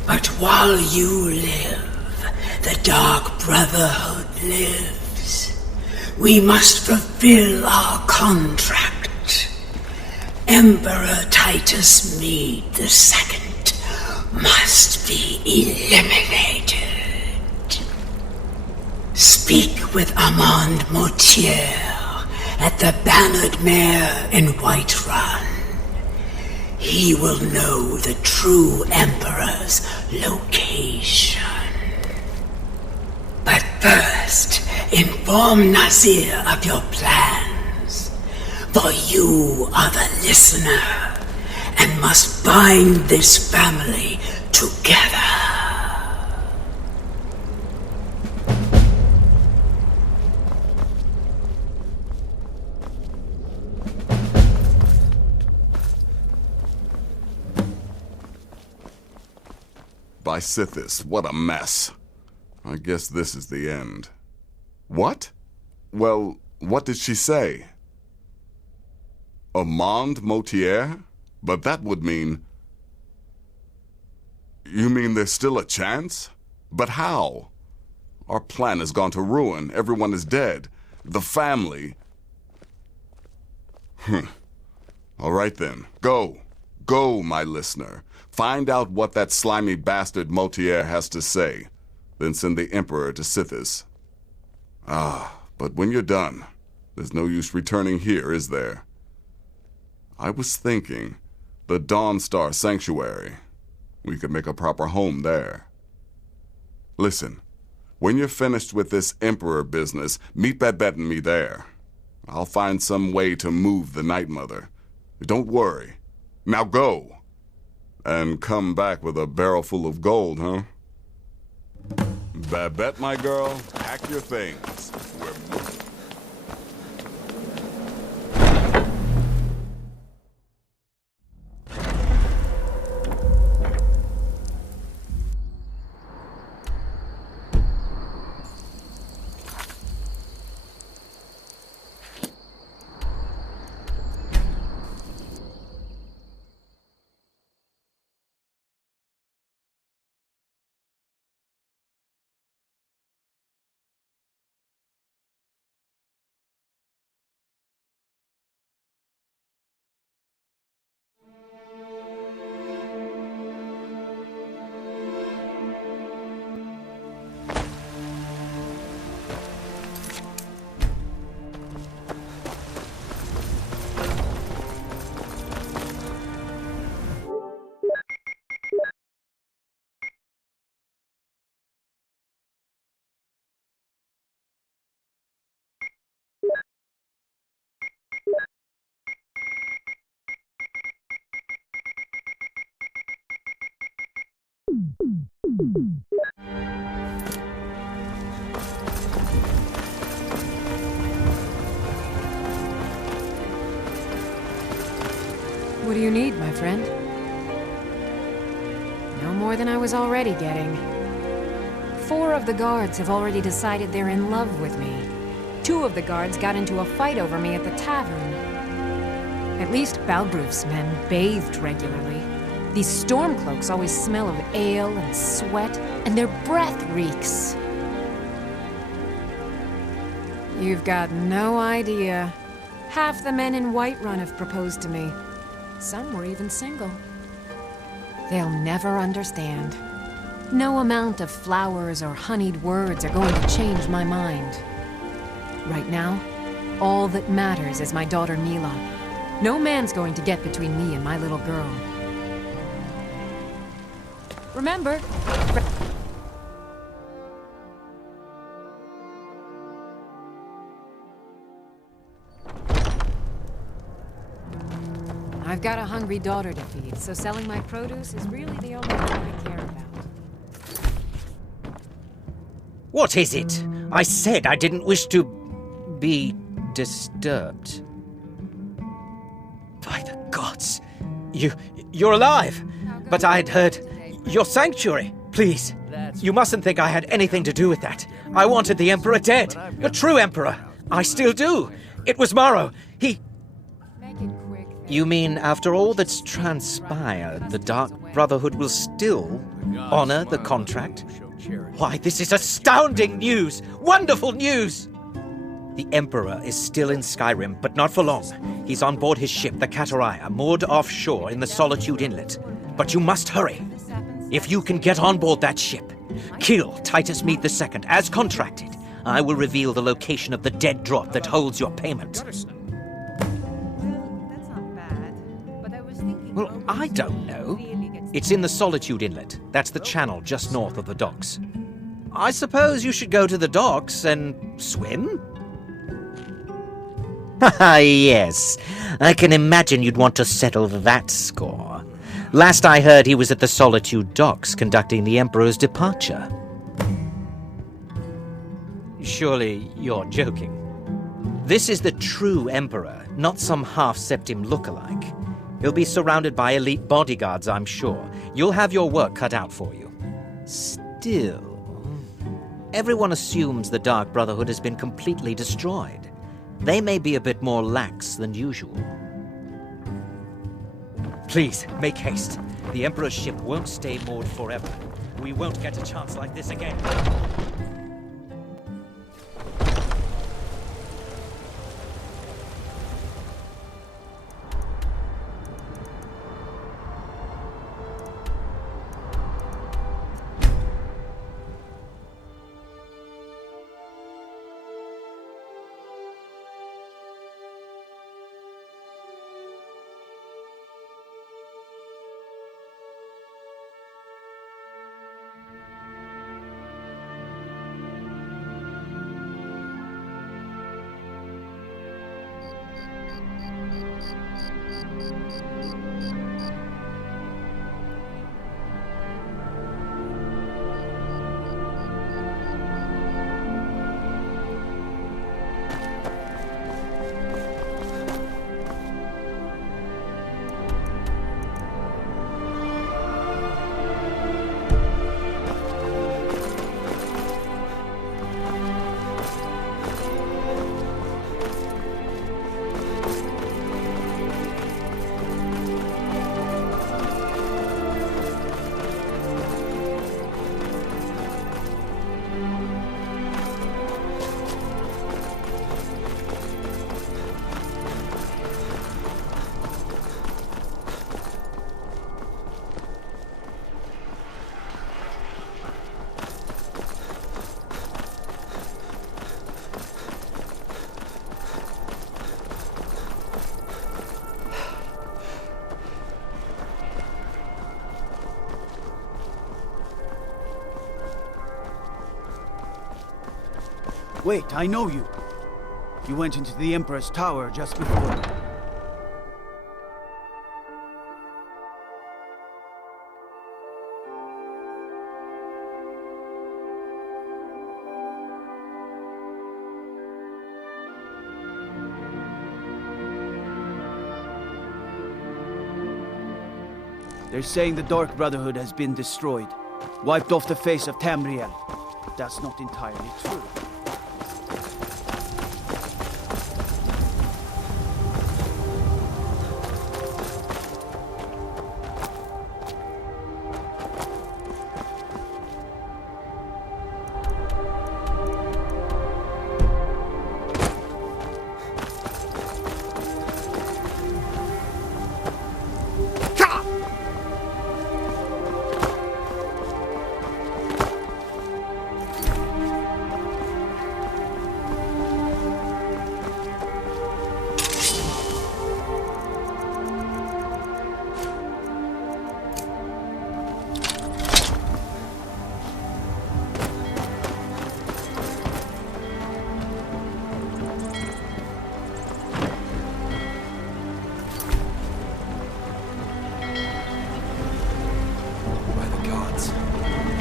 But while you live, the Dark Brotherhood lives. We must fulfill our contract. Emperor Titus Mede II must be eliminated. Speak with Armand Mortier at the Bannered Mare in Whiterun. He will know the true Emperor's location. But first, inform Nazir of your plans, for you are the listener and must bind this family together. By Sithis, what a mess. I guess this is the end. What? Well, what did she say? Armand Mortier? But that would mean... You mean there's still a chance? But how? Our plan has gone to ruin. Everyone is dead. The family... All right then. Go. Go, my listener. Find out what that slimy bastard Mortier has to say. Then send the Emperor to Sithis. But when you're done, there's no use returning here, is there? I was thinking... the Dawnstar Sanctuary. We could make a proper home there. Listen, when you're finished with this Emperor business, meet Babette and me there. I'll find some way to move the Night Mother. Don't worry. Now go. And come back with a barrel full of gold, huh? Babette, my girl, pack your things. We're moving. What do you need, my friend? No more than I was already getting. 4 of the guards have already decided they're in love with me. 2 of the guards got into a fight over me at the tavern. At least Balbruf's men bathed regularly. These stormcloaks always smell of ale and sweat, and their breath reeks. You've got no idea. Half the men in Whiterun have proposed to me. Some were even single. They'll never understand. No amount of flowers or honeyed words are going to change my mind. Right now, all that matters is my daughter Mila. No man's going to get between me and my little girl. Remember, I've got a hungry daughter to feed, so selling my produce is really the only thing I care about. What is it? I said I didn't wish to be disturbed. By the gods! You're alive! But I'd heard your sanctuary. Please, you mustn't think I had anything to do with that. I wanted the Emperor dead. A true Emperor. I still do. It was Morrow. You mean after all that's transpired, the Dark Brotherhood will still honor the contract? Why, this is astounding news! Wonderful news! The Emperor is still in Skyrim, but not for long. He's on board his ship, the Kataraya, moored offshore in the Solitude Inlet. But you must hurry. If you can get on board that ship, kill Titus Mead II, as contracted, I will reveal the location of the dead drop that holds your payment. Well, I don't know. It's in the Solitude Inlet. That's the channel just north of the docks. I suppose you should go to the docks and swim? Ah, yes. I can imagine you'd want to settle that score. Last I heard, he was at the Solitude docks conducting the Emperor's departure. Surely you're joking. This is the true Emperor, not some half-septim lookalike. He'll be surrounded by elite bodyguards, I'm sure. You'll have your work cut out for you. Still, everyone assumes the Dark Brotherhood has been completely destroyed. They may be a bit more lax than usual. Please, make haste. The Emperor's ship won't stay moored forever. We won't get a chance like this again. Wait, I know you. You went into the Emperor's tower just before. They're saying the Dark Brotherhood has been destroyed, wiped off the face of Tamriel. That's not entirely true.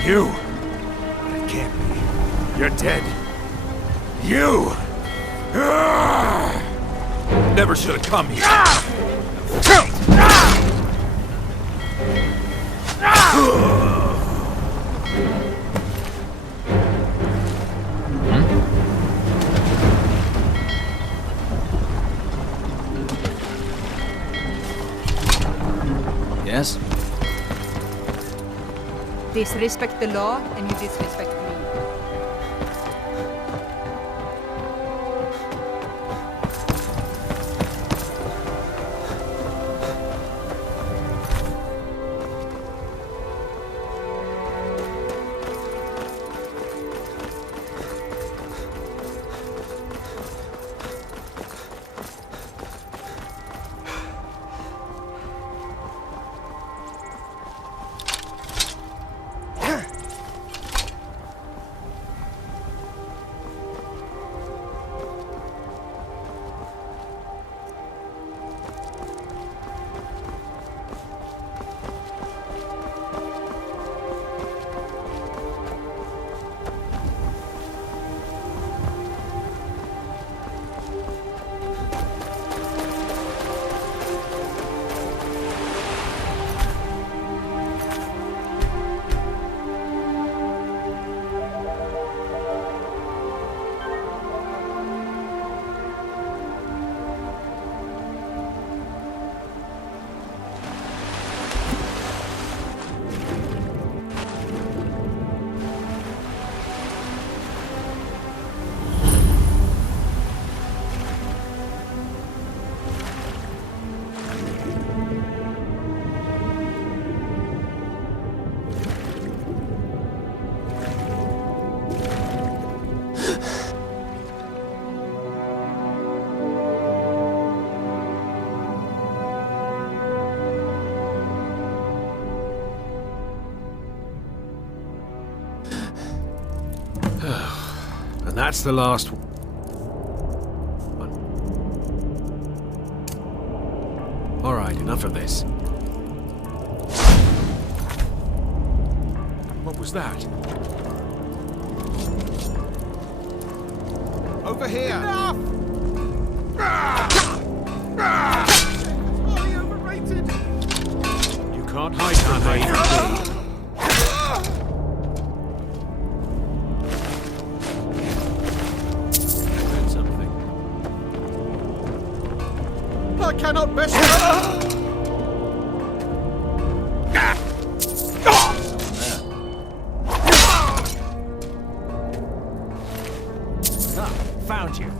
You! It can't be. You're dead. You! Never should have come here. Yes? Disrespect the law, and you disrespect me. And that's the last one. All right, enough of this. What was that? Over here! Enough! Highly overrated! You can't hide from me. I cannot best. Found you.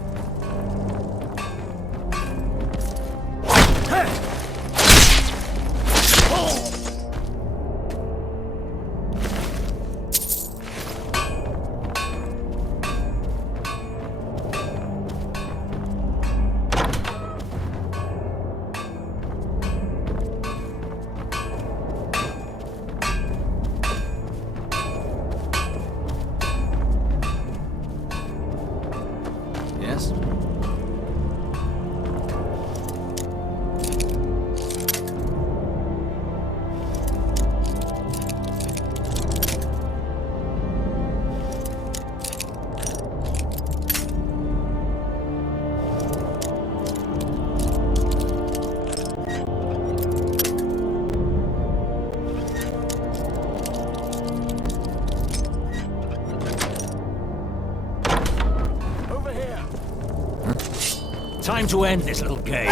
time to end this little game.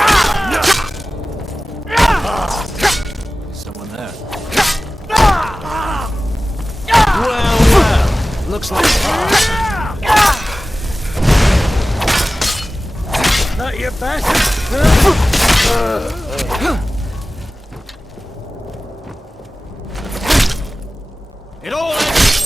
Someone there. Well, looks like... Not your best. It all ends.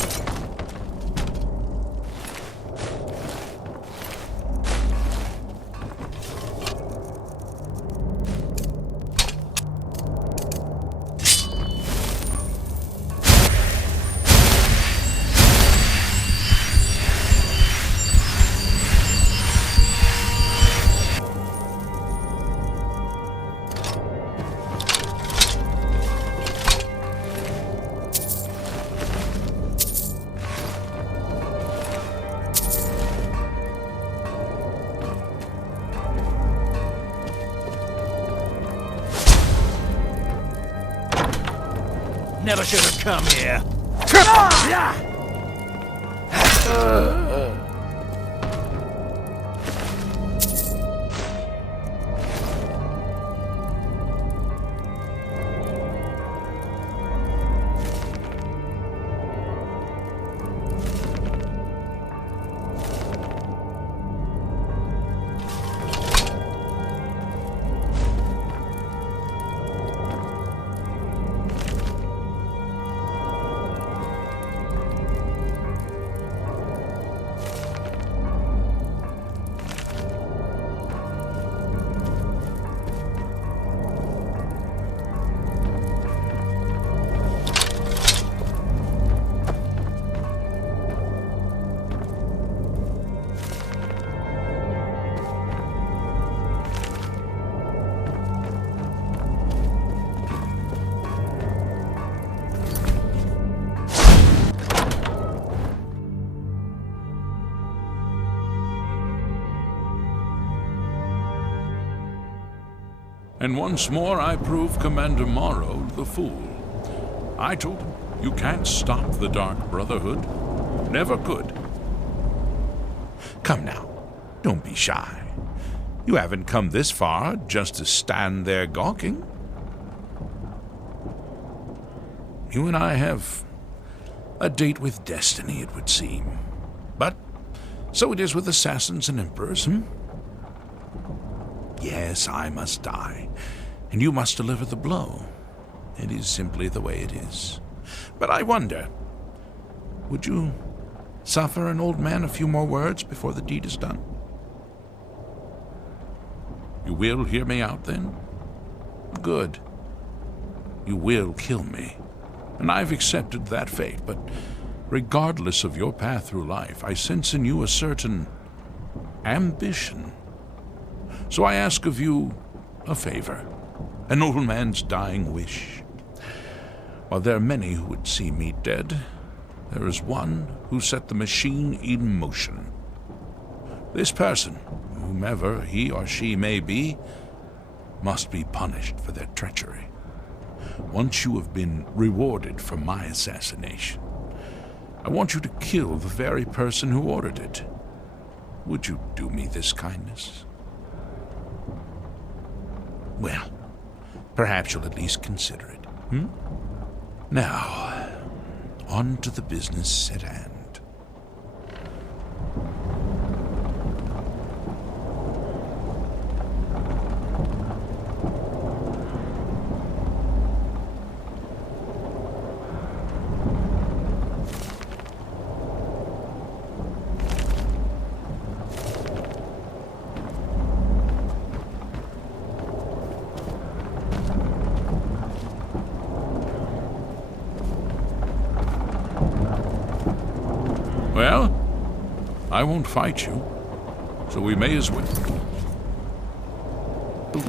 Never should have come here. And once more I prove Commander Morrow the fool. I told him, you can't stop the Dark Brotherhood. Never could. Come now, don't be shy. You haven't come this far just to stand there gawking. You and I have a date with destiny, it would seem. But so it is with assassins and emperors, Yes, I must die, and you must deliver the blow. It is simply the way it is. But I wonder, would you suffer an old man a few more words before the deed is done? You will hear me out, then? Good. You will kill me, and I've accepted that fate, but regardless of your path through life, I sense in you a certain ambition. So I ask of you a favor, an old man's dying wish. While there are many who would see me dead, there is one who set the machine in motion. This person, whomever he or she may be, must be punished for their treachery. Once you have been rewarded for my assassination, I want you to kill the very person who ordered it. Would you do me this kindness? Well, perhaps you'll at least consider it, Now, on to the business at hand. Well, I won't fight you, so we may as well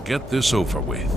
get this over with.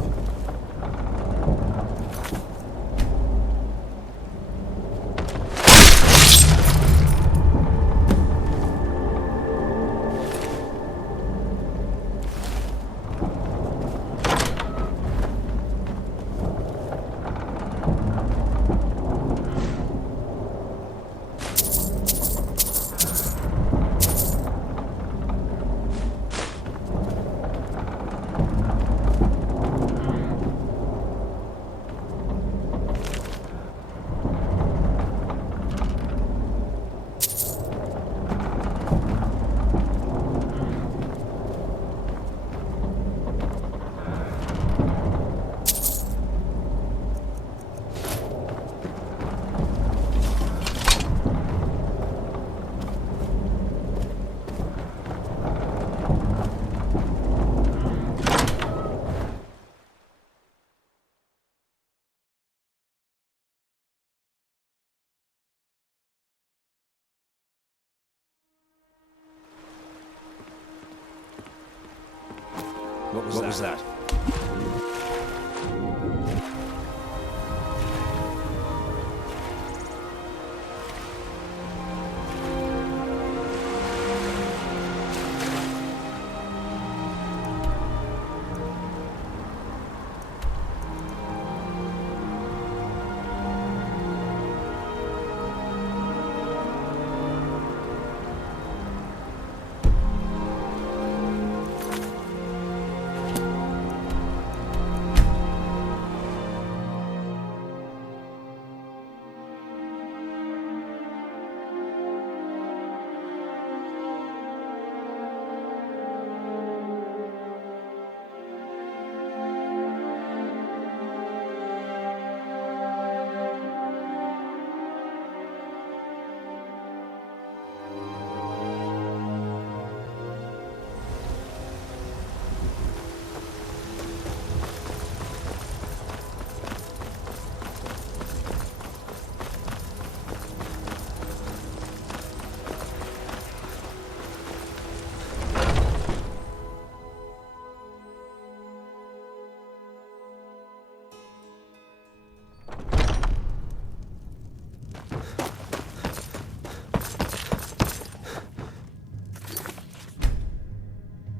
What was that?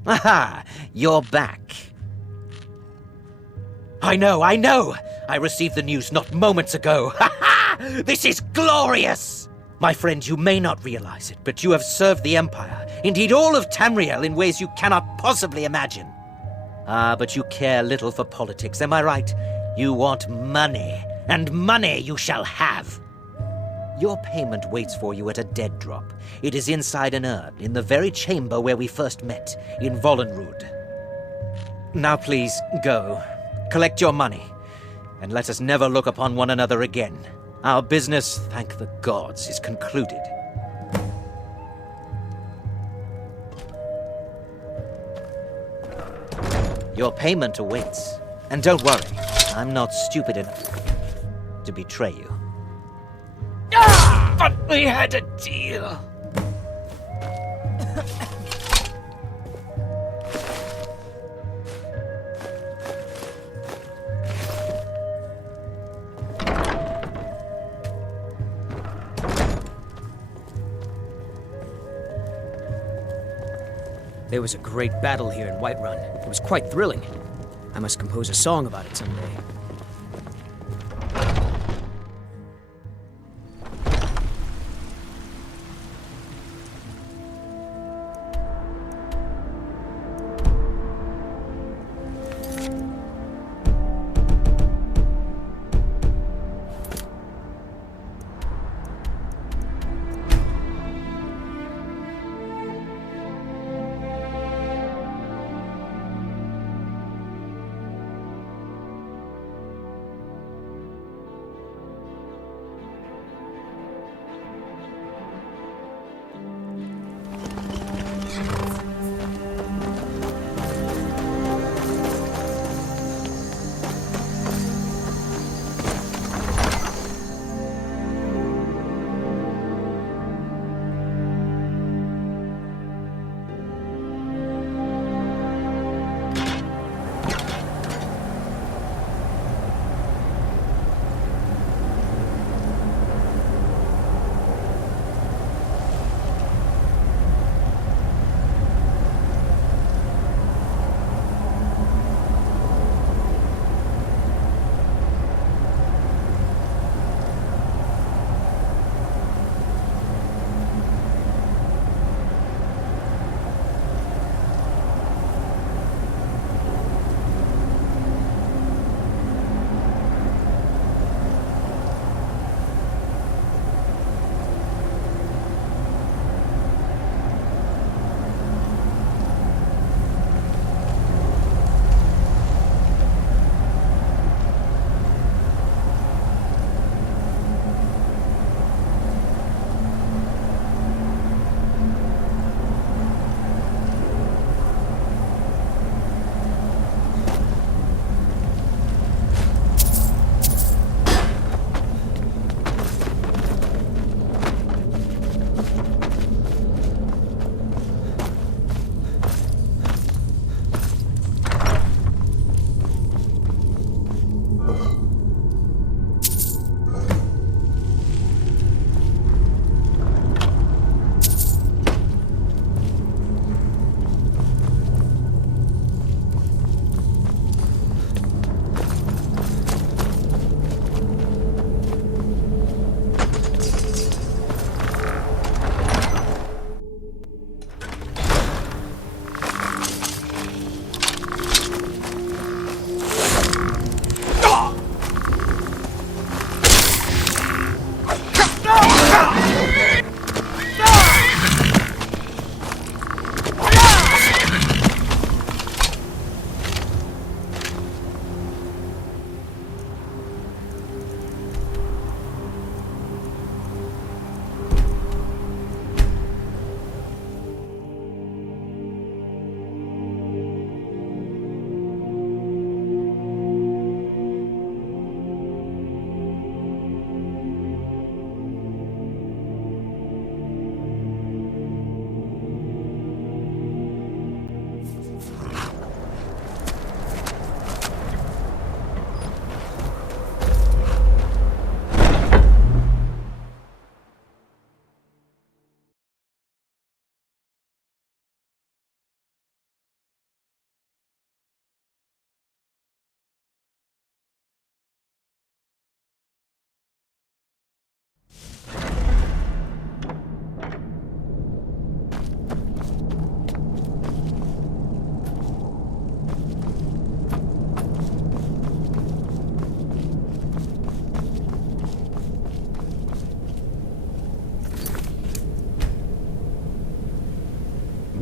Aha! You're back. I know! I received the news not moments ago. Ha ha! This is glorious! My friend, you may not realize it, but you have served the Empire, indeed all of Tamriel, in ways you cannot possibly imagine. Ah, but you care little for politics, am I right? You want money, and money you shall have. Your payment waits for you at a dead drop. It is inside an urn, in the very chamber where we first met, in Vollenrud. Now please, go. Collect your money, and let us never look upon one another again. Our business, thank the gods, is concluded. Your payment awaits. And don't worry, I'm not stupid enough to betray you. Ah! But we had a deal. There was a great battle here in Whiterun. It was quite thrilling. I must compose a song about it someday.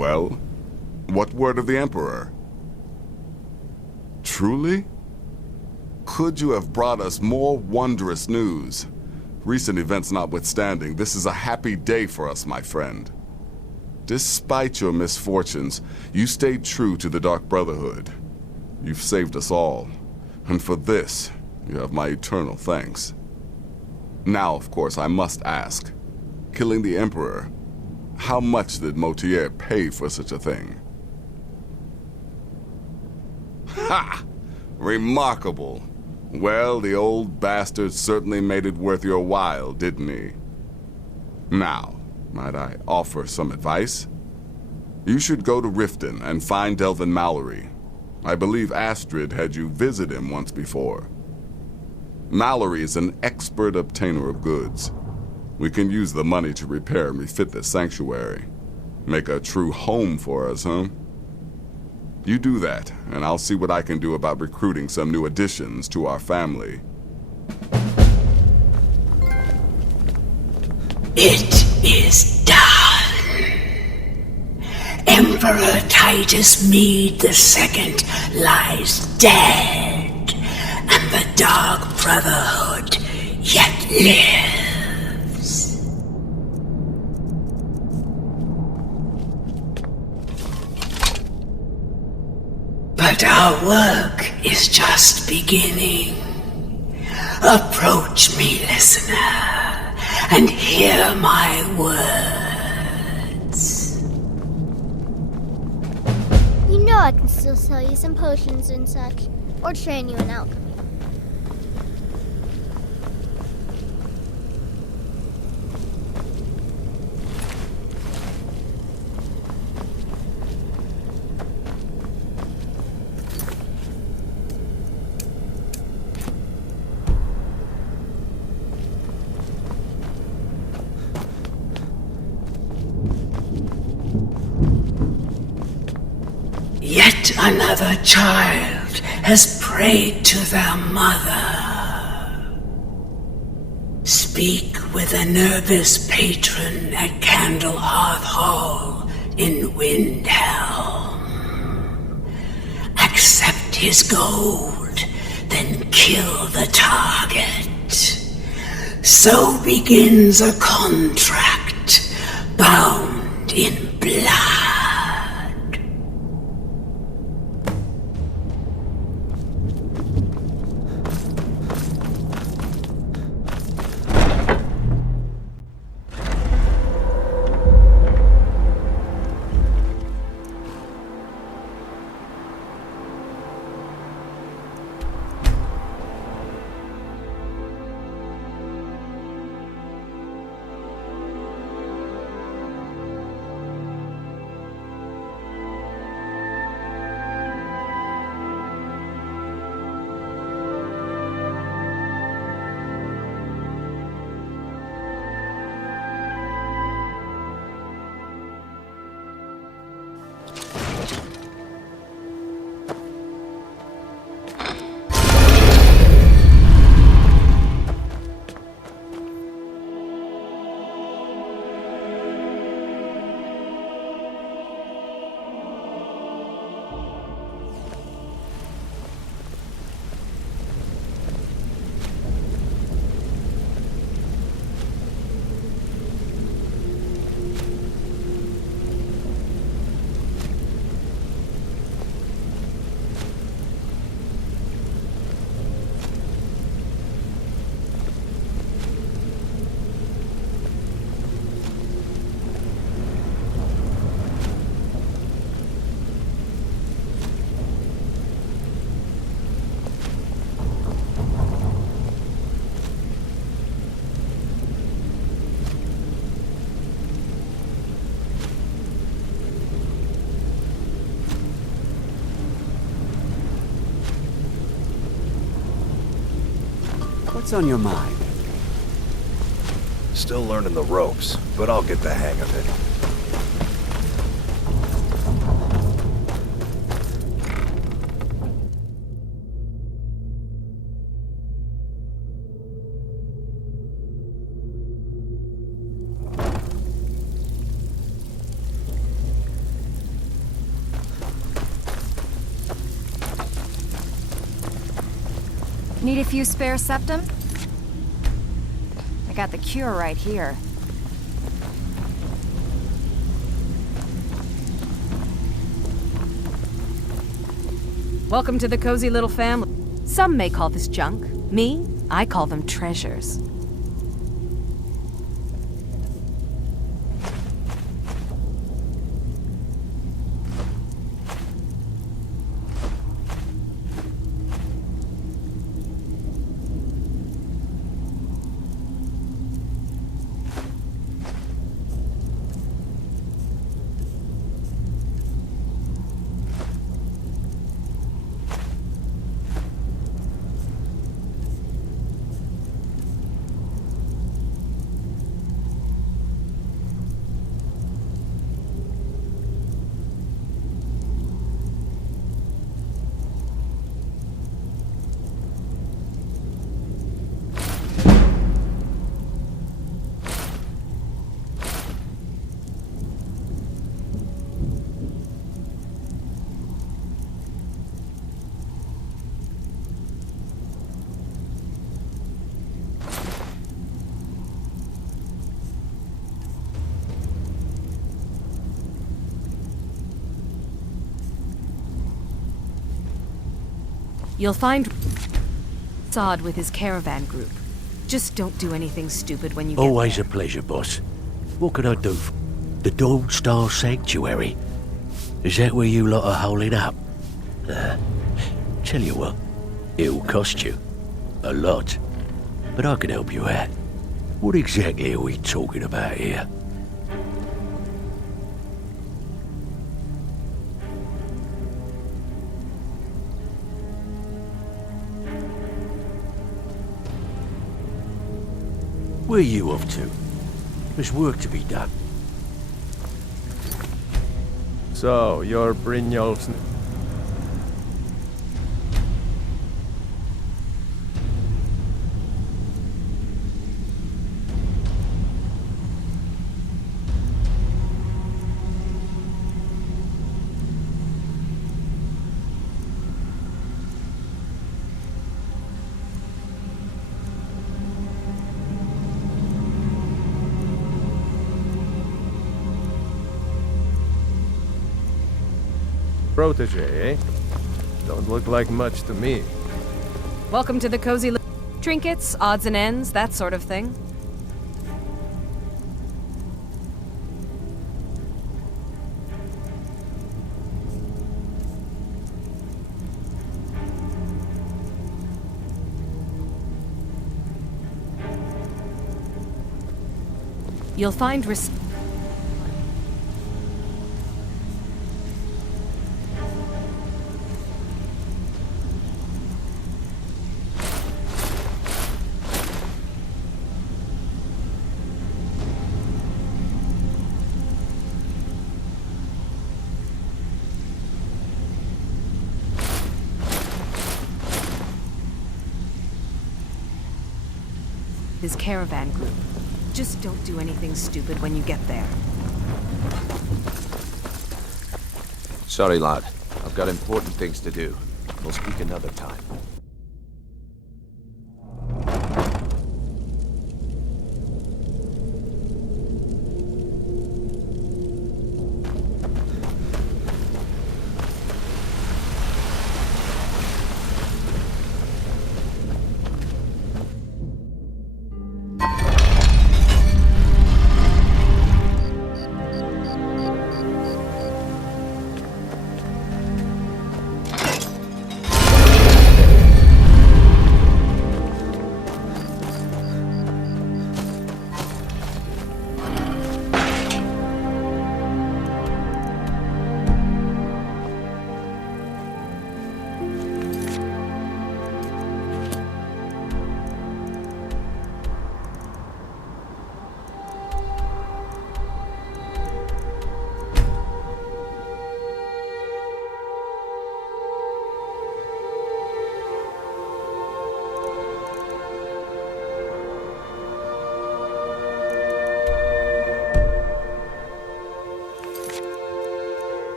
Well, what word of the Emperor? Truly? Could you have brought us more wondrous news? Recent events notwithstanding, this is a happy day for us, my friend. Despite your misfortunes, you stayed true to the Dark Brotherhood. You've saved us all, and for this, you have my eternal thanks. Now, of course, I must ask, killing the Emperor, how much did Motier pay for such a thing? Ha! Remarkable. Well, the old bastard certainly made it worth your while, didn't he? Now, might I offer some advice? You should go to Riften and find Delvin Mallory. I believe Astrid had you visit him once before. Mallory is an expert obtainer of goods. We can use the money to repair and refit the sanctuary. Make a true home for us, huh? You do that, and I'll see what I can do about recruiting some new additions to our family. It is done. Emperor Titus Mede II lies dead, and the Dark Brotherhood yet lives. But our work is just beginning. Approach me, listener, and hear my words. You know I can still sell you some potions and such, or train you in alchemy. Yet another child has prayed to their mother. Speak with a nervous patron at Candlehearth Hall in Windhelm. Accept his gold, then kill the target. So begins a contract bound in blood. What's on your mind? Still learning the ropes, but I'll get the hang of it. Need a few spare septum? I got the cure right here. Welcome to the cozy little family. Some may call this junk. Me, I call them treasures. You'll find Sod with his caravan group. Just don't do anything stupid when you get Always there. a pleasure, boss. What can I do? The Dawn Star Sanctuary? Is that where you lot are holding up? Tell you what, it'll cost you. A lot. But I can help you out. What exactly are we talking about here? Where are you off to? There's work to be done. So, you're Brynjolf's... protege, eh? Don't look like much to me. Welcome to the cozy trinkets, odds and ends, that sort of thing. You'll find his caravan group. Just don't do anything stupid when you get there. Sorry, lad. I've got important things to do. We'll speak another time.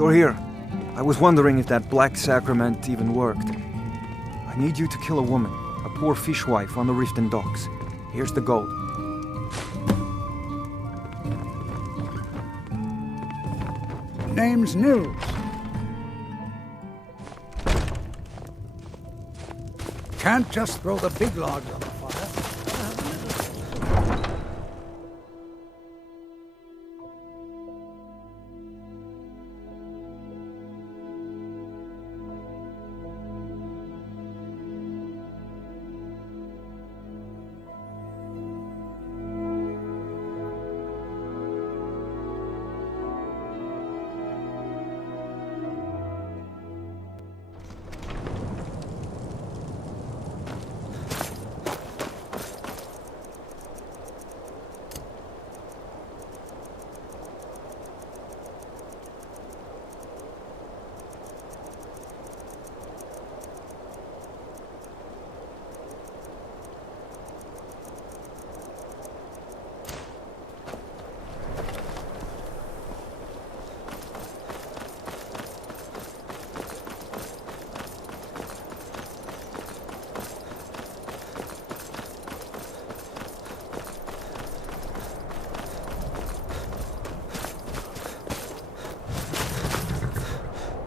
You're here. I was wondering if that black sacrament even worked. I need you to kill a woman, a poor fishwife on the Riften docks. Here's the gold. Name's Nils. Can't just throw the big logs on the fire.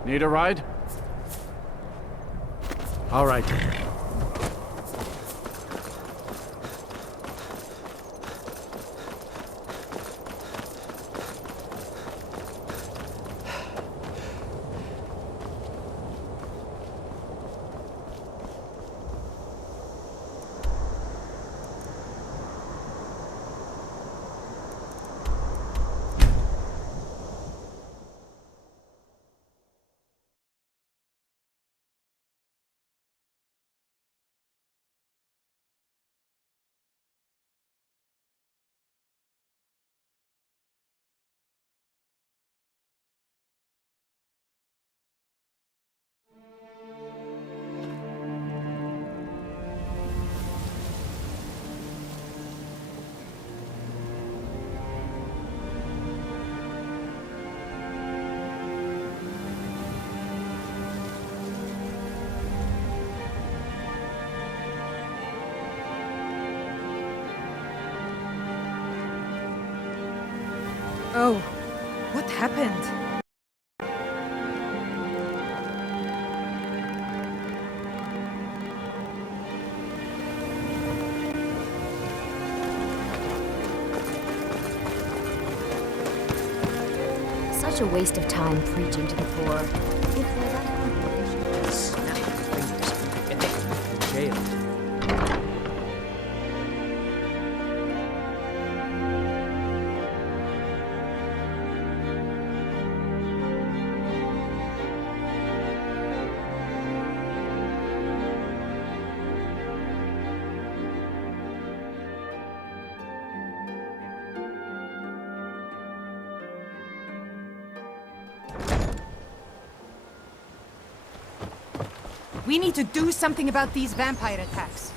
Need a ride? All right. Oh, what happened? Such a waste of time preaching to the poor. If they're that hungry, they should Snap your fingers and they in jail. We need to do something about these vampire attacks.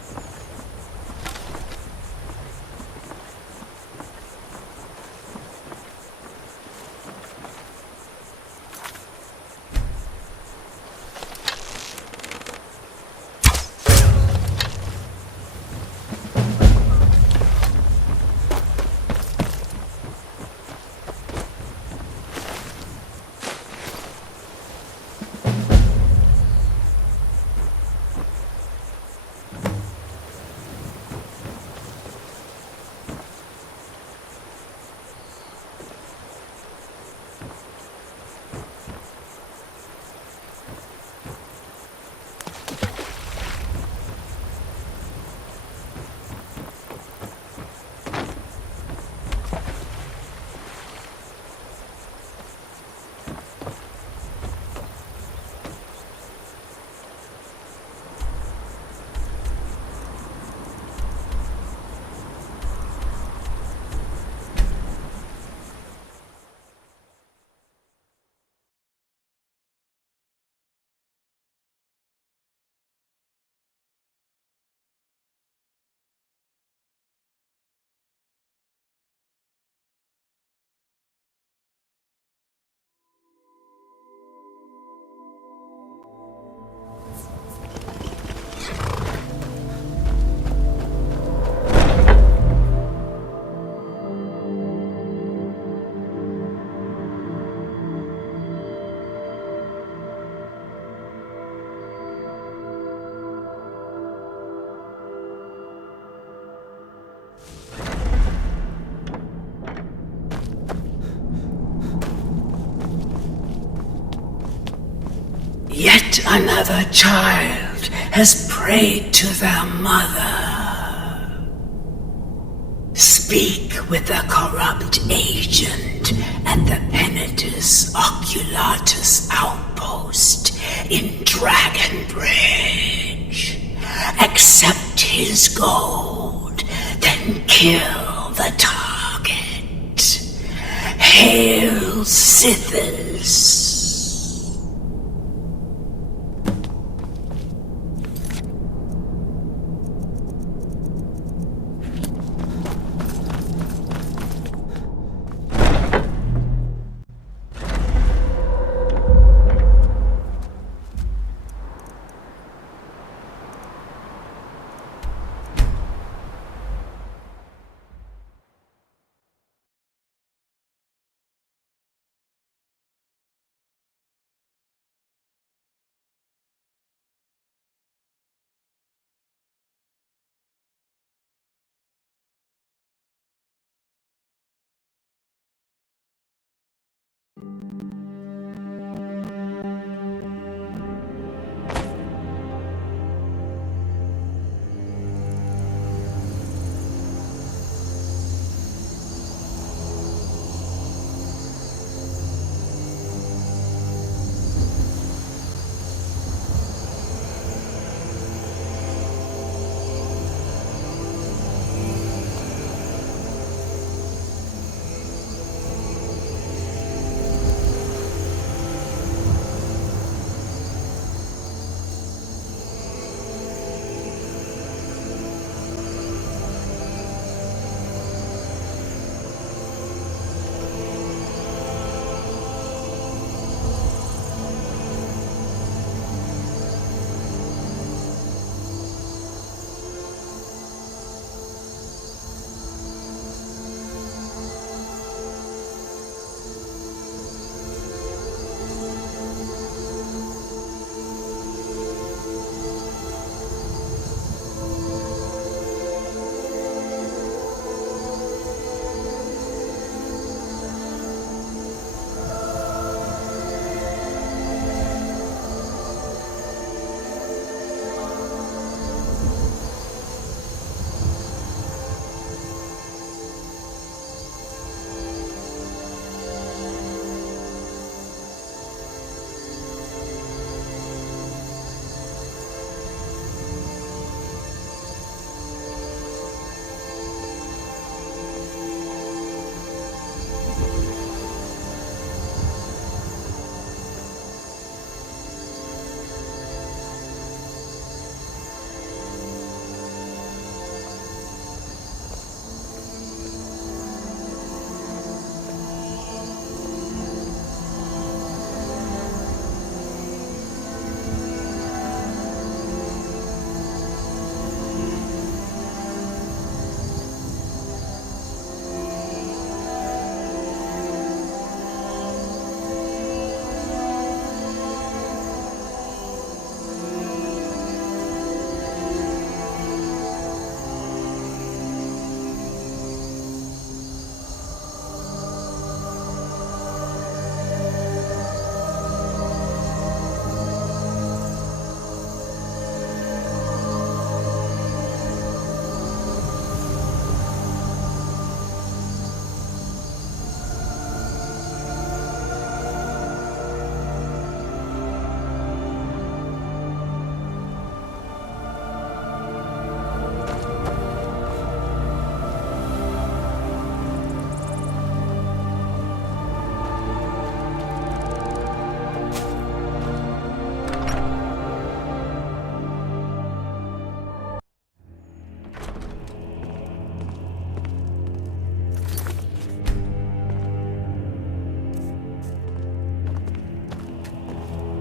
Another child has prayed to their mother. Speak with the corrupt agent at the Penitus Oculatus outpost in Dragon Bridge. Accept his gold, then kill the target. Hail Sithis!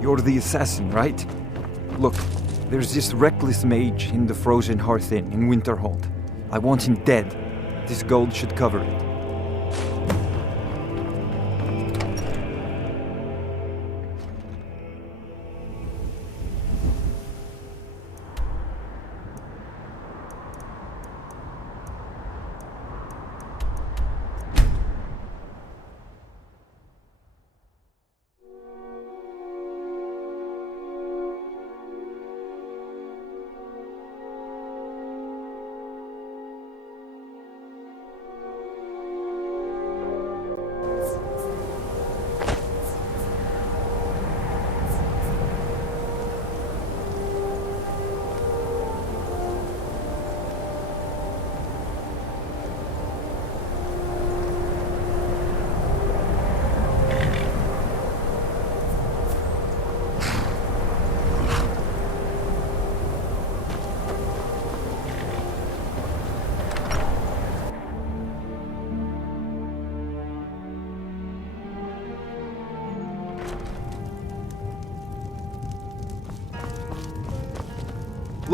You're the assassin, right? Look, there's this reckless mage in the Frozen Hearth Inn in Winterhold. I want him dead. This gold should cover it.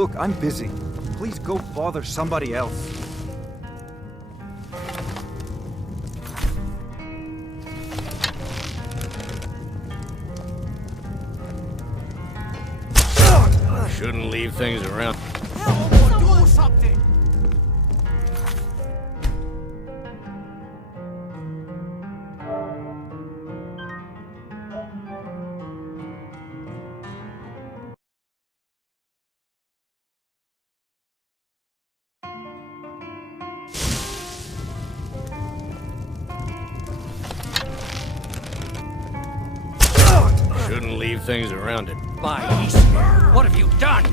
Look, I'm busy. Please go bother somebody else. Shouldn't leave things around. Do something! Shouldn't leave things around it. By Eastman, what have you done?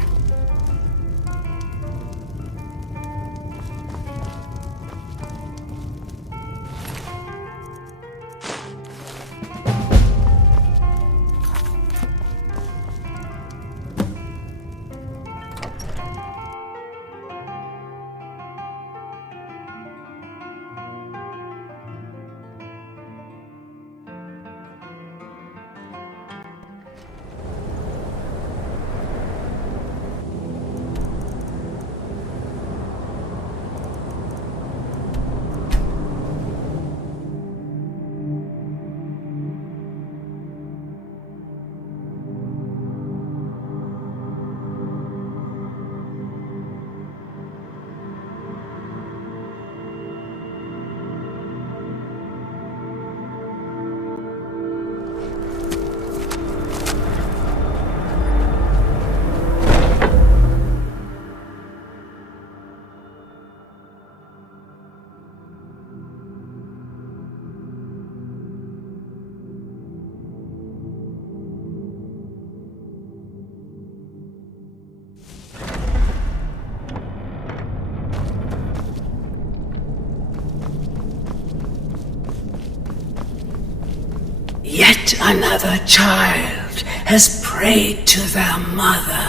Yet another child has prayed to their mother.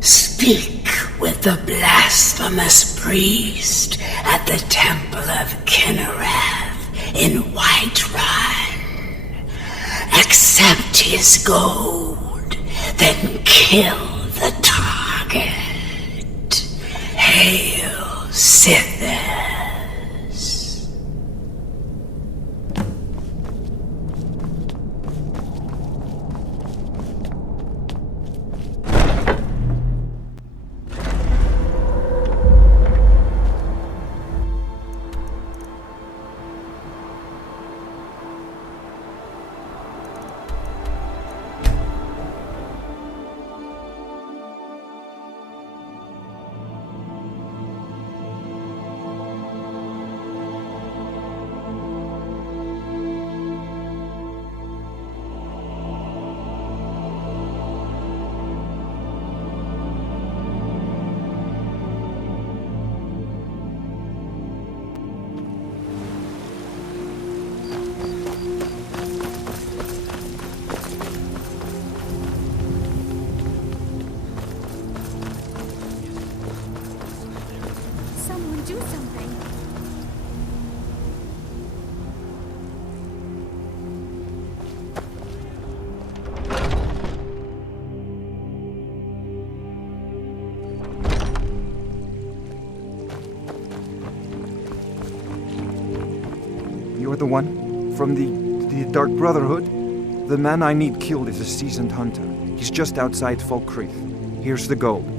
Speak with the blasphemous priest at the temple of Kinnereth in Whiterun. Accept his gold, then kill the target. Hail, Sithis. Do something. You're the one? From the Dark Brotherhood? The man I need killed is a seasoned hunter. He's just outside Falkreath. Here's the gold.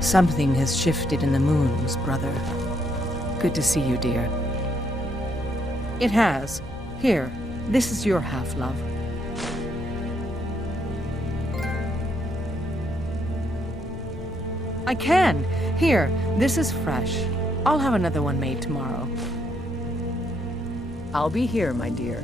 Something has shifted in the moons, brother. Good to see you, dear. It has. Here, this is your half, love. I can. Here, this is fresh. I'll have another one made tomorrow. I'll be here, my dear.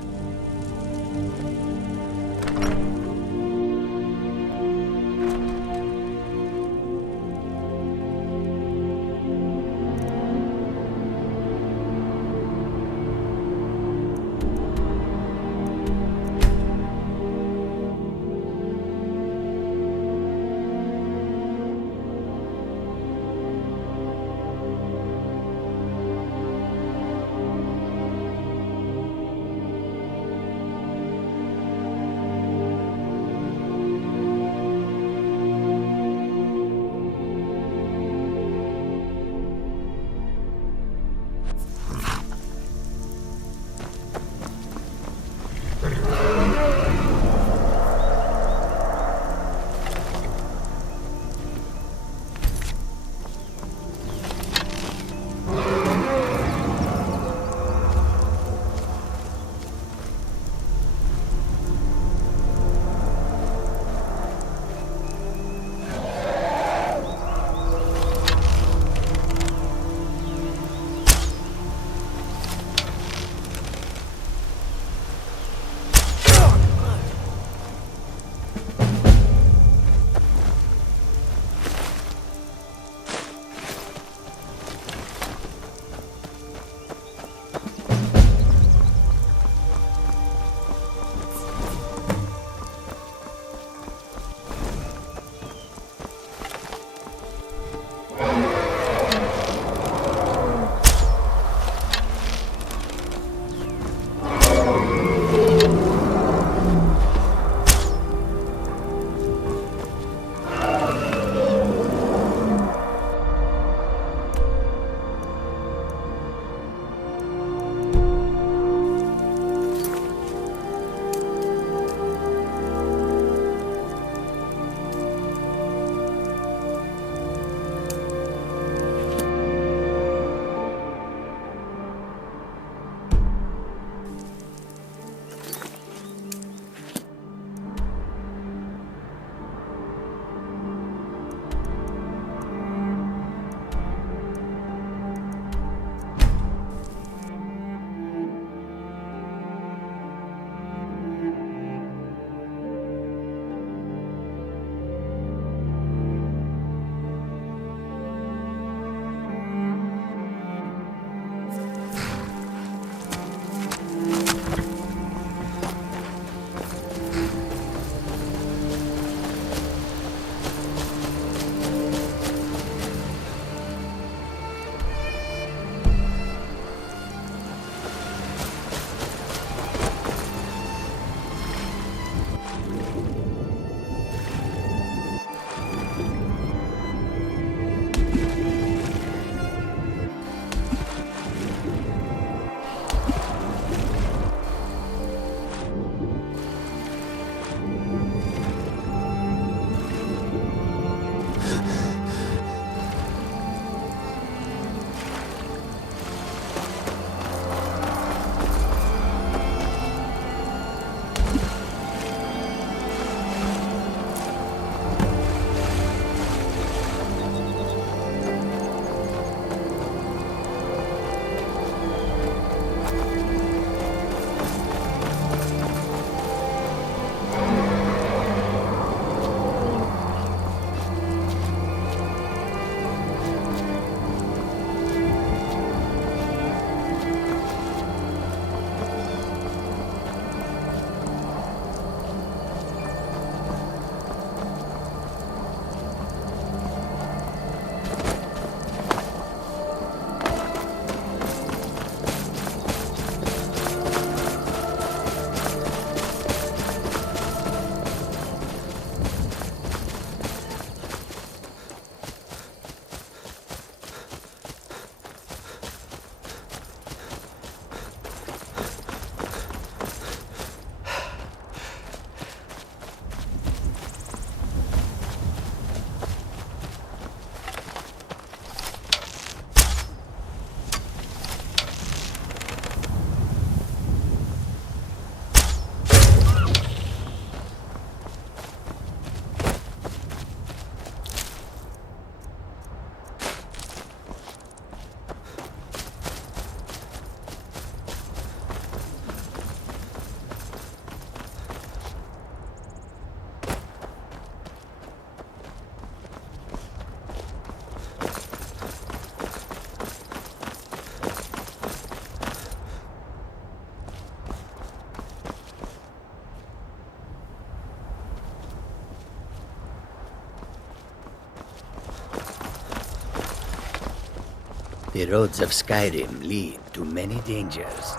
The roads of Skyrim lead to many dangers.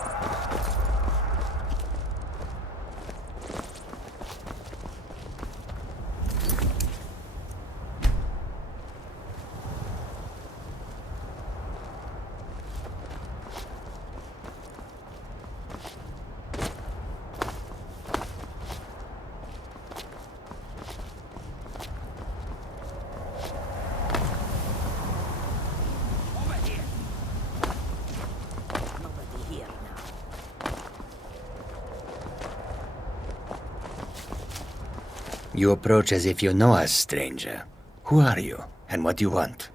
You approach as if you know us, stranger. Who are you, and what do you want?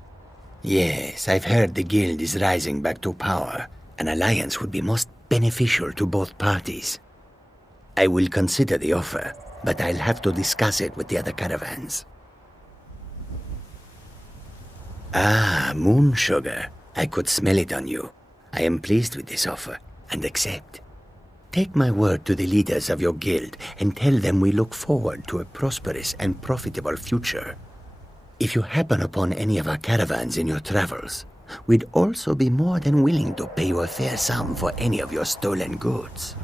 Yes, I've heard the guild is rising back to power. An alliance would be most beneficial to both parties. I will consider the offer, but I'll have to discuss it with the other caravans. Ah, moon sugar. I could smell it on you. I am pleased with this offer, and accept. Take my word to the leaders of your guild and tell them we look forward to a prosperous and profitable future. If you happen upon any of our caravans in your travels, we'd also be more than willing to pay you a fair sum for any of your stolen goods.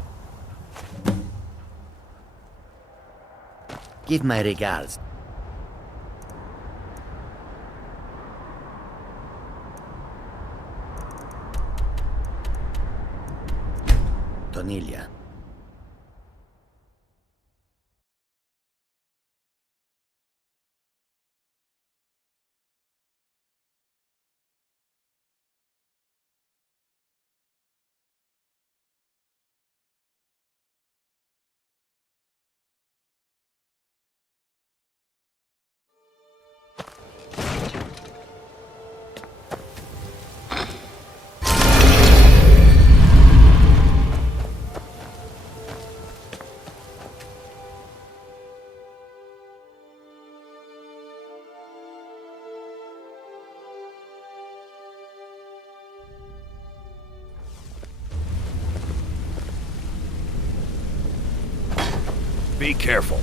Give my regards. Tonilia. Be careful.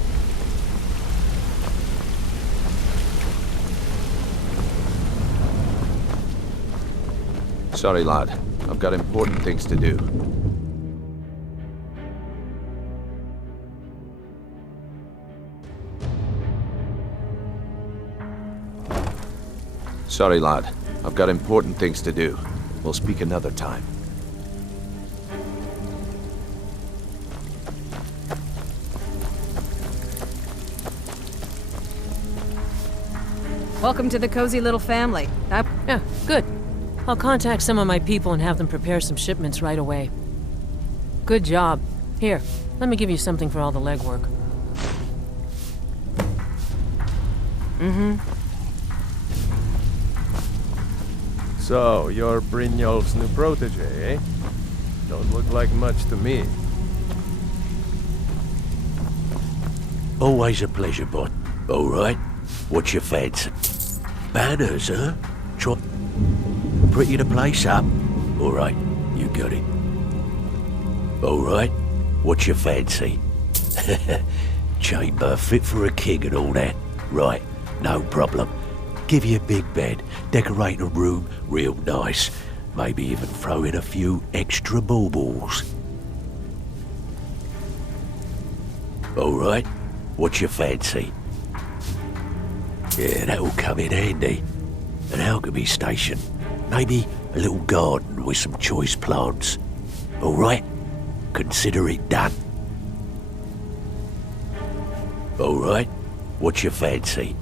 Sorry, lad. I've got important things to do. Sorry, lad. I've got important things to do. We'll speak another time. Welcome to the cozy little family. Yeah, good. I'll contact some of my people and have them prepare some shipments right away. Good job. Here, let me give you something for all the legwork. So, you're Brynjolf's new protege, eh? Don't look like much to me. Always a pleasure, bud. All right. What's your fancy? Banners, huh? Pretty to place up. All right, you got it. All right. What's your fancy? Chamber fit for a king and all that. Right, no problem. Give you a big bed, decorate a room real nice. Maybe even throw in a few extra baubles. All right. What's your fancy? Yeah, that'll come in handy. An alchemy station. Maybe a little garden with some choice plants. All right? Consider it done. All right? What's your fancy?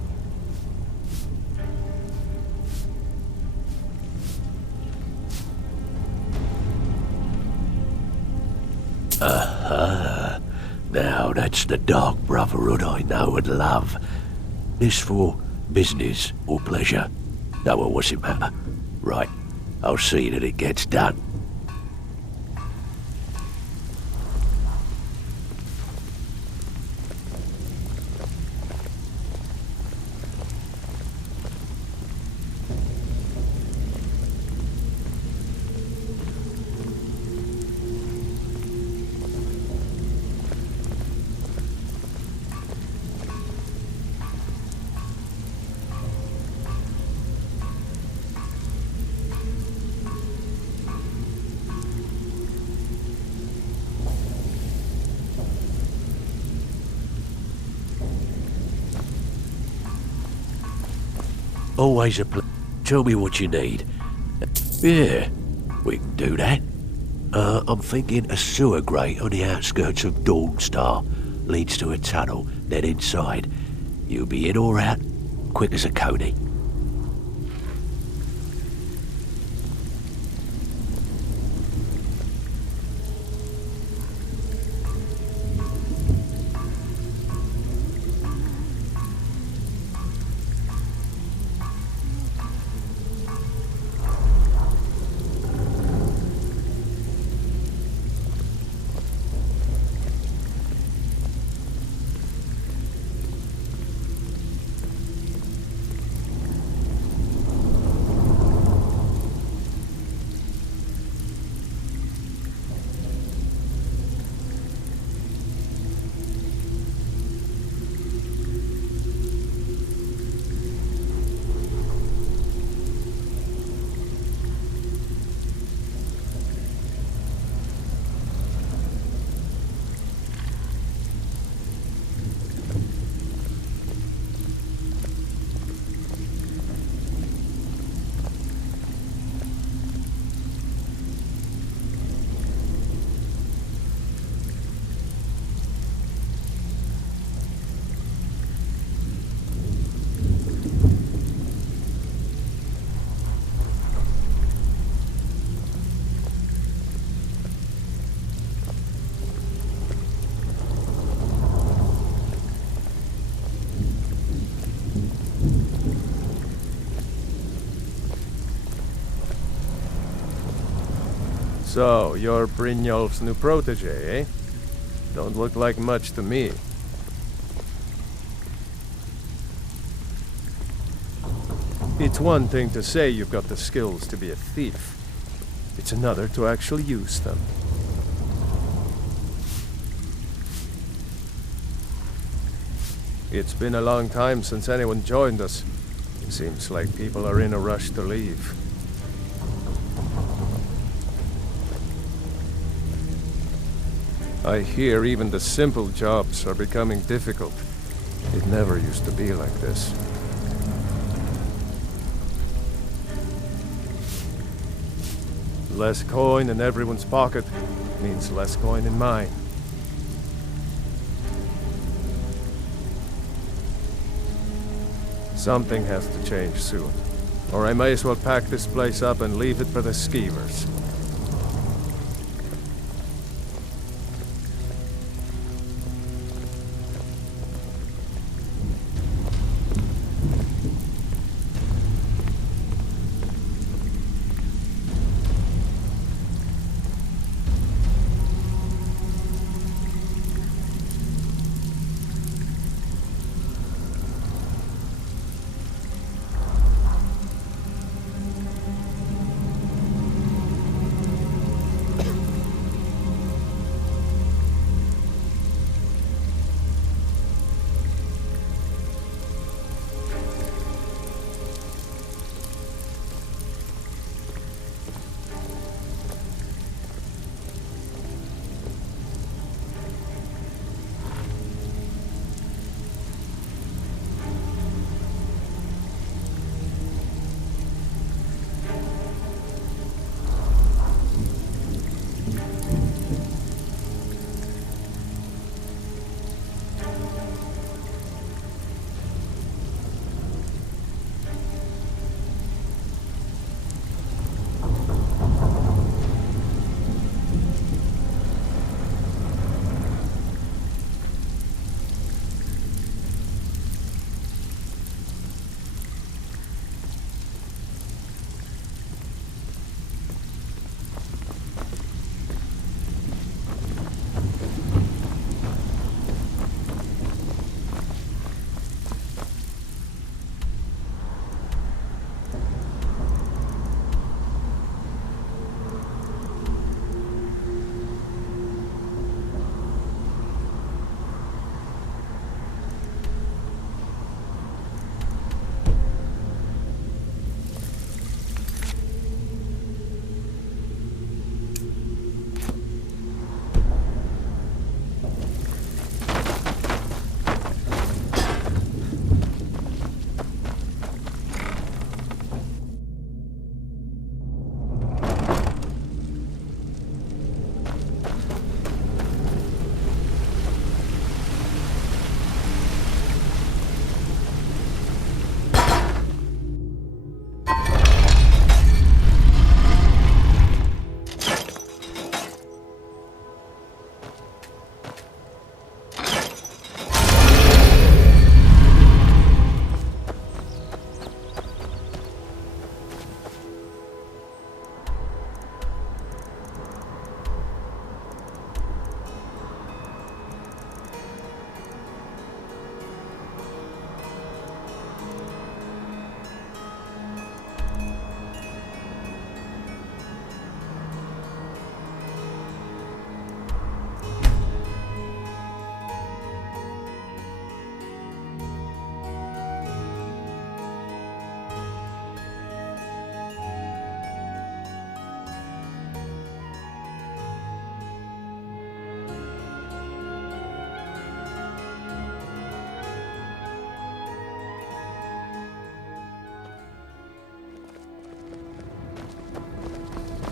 Aha. Now that's the Dark Brotherhood I know and love. This for business or pleasure? No, well, what's it matter? Right, I'll see that it gets done. Always a Tell me what you need. Yeah, we can do that. I'm thinking a sewer grate on the outskirts of Dawnstar leads to a tunnel, then inside. You'll be in or out, quick as a coney. So, you're Brynjolf's new protege, eh? Don't look like much to me. It's one thing to say you've got the skills to be a thief. It's another to actually use them. It's been a long time since anyone joined us. Seems like people are in a rush to leave. I hear even the simple jobs are becoming difficult. It never used to be like this. Less coin in everyone's pocket means less coin in mine. Something has to change soon, or I may as well pack this place up and leave it for the skeevers.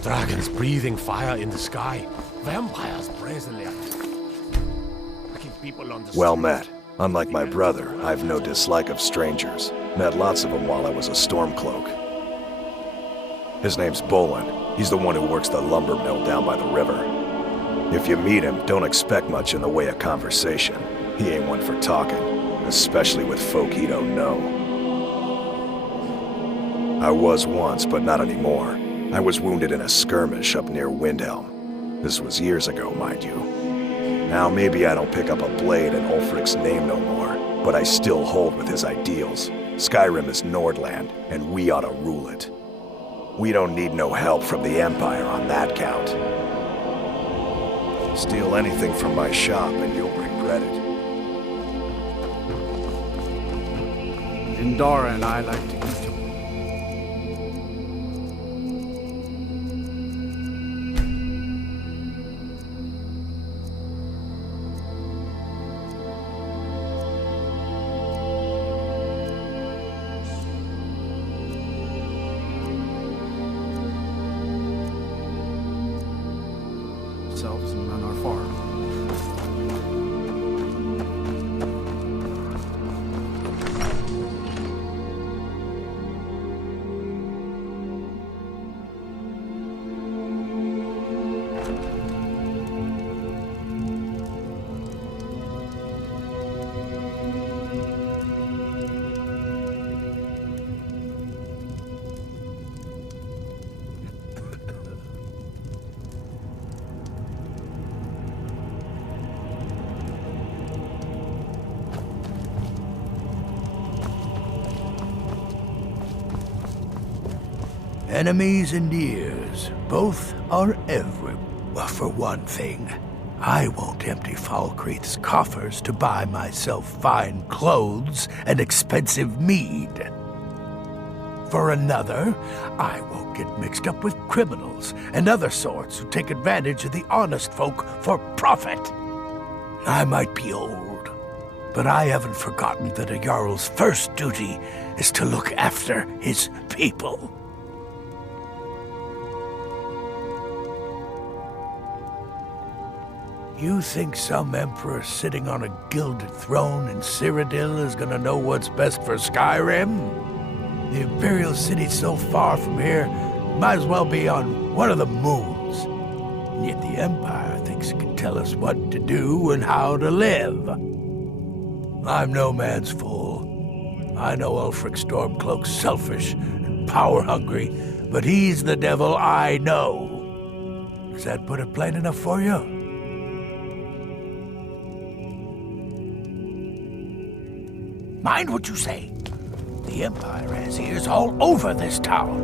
Dragons breathing fire in the sky. Vampires brazenly attacking people on the Well met. Unlike my brother, I've no dislike of strangers. Met lots of them while I was a Stormcloak. His name's Bolin. He's the one who works the lumber mill down by the river. If you meet him, don't expect much in the way of conversation. He ain't one for talking, especially with folk he don't know. I was once, but not anymore. I was wounded in a skirmish up near Windhelm. This was years ago, mind you. Now maybe I don't pick up a blade in Ulfric's name no more, but I still hold with his ideals. Skyrim is Nordland, and we ought to rule it. We don't need no help from the Empire on that count. Steal anything from my shop and you'll regret it. Indara and I like to eat. Ourselves and run our farm. Enemies and ears, both are everywhere. Well, for one thing, I won't empty Falkreath's coffers to buy myself fine clothes and expensive mead. For another, I won't get mixed up with criminals and other sorts who take advantage of the honest folk for profit. I might be old, but I haven't forgotten that a Jarl's first duty is to look after his people. You think some emperor sitting on a gilded throne in Cyrodiil is gonna know what's best for Skyrim? The Imperial City's so far from here, might as well be on one of the moons. And yet the Empire thinks it can tell us what to do and how to live. I'm no man's fool. I know Ulfric Stormcloak's selfish and power-hungry, but he's the devil I know. Does that put it plain enough for you? Mind what you say. The Empire has ears all over this town.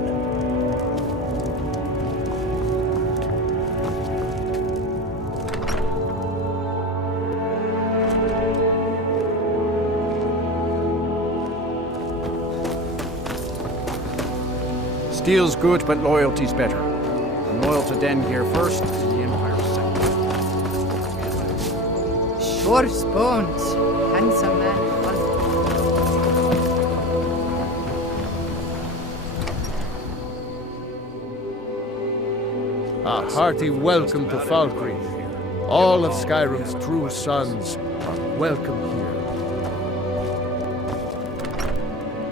Steel's good, but loyalty's better. I'm loyal to Den here first, and the Empire second. Sure bones. Handsome man. A hearty welcome to Falkreath. All of Skyrim's true sons are welcome here.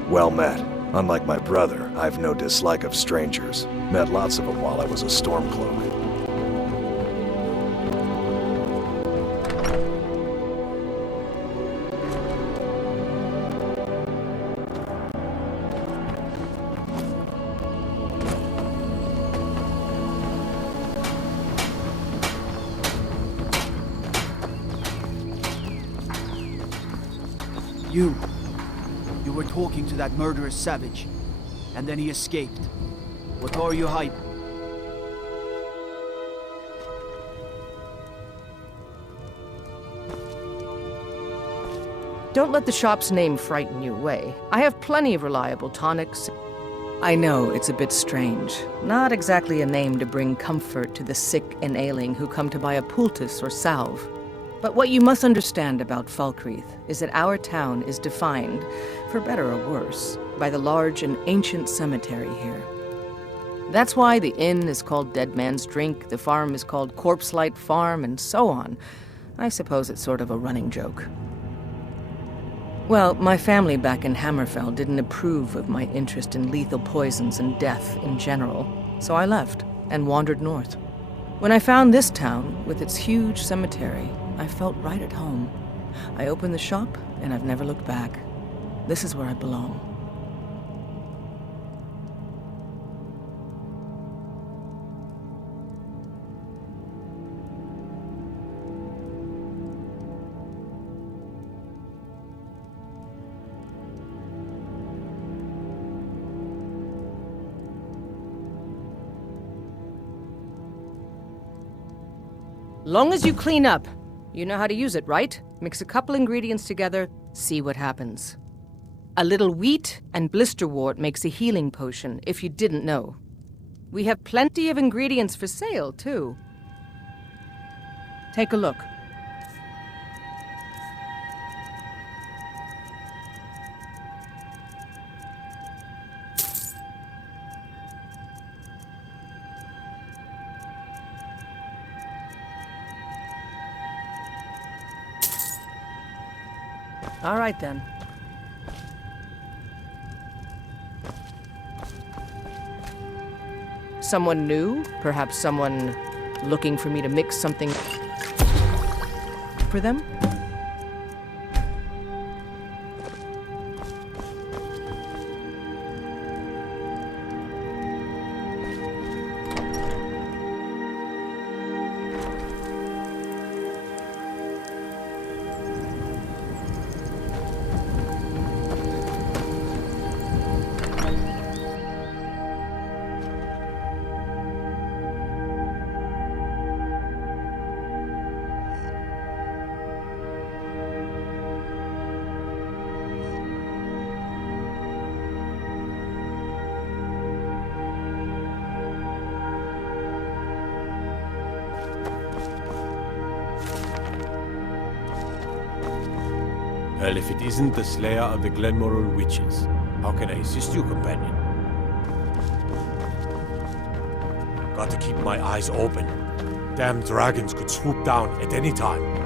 Well met. Unlike my brother, I've no dislike of strangers. Met lots of them while I was a Stormcloak. You were talking to that murderous savage, and then he escaped. What are you hiding? Don't let the shop's name frighten you away. I have plenty of reliable tonics. I know it's a bit strange. Not exactly a name to bring comfort to the sick and ailing who come to buy a poultice or salve. But what you must understand about Falkreath is that our town is defined, for better or worse, by the large and ancient cemetery here. That's why the inn is called Dead Man's Drink, the farm is called Corpse Light Farm, and so on. I suppose it's sort of a running joke. Well, my family back in Hammerfell didn't approve of my interest in lethal poisons and death in general, so I left and wandered north. When I found this town, with its huge cemetery, I felt right at home. I opened the shop, and I've never looked back. This is where I belong. Long as you clean up. You know how to use it, right? Mix a couple ingredients together, see what happens. A little wheat and blisterwort makes a healing potion, if you didn't know. We have plenty of ingredients for sale, too. Take a look. All right, then. Someone new? Perhaps someone looking for me to mix something for them? Well, if it isn't the slayer of the Glenmoral witches, how can I assist you, companion? Got to keep my eyes open. Damn dragons could swoop down at any time.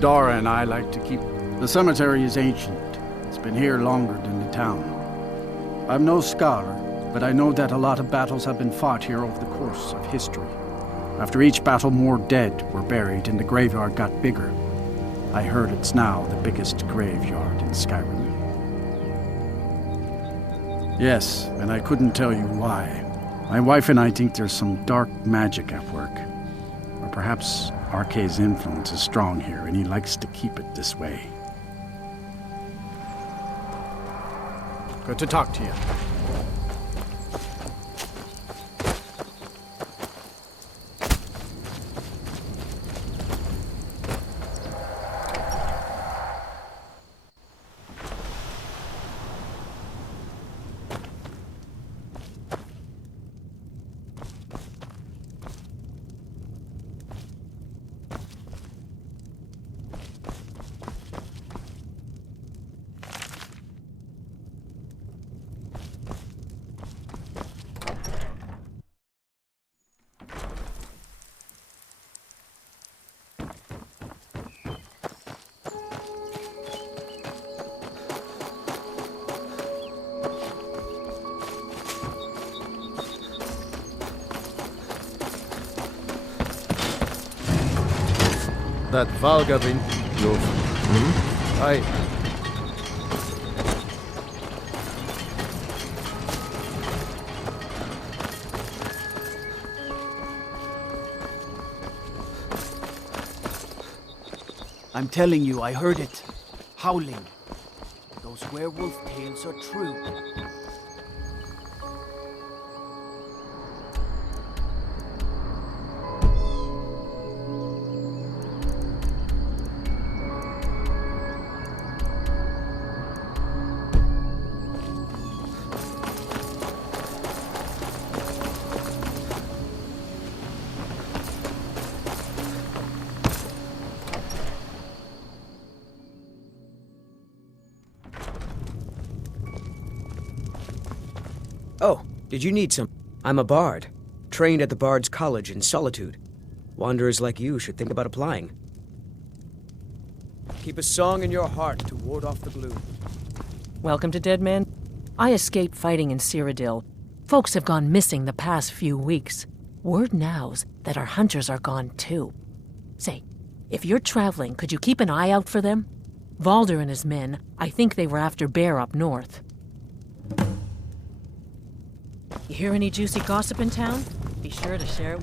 Dara and I like to keep... The cemetery is ancient. It's been here longer than the town. I'm no scholar, but I know that a lot of battles have been fought here over the course of history. After each battle, more dead were buried and the graveyard got bigger. I heard it's now the biggest graveyard in Skyrim. Yes, and I couldn't tell you why. My wife and I think there's some dark magic at work. Or perhaps Arkay's influence is strong here, and he likes to keep it this way. Good to talk to you. That Valgavin, I'm telling you, I heard it. Howling. Those werewolf tales are true. Oh, did you need some? I'm a bard, trained at the Bard's College in Solitude. Wanderers like you should think about applying. Keep a song in your heart to ward off the gloom. Welcome to Dead Man. I escaped fighting in Cyrodiil. Folks have gone missing the past few weeks. Word now's that our hunters are gone too. Say, if you're traveling, could you keep an eye out for them? Valder and his men, I think they were after Bear up north. You hear any juicy gossip in town? Be sure to share it.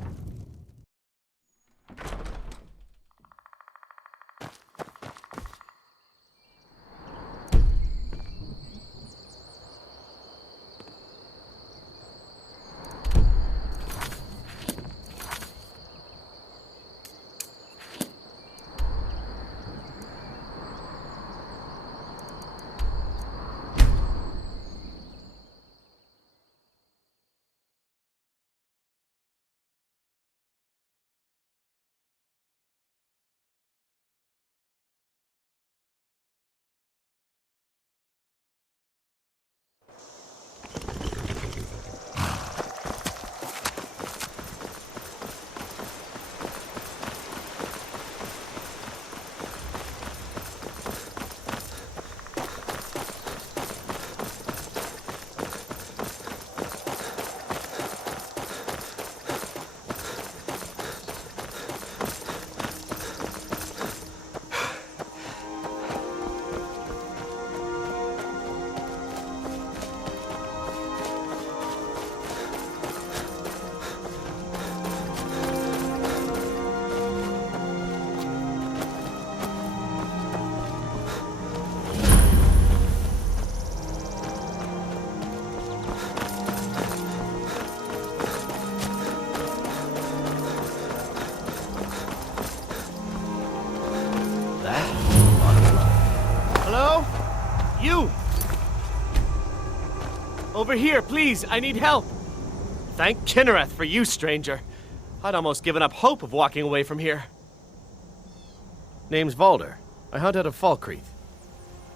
Over here, please, I need help. Thank Kinnereth for you, stranger. I'd almost given up hope of walking away from here. Name's Valder. I hunt out of Falkreath.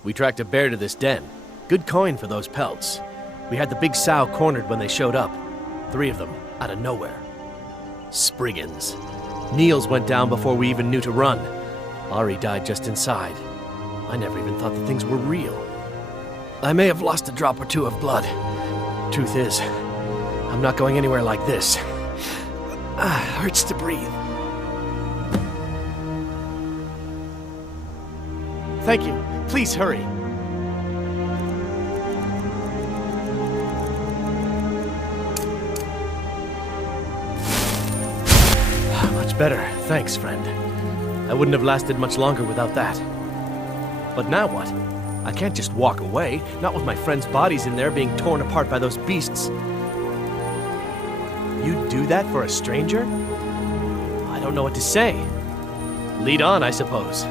We tracked a bear to this den. Good coin for those pelts. We had the big sow cornered when they showed up. 3 of them, out of nowhere. Spriggans. Niels went down before we even knew to run. Ari died just inside. I never even thought the things were real. I may have lost a drop or 2 of blood. Truth is, I'm not going anywhere like this. Hurts to breathe. Thank you. Please hurry. Much better. Thanks, friend. I wouldn't have lasted much longer without that. But now what? I can't just walk away, not with my friends' bodies in there being torn apart by those beasts. You'd do that for a stranger? I don't know what to say. Lead on, I suppose.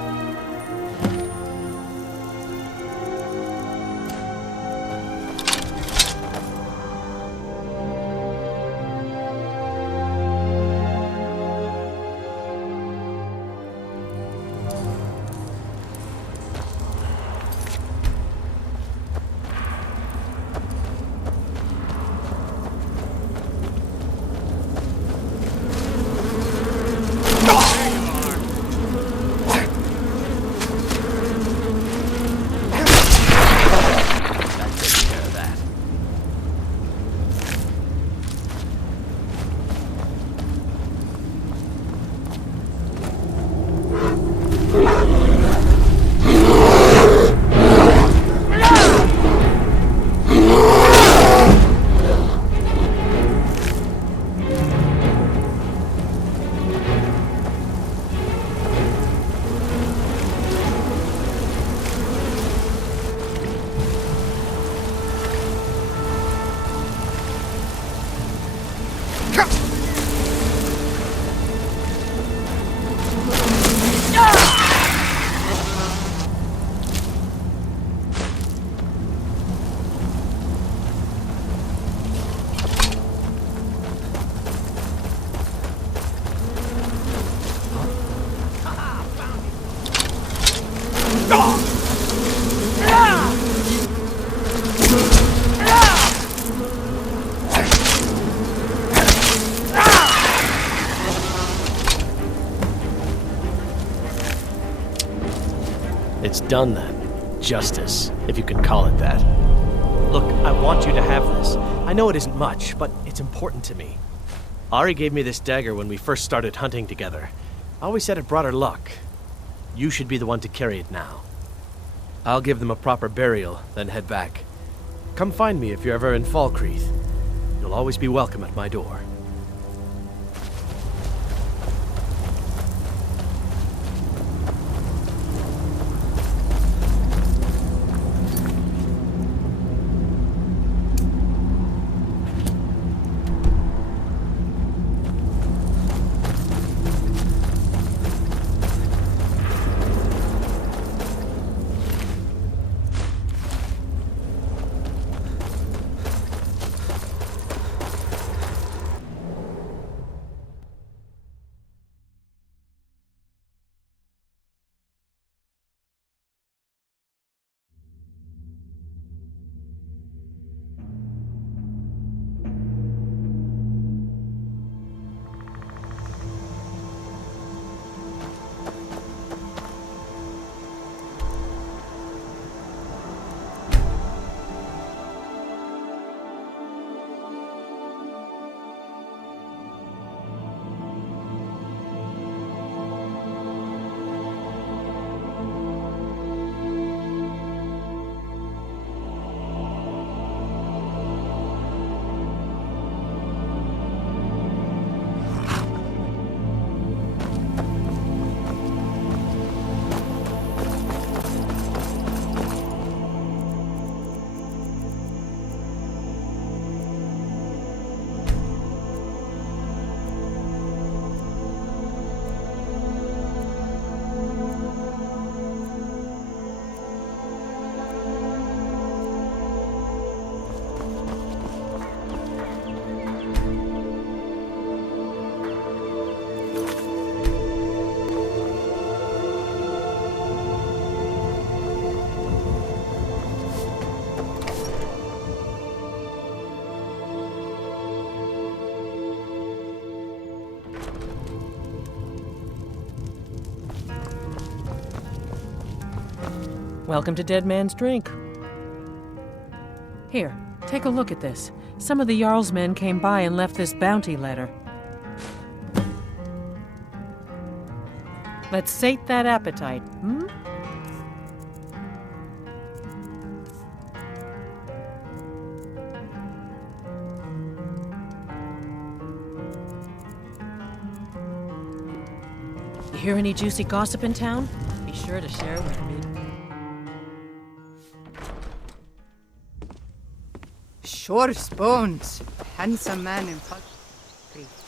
It's done then. Justice, if you can call it that. Look, I want you to have this. I know it isn't much, but it's important to me. Ari gave me this dagger when we first started hunting together. I always said it brought her luck. You should be the one to carry it now. I'll give them a proper burial, then head back. Come find me if you're ever in Falkreath. You'll always be welcome at my door. Welcome to Dead Man's Drink. Here, take a look at this. Some of the Jarl's men came by and left this bounty letter. Let's sate that appetite, hmm? You hear any juicy gossip in town? Be sure to share it with me. Sure spoons. Handsome man in Falkreath.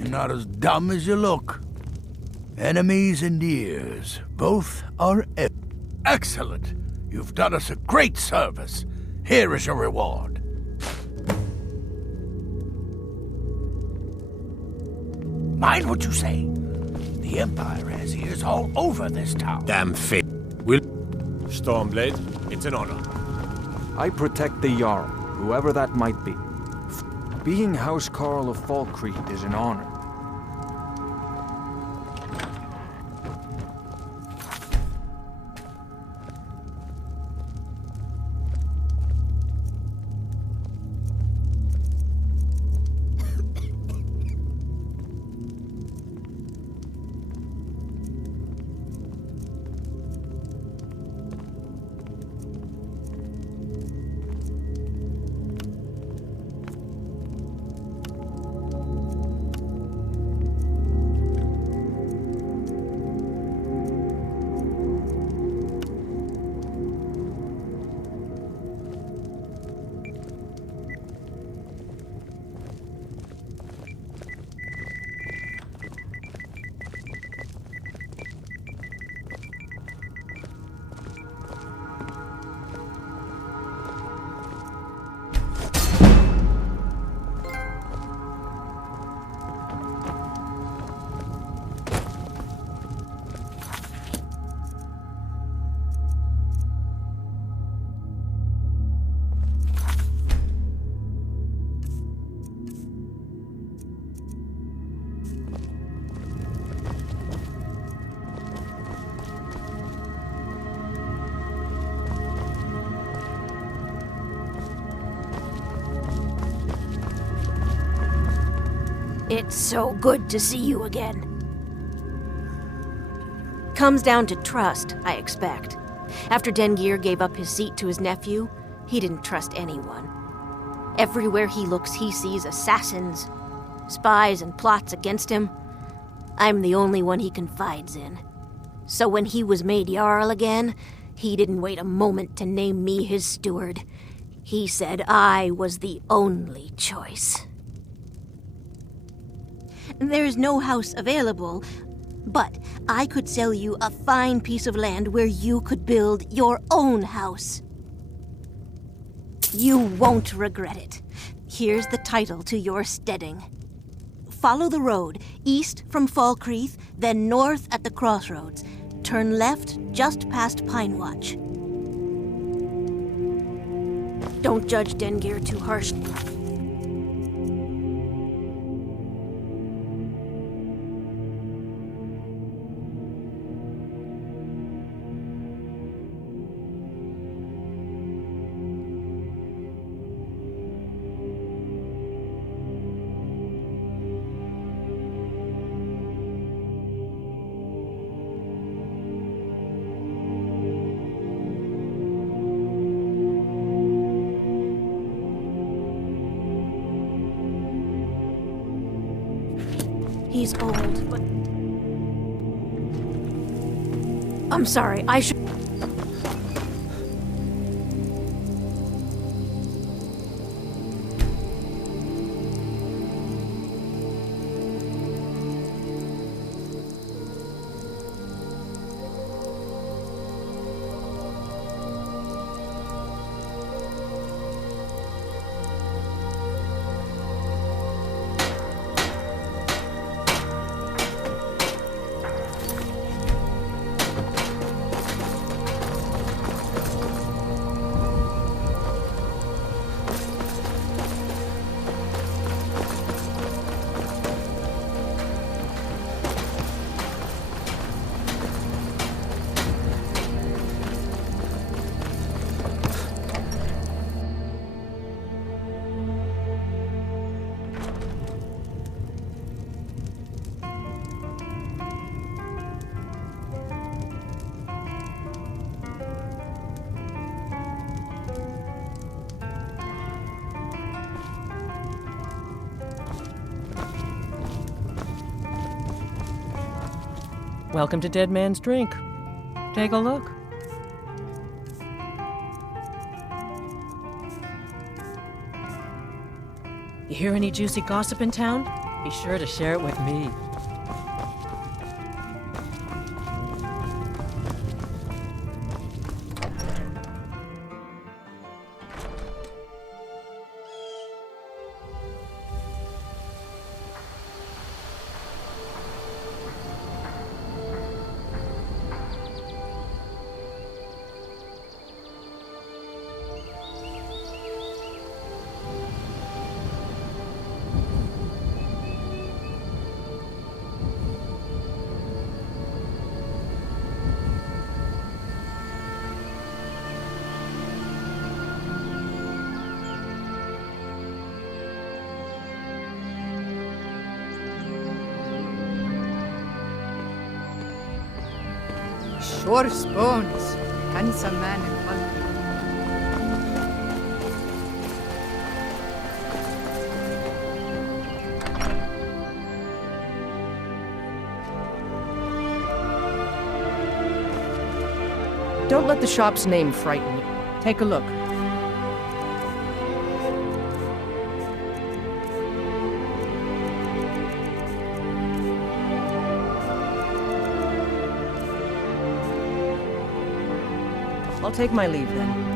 You're not as dumb as you look. Enemies and ears, both are excellent. You've done us a great service. Here is your reward. Mind what you say. The Empire has ears all over this town. Damn fit. Will Stormblade, it's an honor. I protect the Jarl, whoever that might be. Being House Carl of Falkreath is an honor. It's so good to see you again. Comes down to trust, I expect. After Dengir gave up his seat to his nephew, he didn't trust anyone. Everywhere he looks, he sees assassins, spies, and plots against him. I'm the only one he confides in. So when he was made Jarl again, he didn't wait a moment to name me his steward. He said I was the only choice. There's no house available, but I could sell you a fine piece of land where you could build your own house. You won't regret it. Here's the title to your steading. Follow the road, east from Falkreath, then north at the crossroads. Turn left just past Pine Watch. Don't judge Dengir too harshly. He's old, but... I'm sorry, I should... Welcome to Dead Man's Drink. Take a look. You hear any juicy gossip in town? Be sure to share it with me. Sure spoons. Handsome man and bulky. Don't let the shop's name frighten you. Take a look. I'll take my leave then.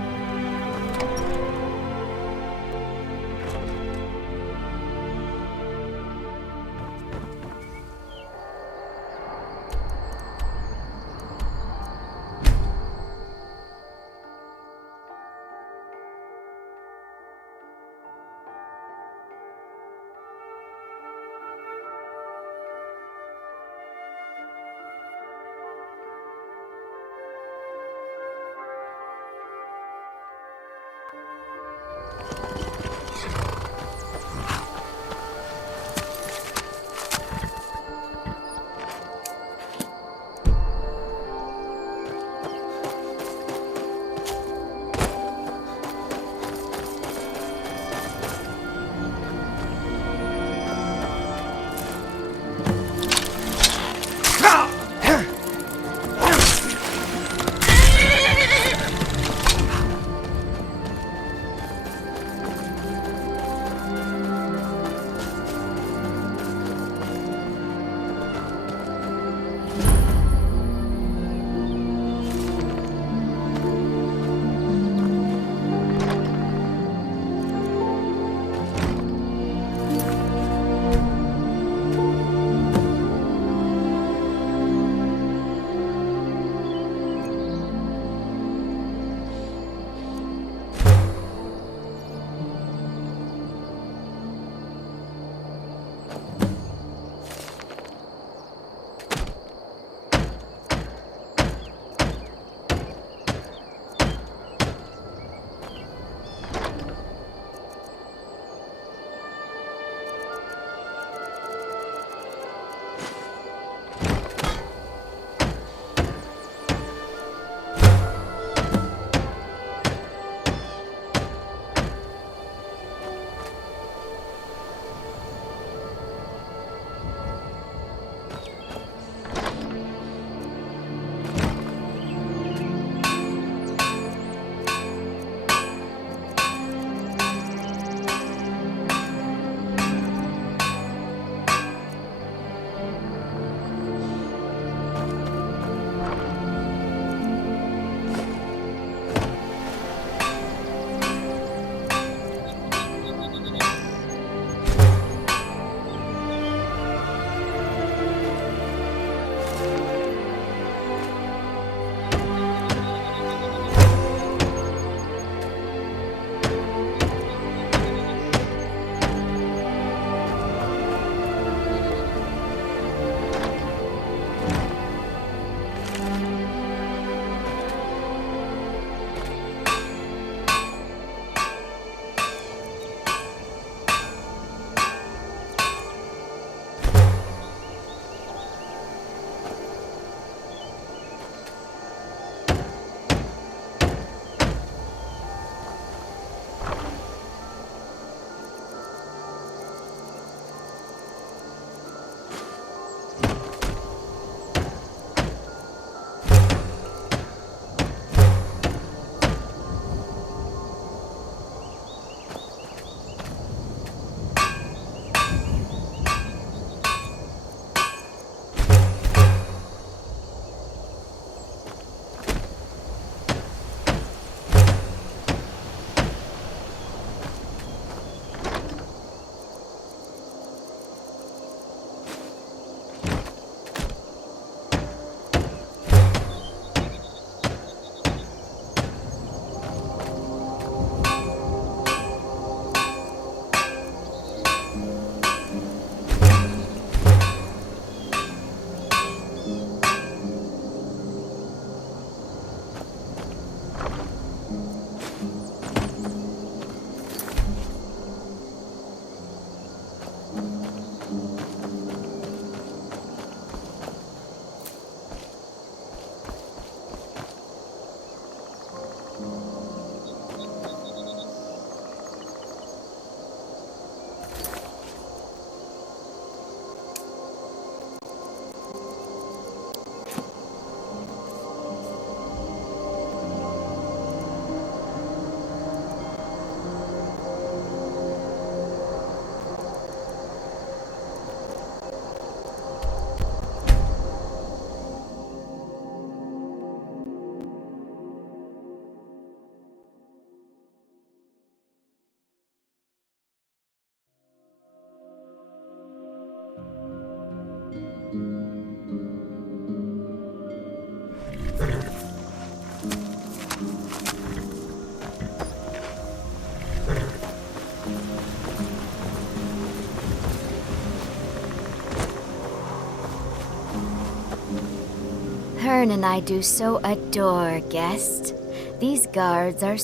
Aaron and I do so adore guests. These guards are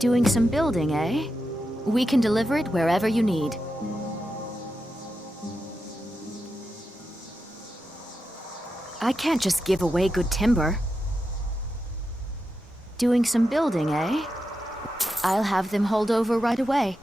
doing some building, eh? We can deliver it wherever you need. I can't just give away good timber. Doing some building, eh? I'll have them hauled over right away.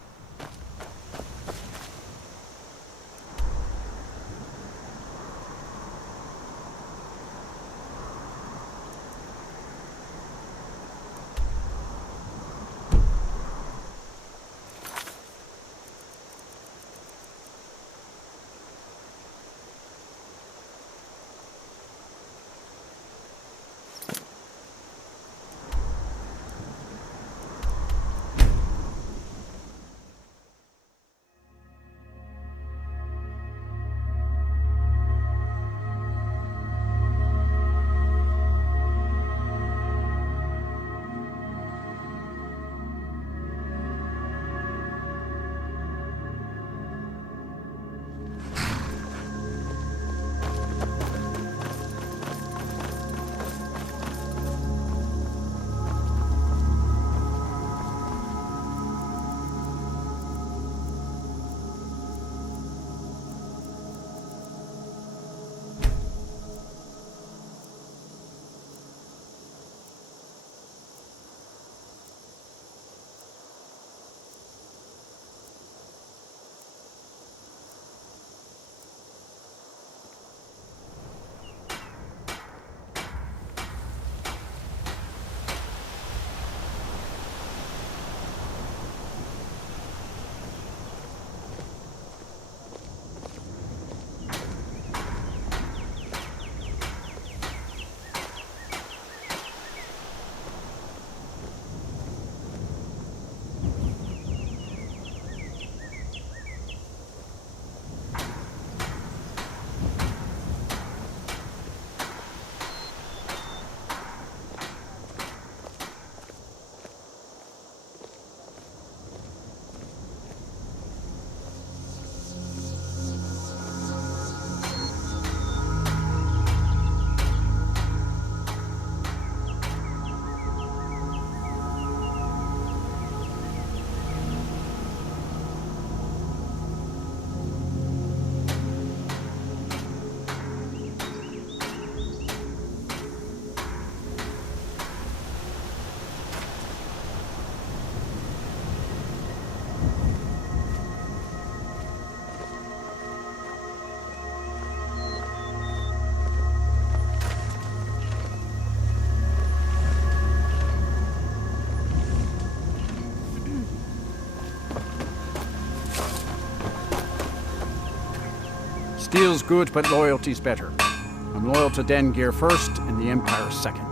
Steel's good, but loyalty's better. I'm loyal to Dengear first, and the Empire second.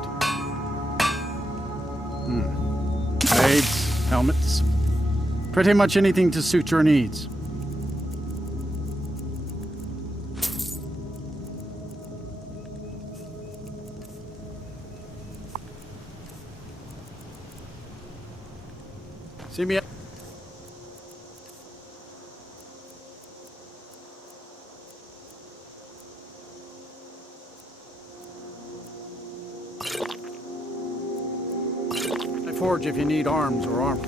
Blades, helmets. Pretty much anything to suit your needs. See me at... Forge if you need arms or armor.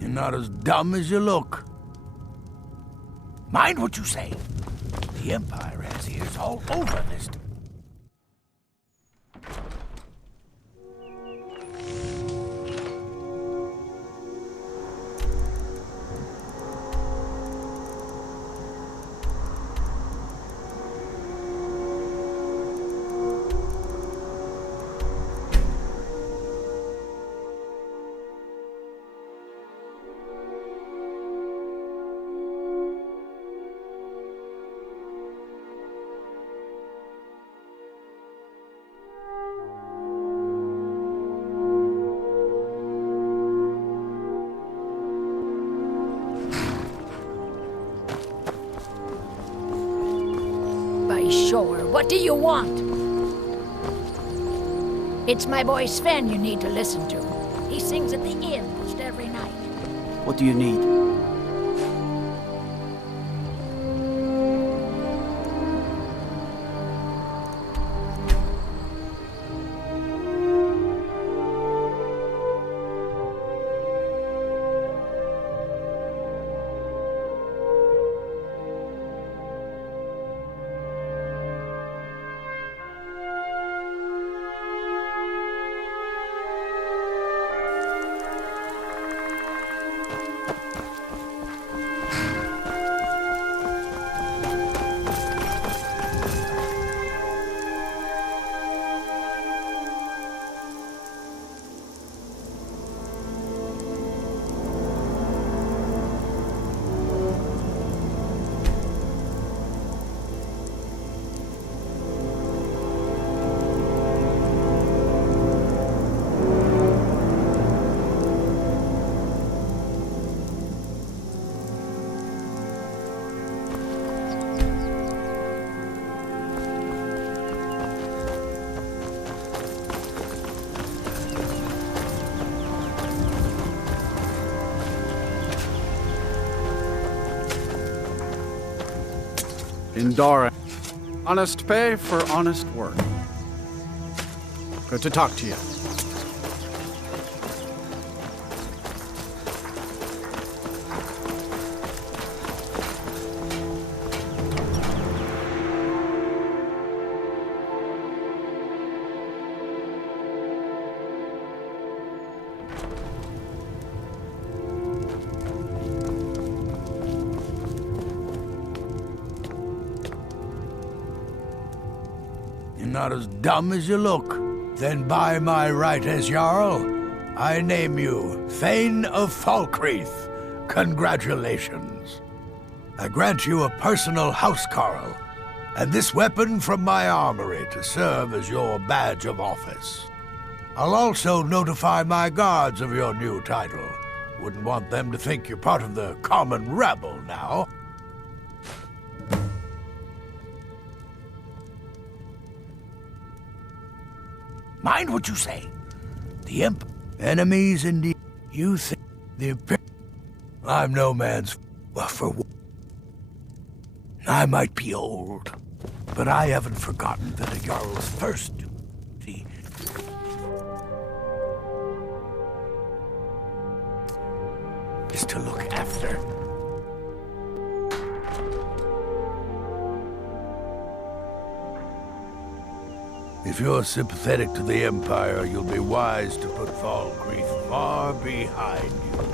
You're not as dumb as you look. Mind what you say. The Empire has ears all over this. shore. What do you want? It's my boy Sven you need to listen to. He sings at the inn most every night. What do you need? In Doran, honest pay for honest work. Good to talk to you. Not as dumb as you look. Then by my right as Jarl, I name you Thane of Falkreath. Congratulations. I grant you a personal housecarl, and this weapon from my armory to serve as your badge of office. I'll also notify my guards of your new title. Wouldn't want them to think you're part of the common rabble now. Mind what you say. The enemies indeed. You think the I'm no man's for. I might be old, but I haven't forgotten that a Jarl's first duty is to look after. If you're sympathetic to the Empire, you'll be wise to put Falkreath far behind you.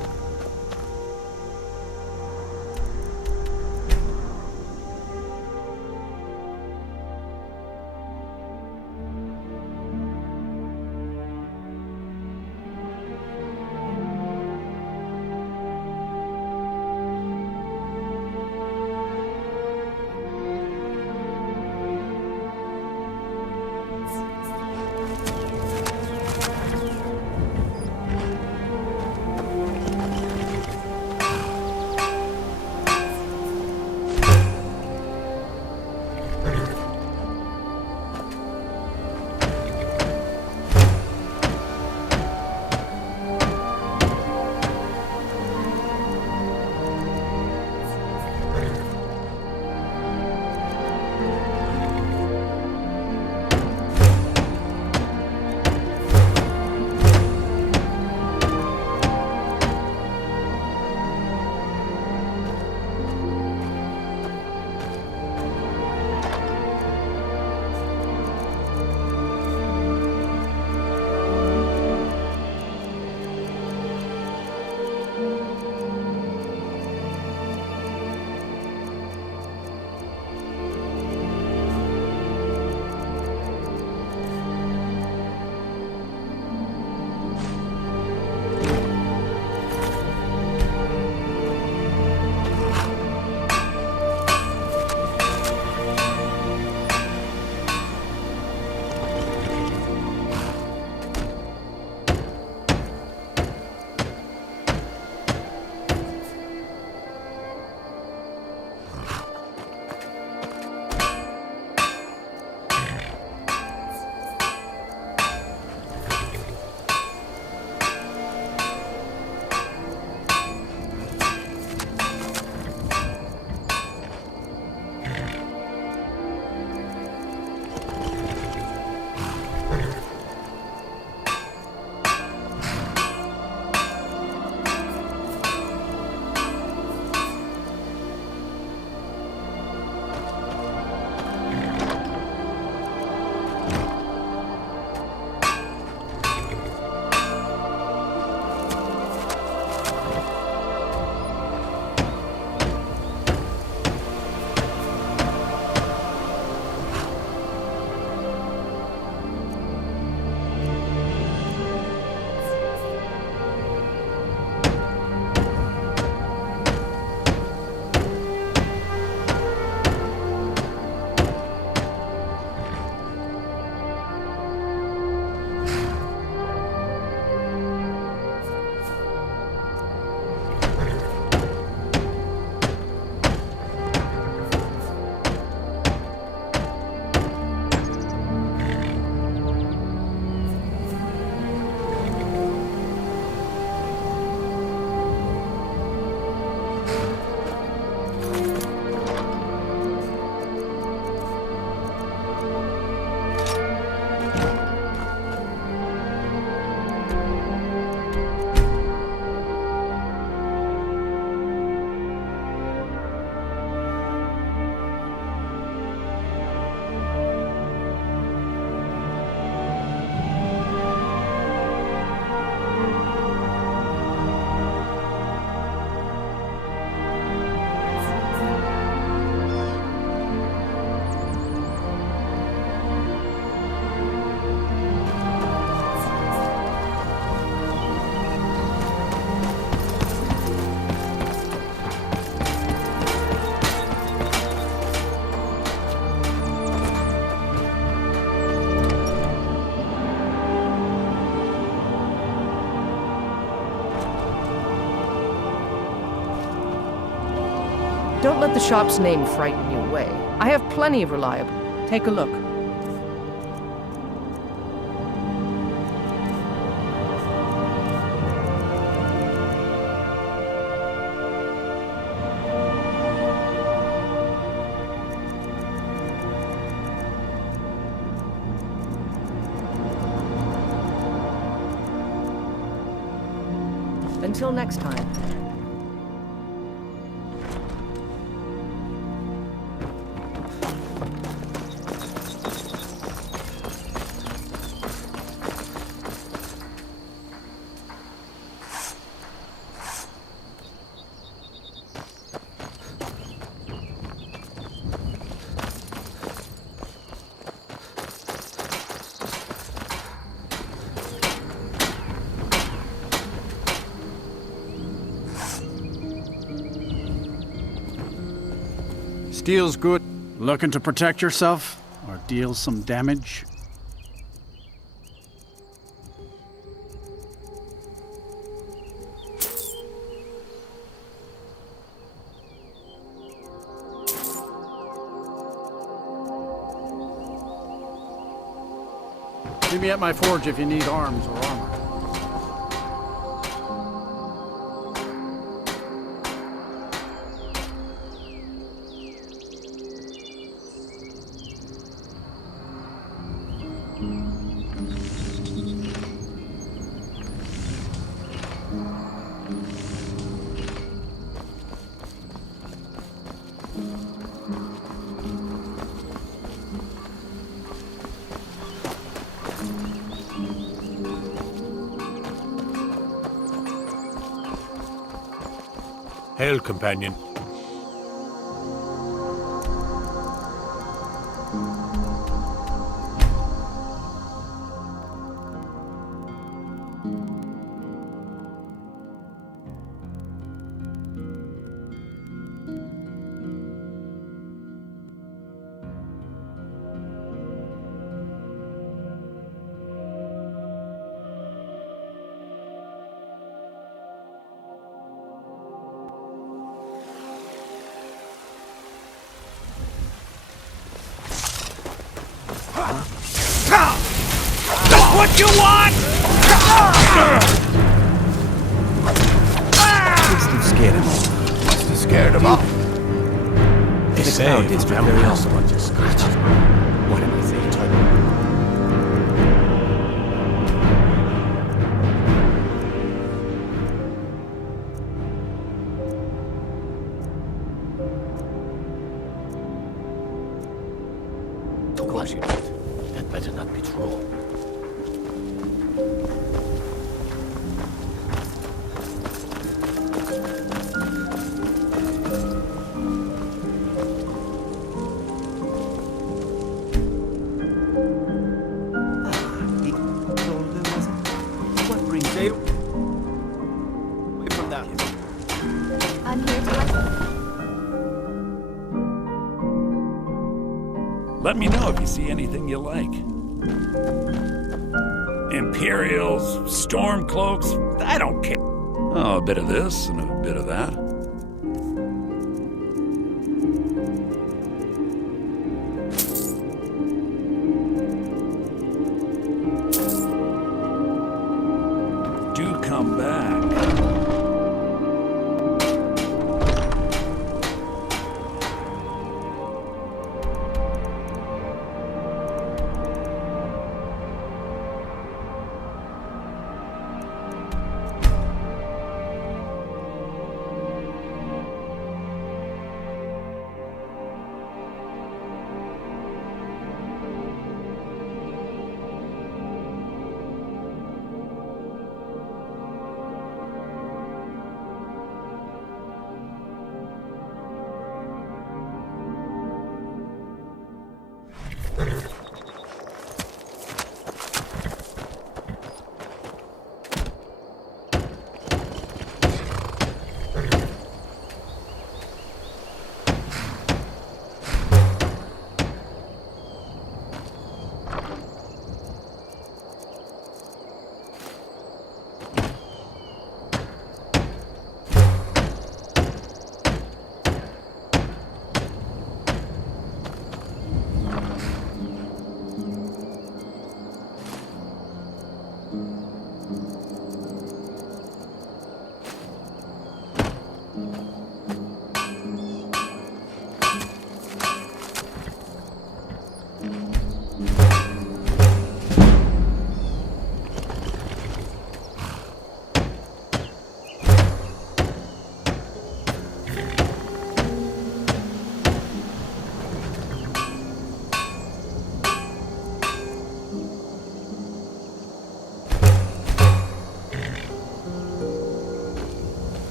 Don't let the shop's name frighten you away. I have plenty of reliable. Take a look. Until next time. Steel's good. Looking to protect yourself or deal some damage? Meet me at my forge if you need arms or armor. Hail, companion. That's what you want! Must have scared him off. Must have scared him off. They say it's very also on just scratch. What am I saying? Of course you did. That better not be true. Away from that. I'm here to listen. Let me know if you see anything you like. Imperials, Stormcloaks, I don't care. Oh, a bit of this and a bit of that. Do come back.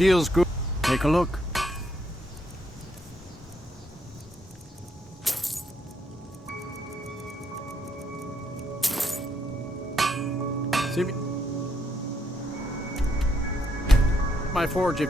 Steel's good. Take a look. See me? My forge.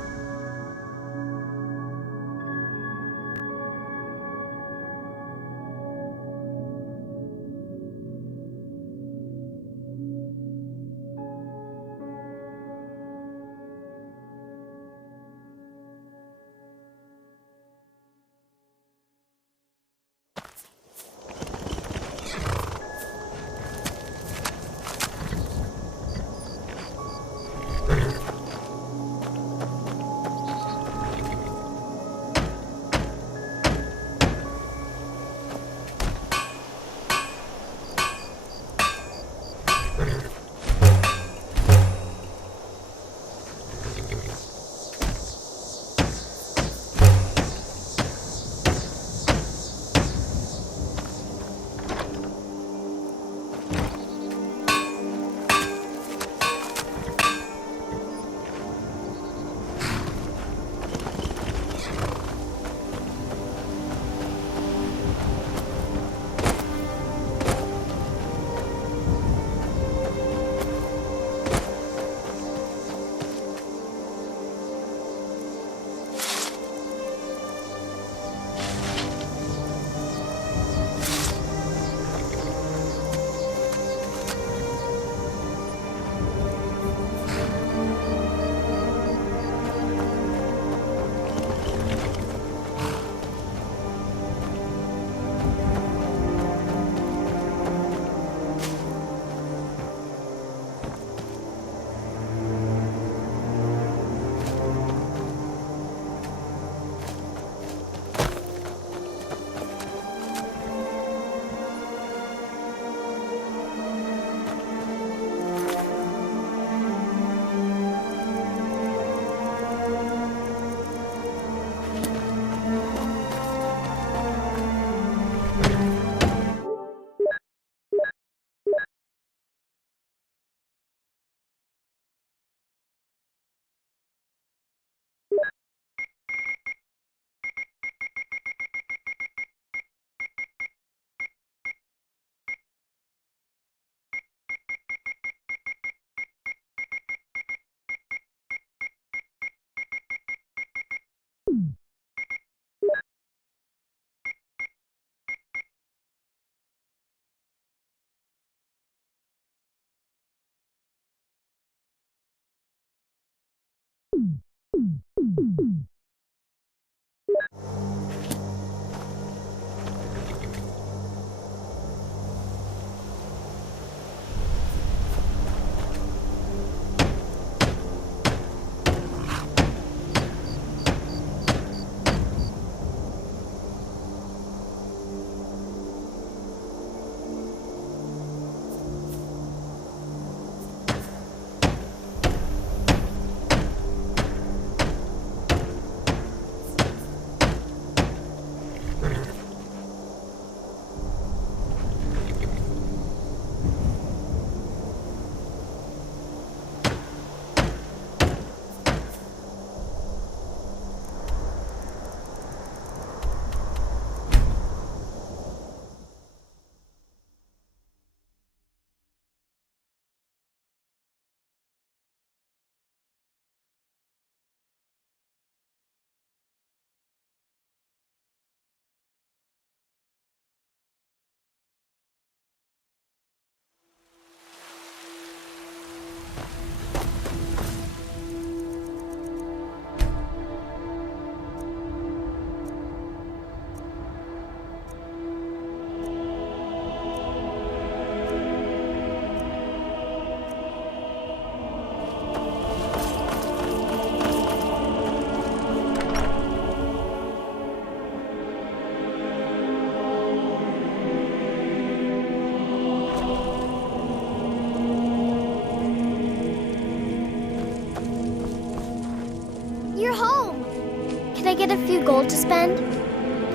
get a few gold to spend?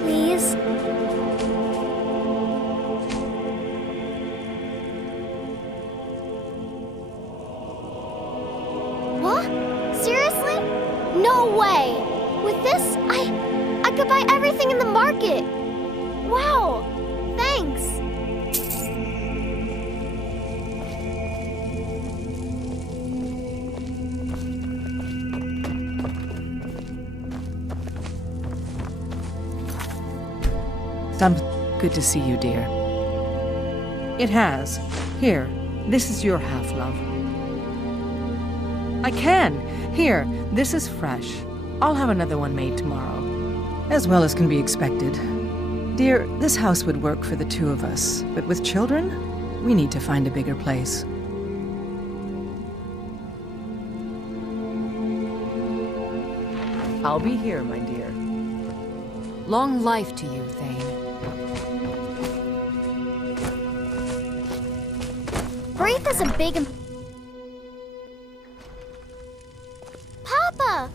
Please? What? Seriously? No way! With this, I could buy everything in the market! Wow! Thanks! Good to see you, dear. It has. Here, this is your half, love. I can. Here, this is fresh. I'll have another one made tomorrow. As well as can be expected. Dear, this house would work for the two of us, but with children, we need to find a bigger place. I'll be here, my dear. Long life to you, Thane. Wraith is a big... Papa!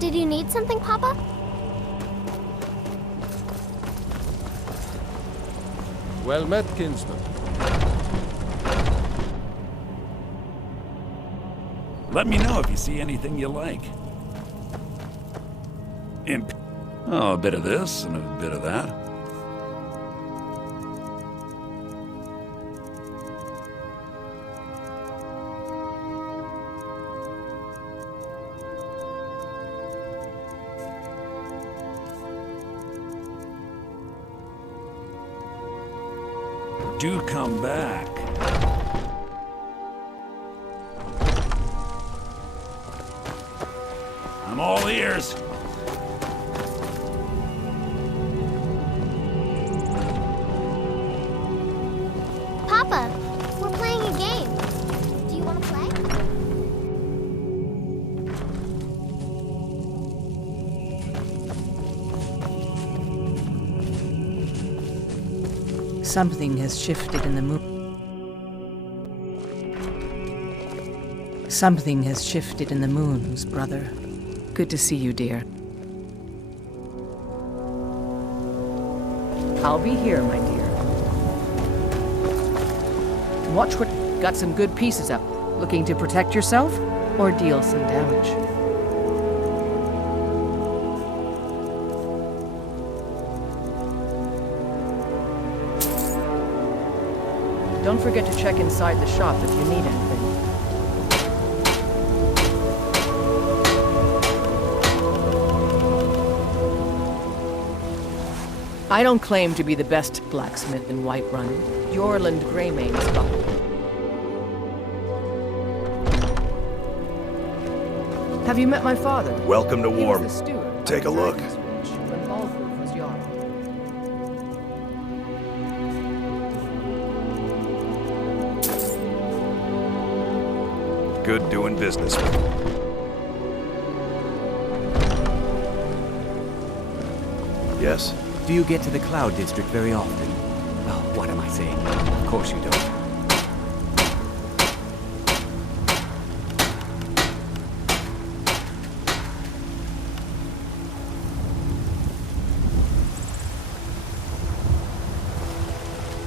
Did you need something, Papa? Well met, kinsman. Let me know if you see anything you like. Imp. Oh, a bit of this and a bit of that. Do come back. I'm all ears. Papa, we're playing a game. Do you want to play? Something has shifted in the moon. Something has shifted in the moons, brother. Good to see you, dear. I'll be here, my dear. Watch what... Got some good pieces up. Looking to protect yourself or deal some damage? Don't forget to check inside the shop if you need anything. I don't claim to be the best blacksmith in Whiterun. Yorland Greymane's got me. Have you met my father? Welcome to He was Warm. the steward Take a of look. Dragon's Reach when Balthulf was Jarl. Good doing business with you. Yes? Do you get to the Cloud District very often? Oh, what am I saying? Of course you don't.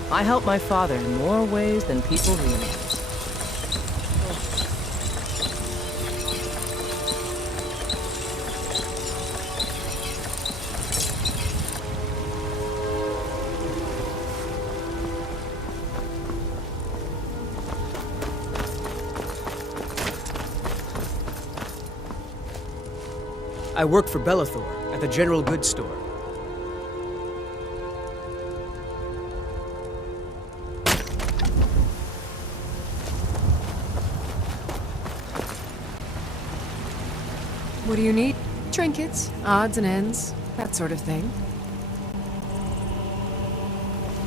I help my father in more ways than people realize. I work for Belethor at the General Goods Store. What do you need? Trinkets, odds and ends, that sort of thing.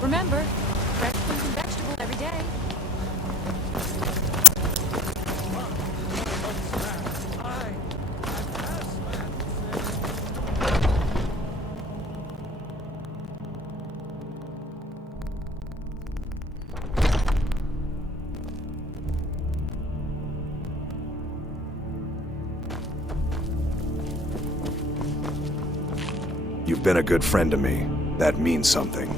Remember, fresh fruit and vegetable every day. You've been a good friend to me. That means something.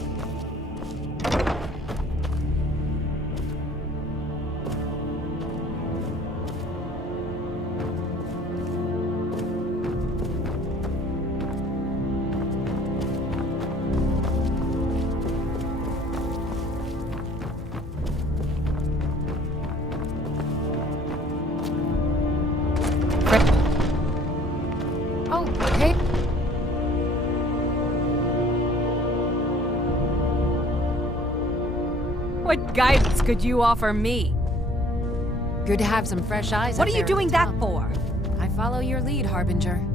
Oh, hey. What guidance could you offer me? Good to have some fresh eyes. What up are you there doing at the that top. for? I follow your lead, Harbinger.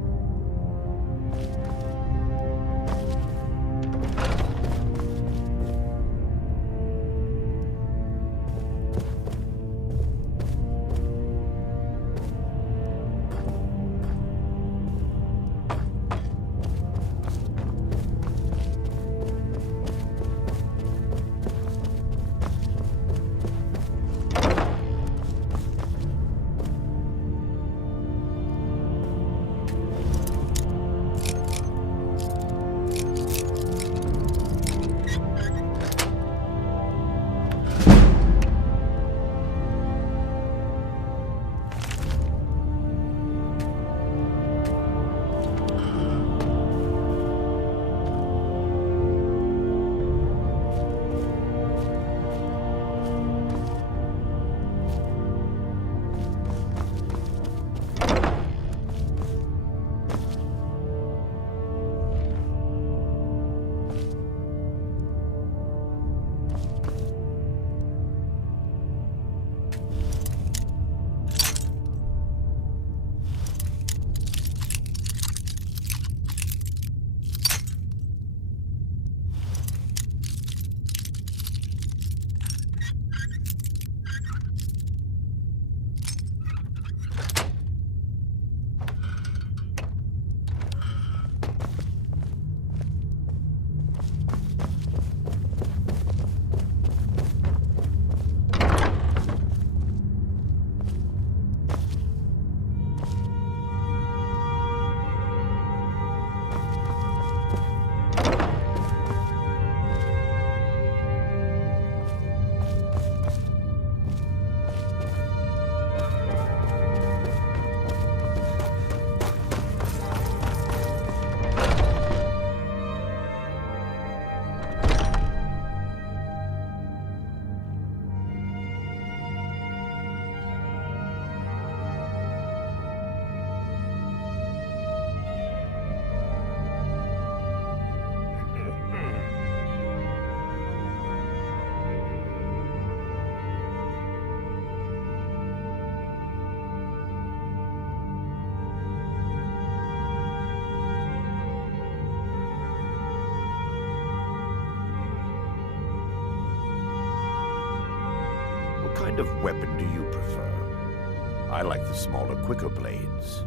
What kind of weapon do you prefer? I like the smaller, quicker blades.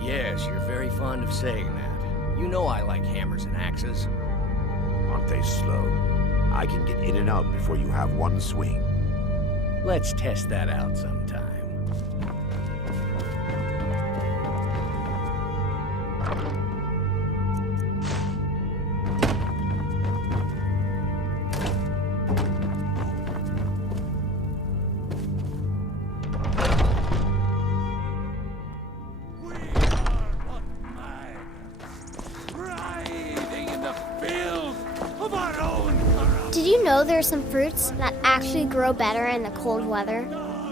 Yes, you're very fond of saying that. You know I like hammers and axes. Aren't they slow? I can get in and out before you have one swing. Let's test that out sometime. Did you know there are some fruits that actually grow better in the cold weather?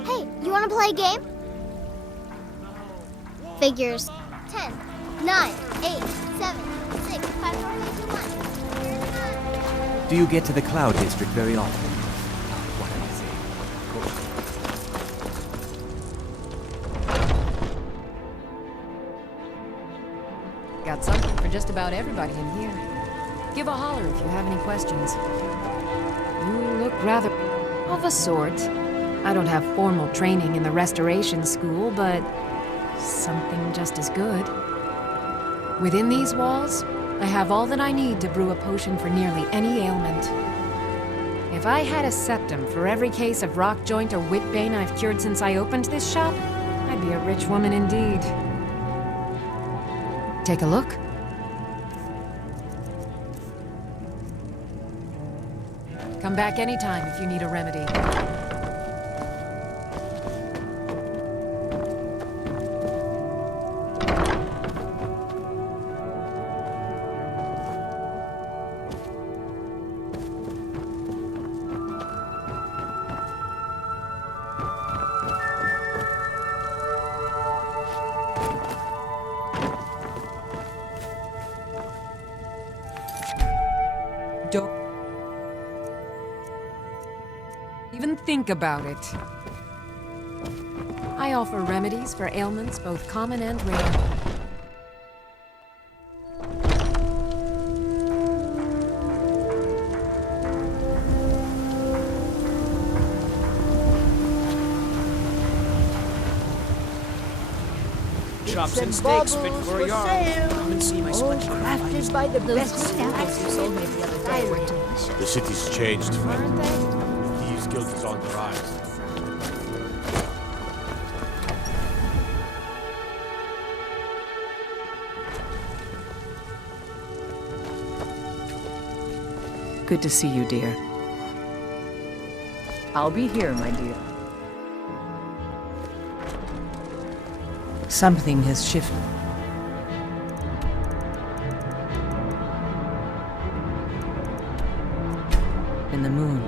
Hey, you want to play a game? Figures. 10, 9, 8, 7, 6, 5, 4, 3, 2, 1. Do you get to the Cloud District very often? What am I saying? Got something for just about everybody in here. Give a holler if you have any questions. You look rather of a sort. I don't have formal training in the restoration school, but something just as good. Within these walls, I have all that I need to brew a potion for nearly any ailment. If I had a septum for every case of rock joint or whitbane I've cured since I opened this shop, I'd be a rich woman indeed. Take a look. Come back anytime if you need a remedy. Don't even think about it. I offer remedies for ailments both common and rare. Chops and steaks fit for a yard. Come and see my selection. Crafted by the best apples you sold me the other day were delicious. The city's changed, friend. The Thieves Guild is on the rise. Good to see you, dear. I'll be here, my dear. Something has shifted. In the moon.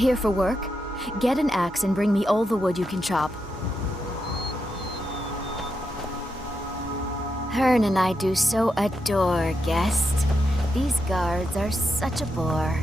Here for work? Get an axe and bring me all the wood you can chop. Hearn and I do so adore guests. These guards are such a bore.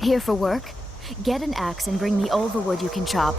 Here for work? Get an axe and bring me all the wood you can chop.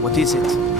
What is it?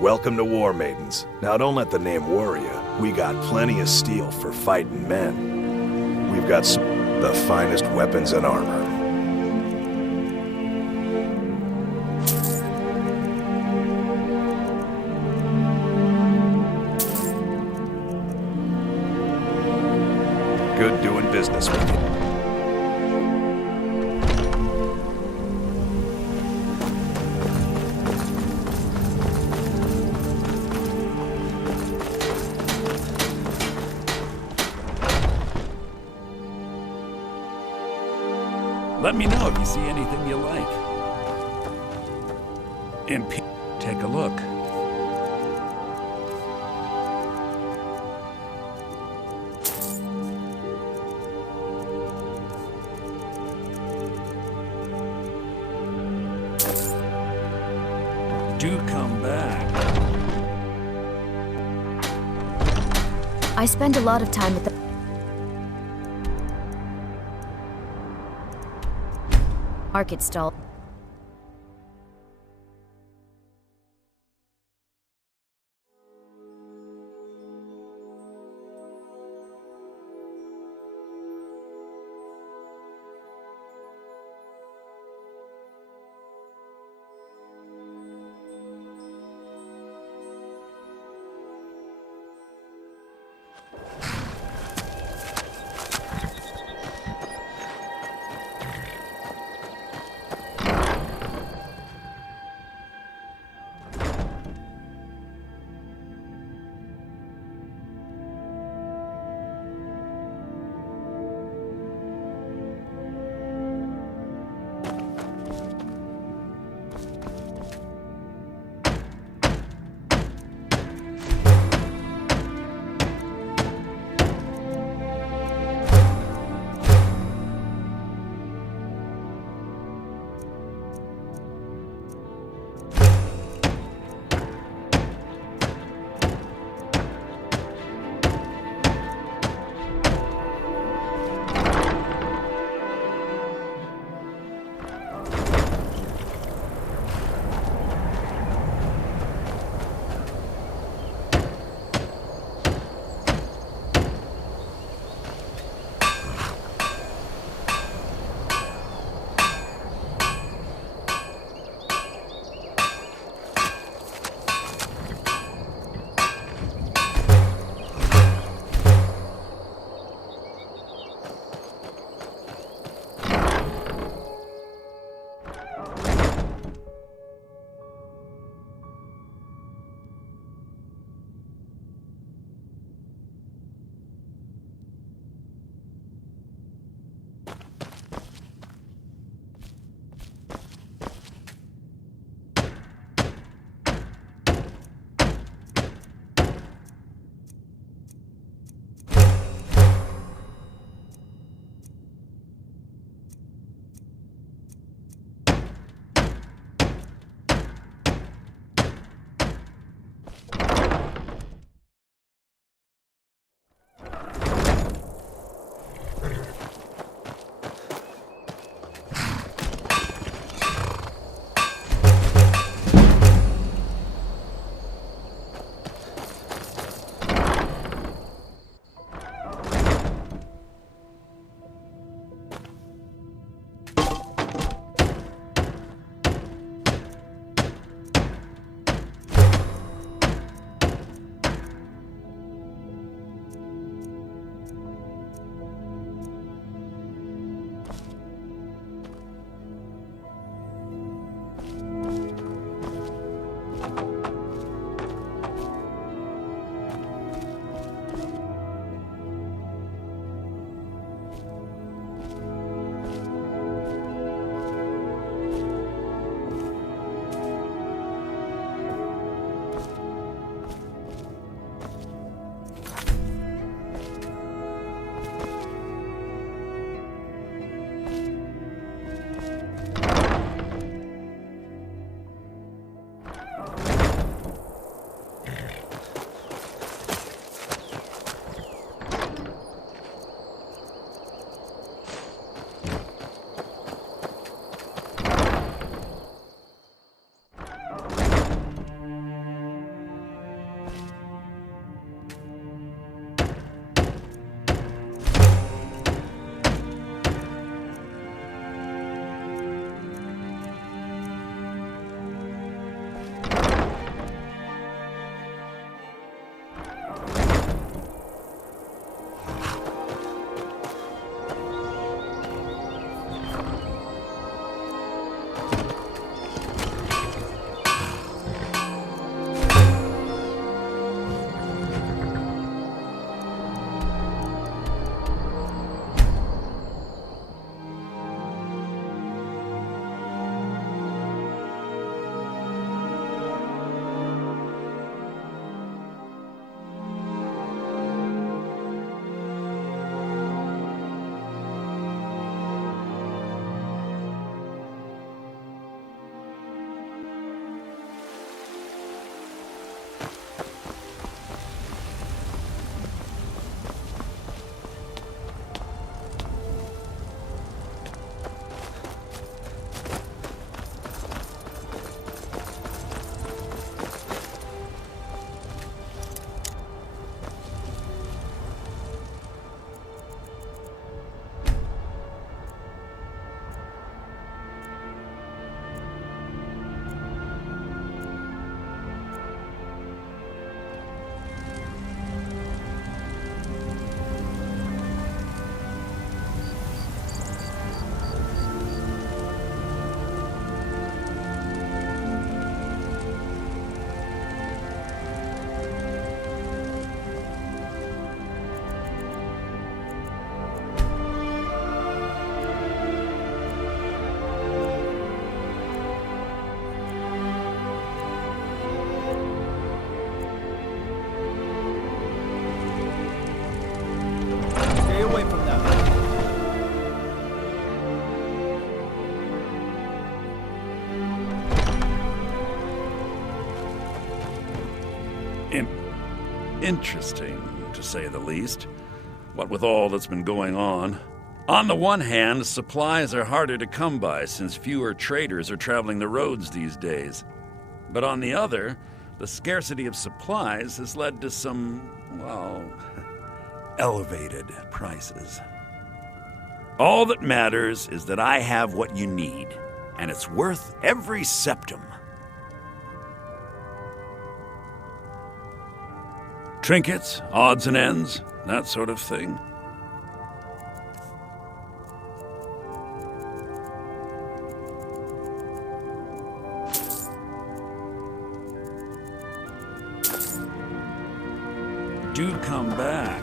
Welcome to War Maidens. Now don't let the name worry you. We got plenty of steel for fighting men. We've got the finest weapons and armor. Good doing business with you. Let me know if you see anything you like. Take a look. Do come back. I spend a lot of time with the market stall. Interesting, to say the least. What with all that's been going on. On the one hand, supplies are harder to come by since fewer traders are traveling the roads these days. But on the other, the scarcity of supplies has led to some, well, elevated prices. All that matters is that I have what you need, and it's worth every septum. Trinkets, odds and ends, that sort of thing. Do come back.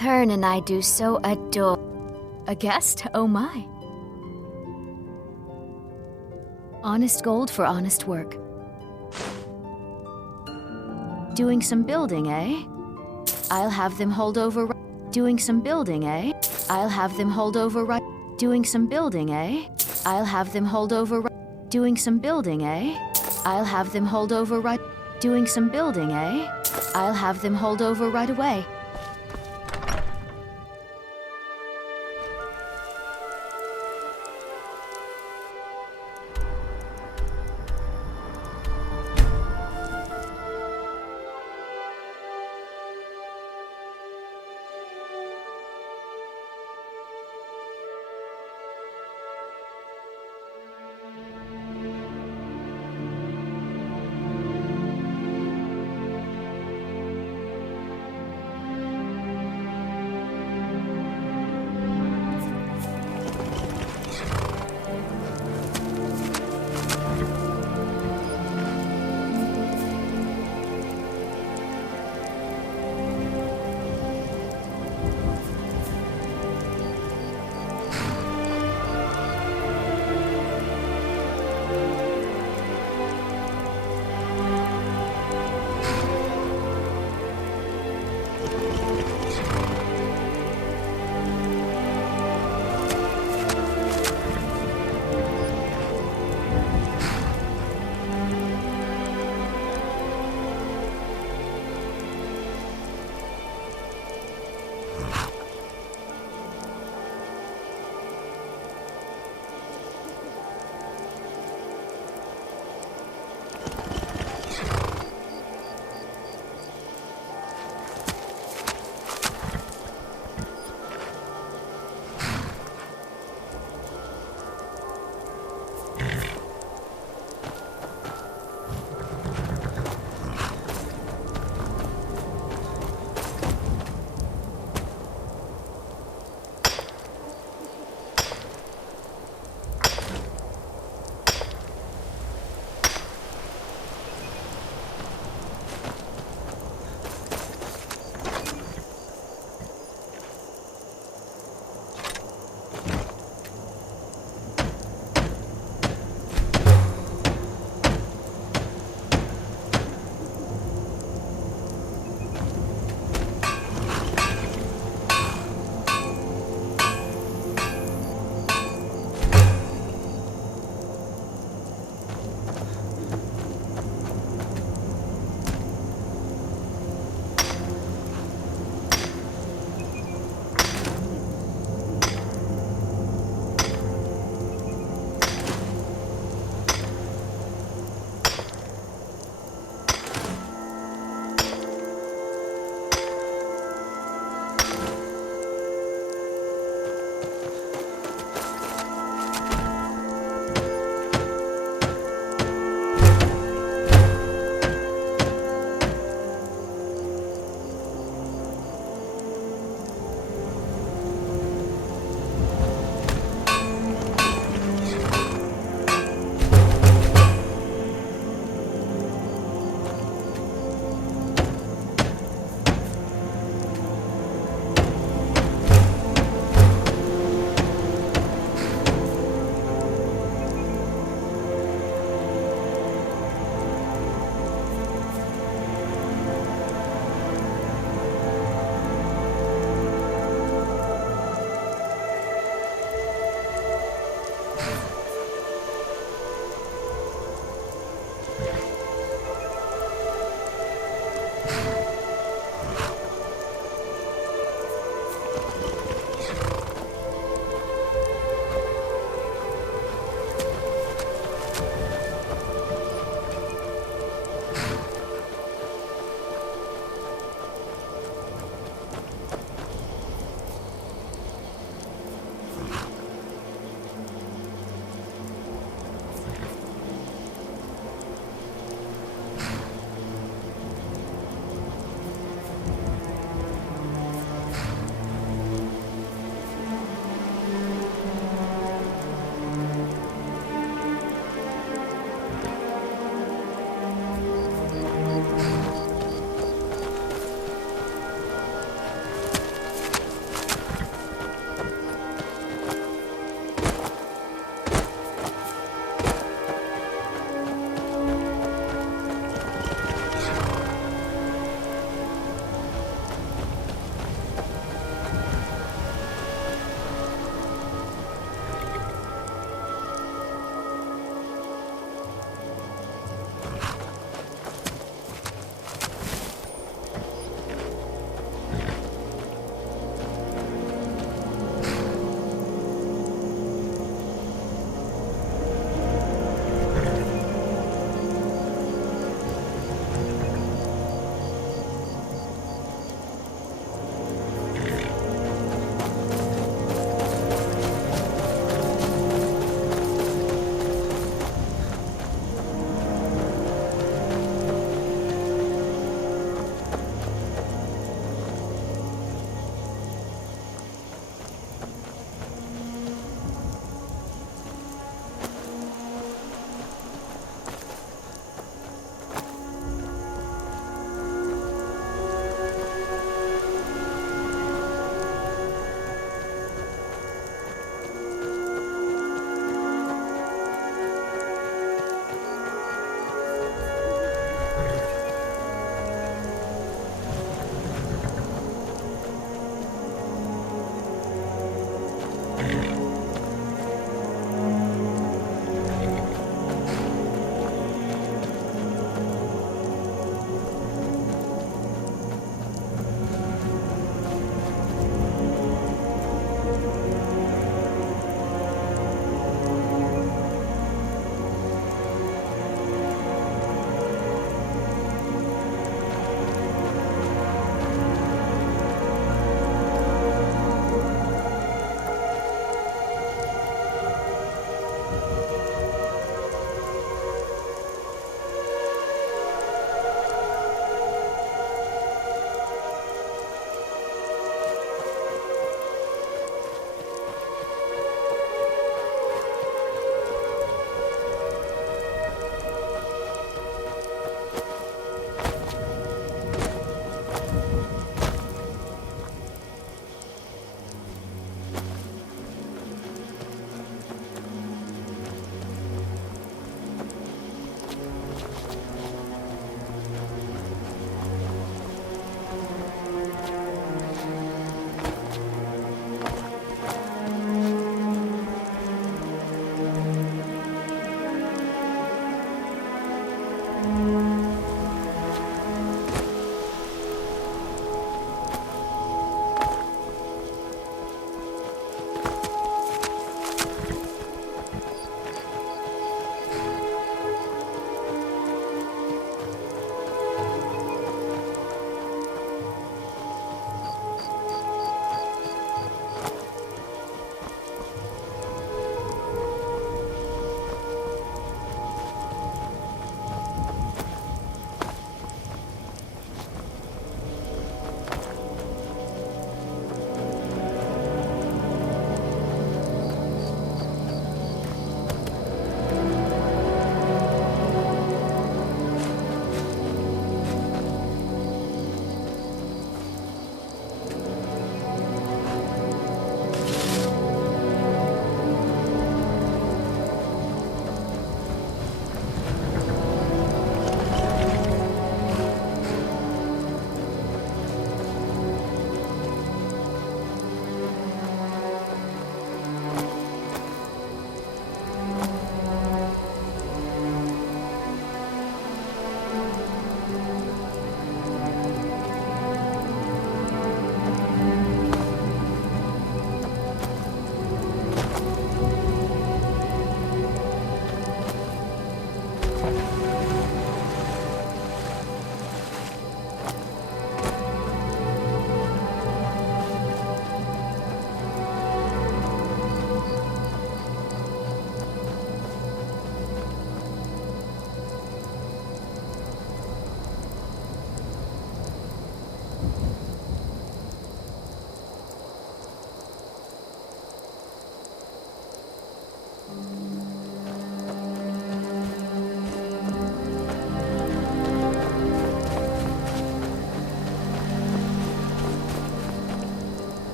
Hearn and I do so adore... A guest? Oh my. Honest gold for honest work. Doing some building, eh? I'll have them hold over... Doing some building, eh? I'll have them hold over right... Doing some building, eh? I'll have them hold over. Doing some building, eh? I'll have them hold over right. Doing some building, eh? I'll have them hold over right away.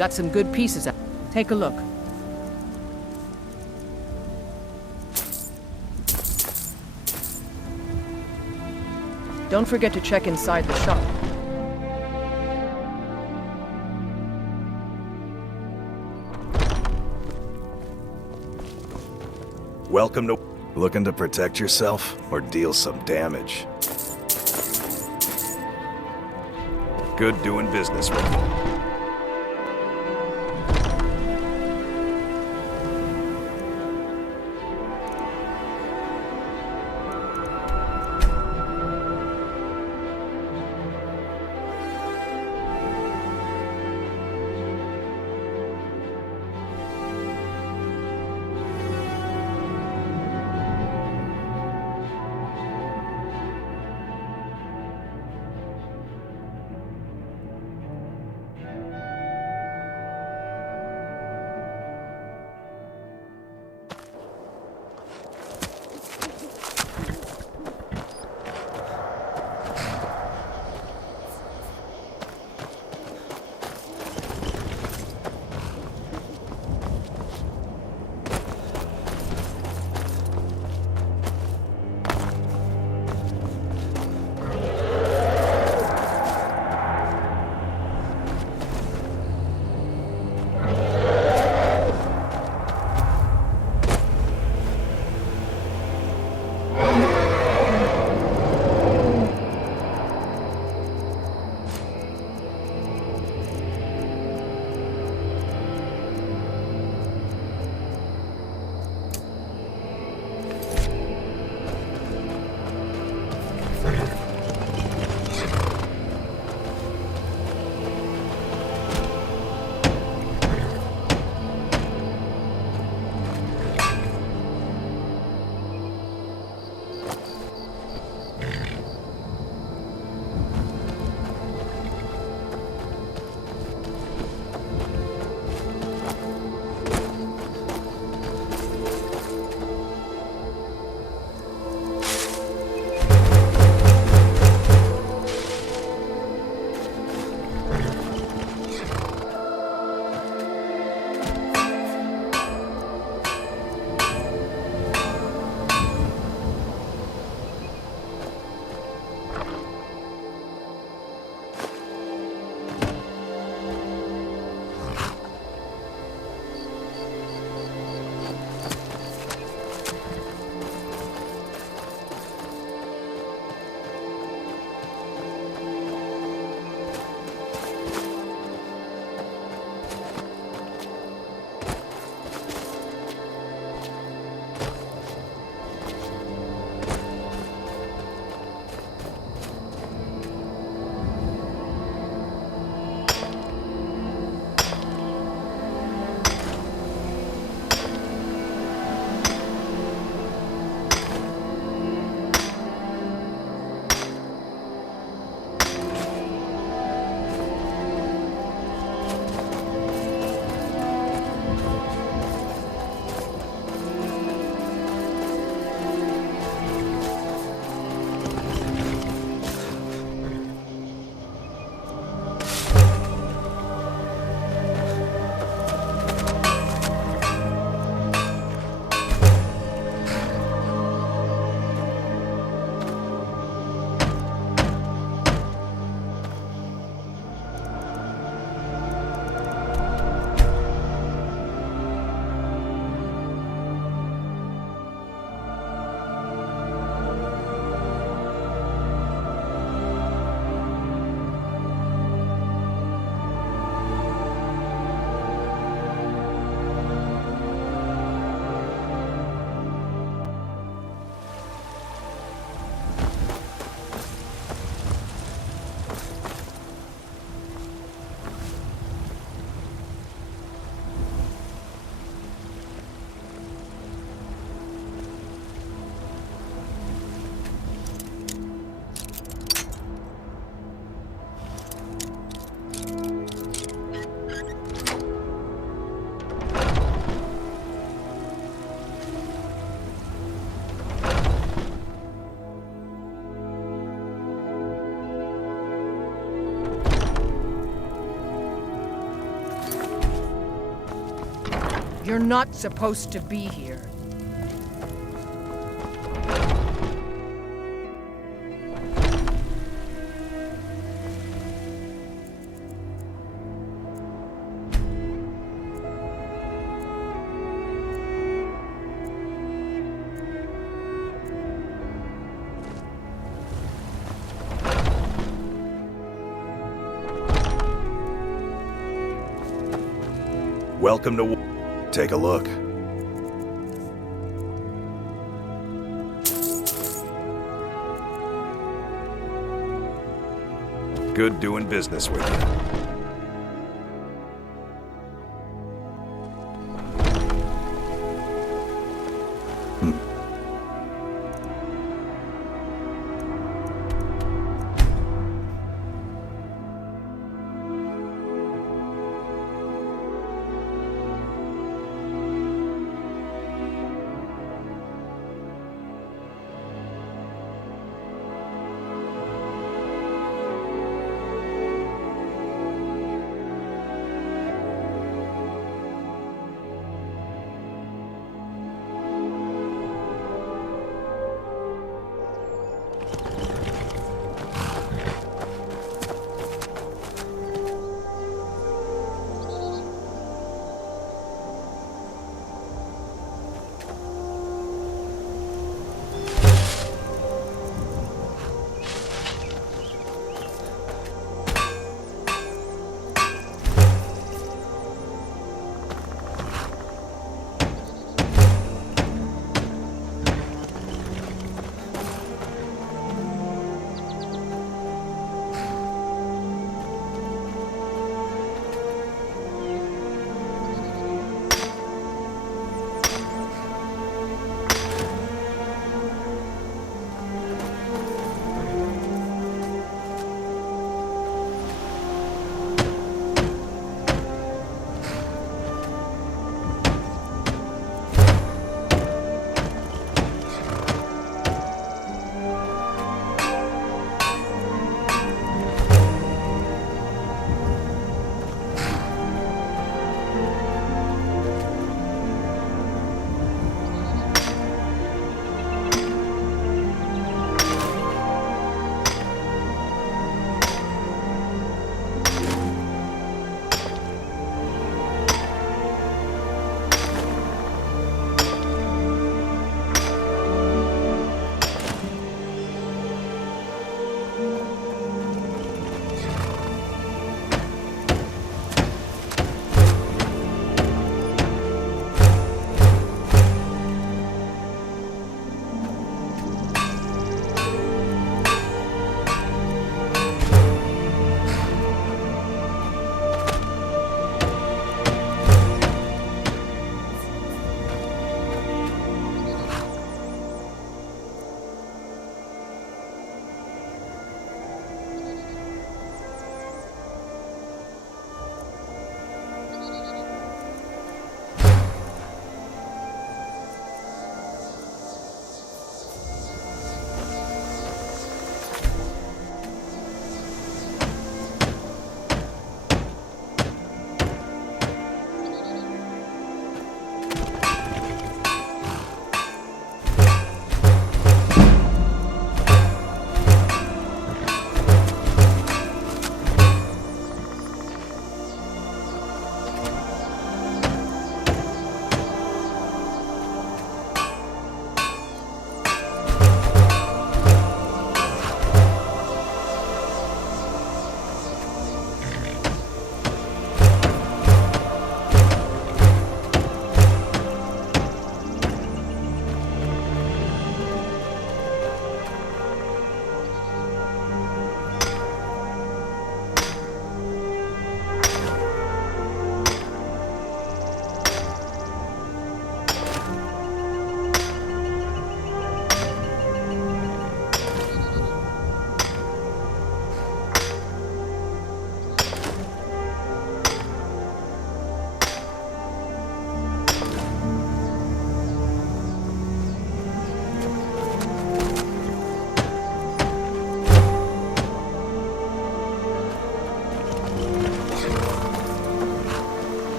got some good pieces out. Take a look. Don't forget to check inside the shop. Welcome to... Looking to protect yourself or deal some damage? Good doing business with you. You're not supposed to be here. Welcome to... Take a look. Good doing business with you.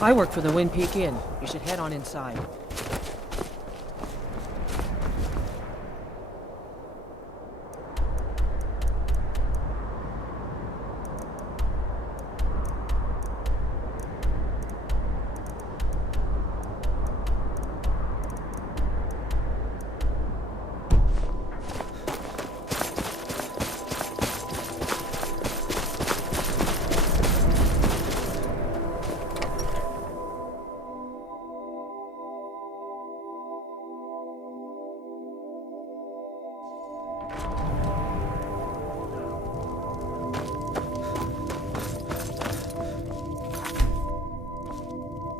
I work for the Wind Peak Inn. You should head on inside.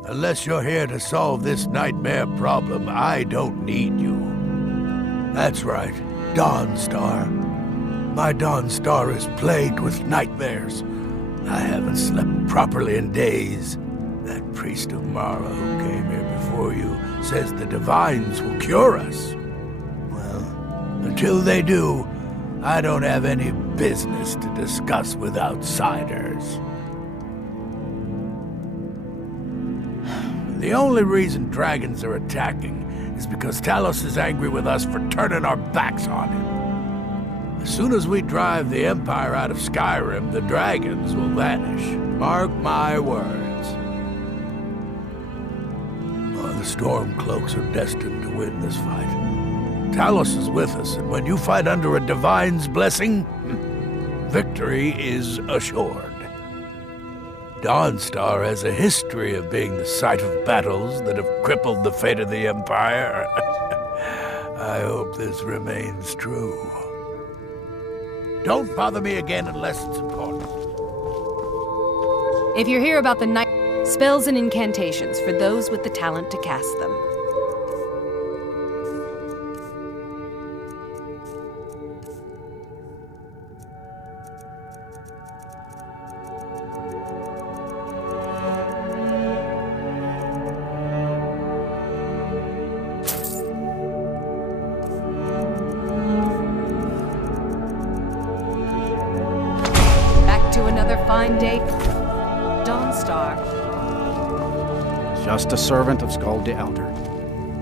Unless you're here to solve this nightmare problem, I don't need you. That's right, Dawnstar. My Dawnstar is plagued with nightmares. I haven't slept properly in days. That priest of Mara who came here before you says the divines will cure us. Well, until they do, I don't have any business to discuss with outsiders. The only reason dragons are attacking is because Talos is angry with us for turning our backs on him. As soon as we drive the Empire out of Skyrim, the dragons will vanish. Mark my words. Oh, the Stormcloaks are destined to win this fight. Talos is with us, and when you fight under a divine's blessing, victory is assured. Dawnstar has a history of being the site of battles that have crippled the fate of the Empire. I hope this remains true. Don't bother me again unless it's important. If you're here about the night, spells and incantations for those with the talent to cast them. Just a servant of Skald the Elder.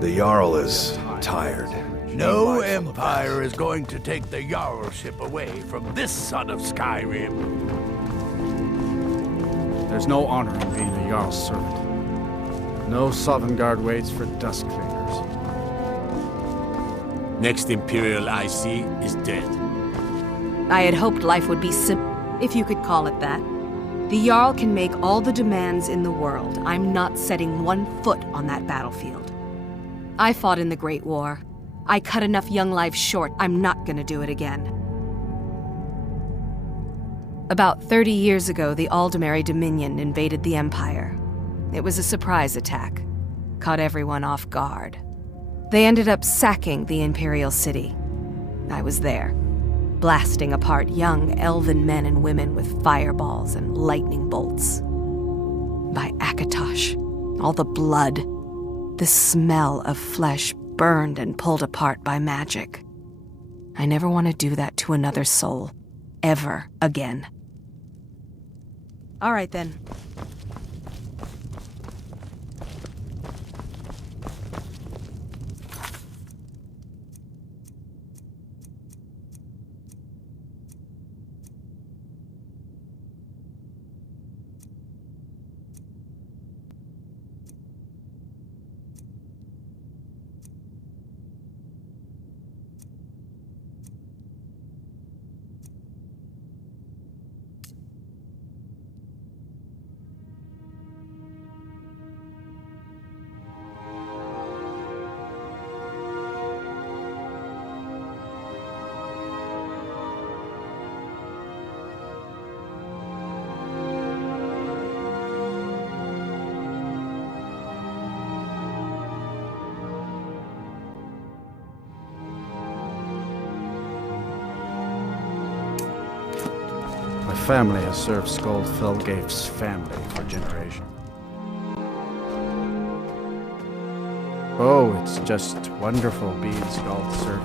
The Jarl is tired. No empire is going to take the Jarlship away from this son of Skyrim. There's no honor in being a Jarl's servant. No Sovngarde waits for dust cleaners. Next Imperial I see is dead. I had hoped life would be simple, if you could call it that. The Jarl can make all the demands in the world. I'm not setting one foot on that battlefield. I fought in the Great War. I cut enough young lives short. I'm not gonna do it again. About 30 years ago, the Aldemary Dominion invaded the Empire. It was a surprise attack. Caught everyone off guard. They ended up sacking the Imperial City. I was there, blasting apart young elven men and women with fireballs and lightning bolts. By Akatosh, all the blood, the smell of flesh burned and pulled apart by magic. I never want to do that to another soul, ever again. All right then. My family has served Skald Felgaif's family for generations. Oh, it's just wonderful being Skald's servant.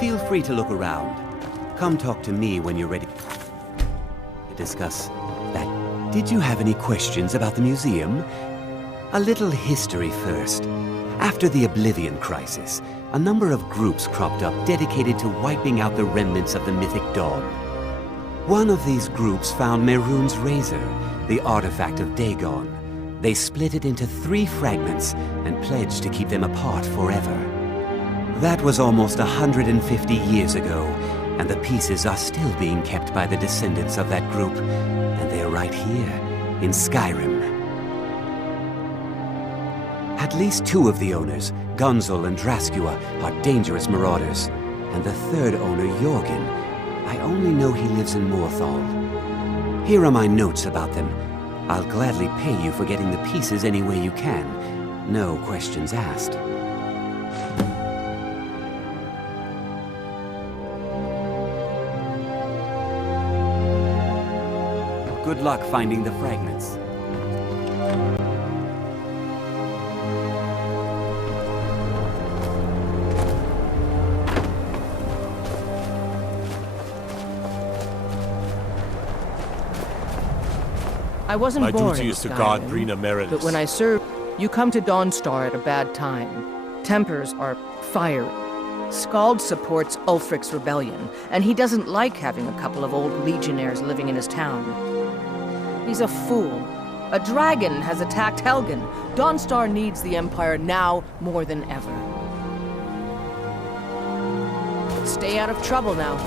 Feel free to look around. Come talk to me when you're ready to discuss that. Did you have any questions about the museum? A little history first. After the Oblivion Crisis, a number of groups cropped up dedicated to wiping out the remnants of the mythic dawn. One of these groups found Mehrunes' razor, the artifact of Dagon. They split it into 3 fragments and pledged to keep them apart forever. That was almost 150 years ago, and the pieces are still being kept by the descendants of that group, and they're right here, in Skyrim. At least 2 of the owners, Gunzel and Draskua, are dangerous marauders, and the 3rd owner, Jorgen, I only know he lives in Morthal. Here are my notes about them. I'll gladly pay you for getting the pieces any way you can. No questions asked. Good luck finding the fragments. I wasn't My born duty in is to guard Skyrim, Brina Meredith. but when I served, you come to Dawnstar at a bad time. Tempers are fiery. Skald supports Ulfric's rebellion, and he doesn't like having a couple of old legionnaires living in his town. He's a fool. A dragon has attacked Helgen. Dawnstar needs the Empire now more than ever. Stay out of trouble now.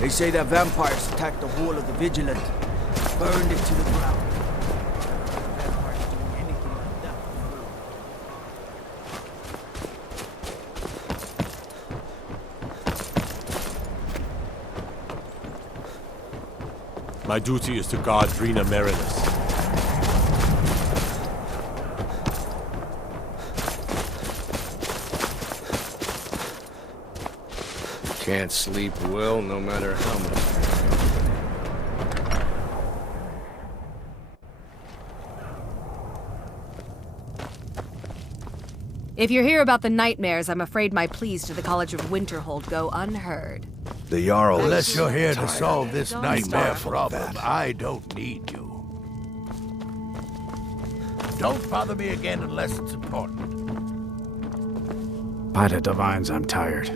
They say that vampires attacked the whole of the Vigilant, burned it to the ground. Vampires doing anything like that My duty is to guard Brina Meredith. Can't sleep well, no matter how much. If you hear about the nightmares, I'm afraid my pleas to the College of Winterhold go unheard. The Jarl Unless is you're here to tired. solve this Don't nightmare start. problem, I don't need you. Don't bother me again unless it's important. By the divines, I'm tired.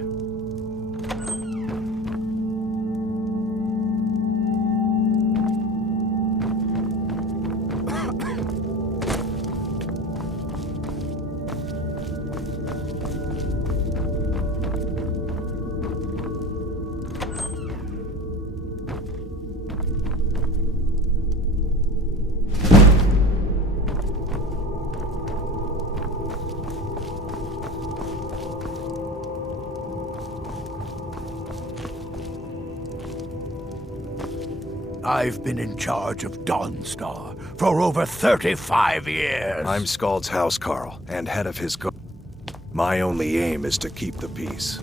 I've been in charge of Dawnstar for over 35 years. I'm Skald's housecarl and head of his guard. My only aim is to keep the peace.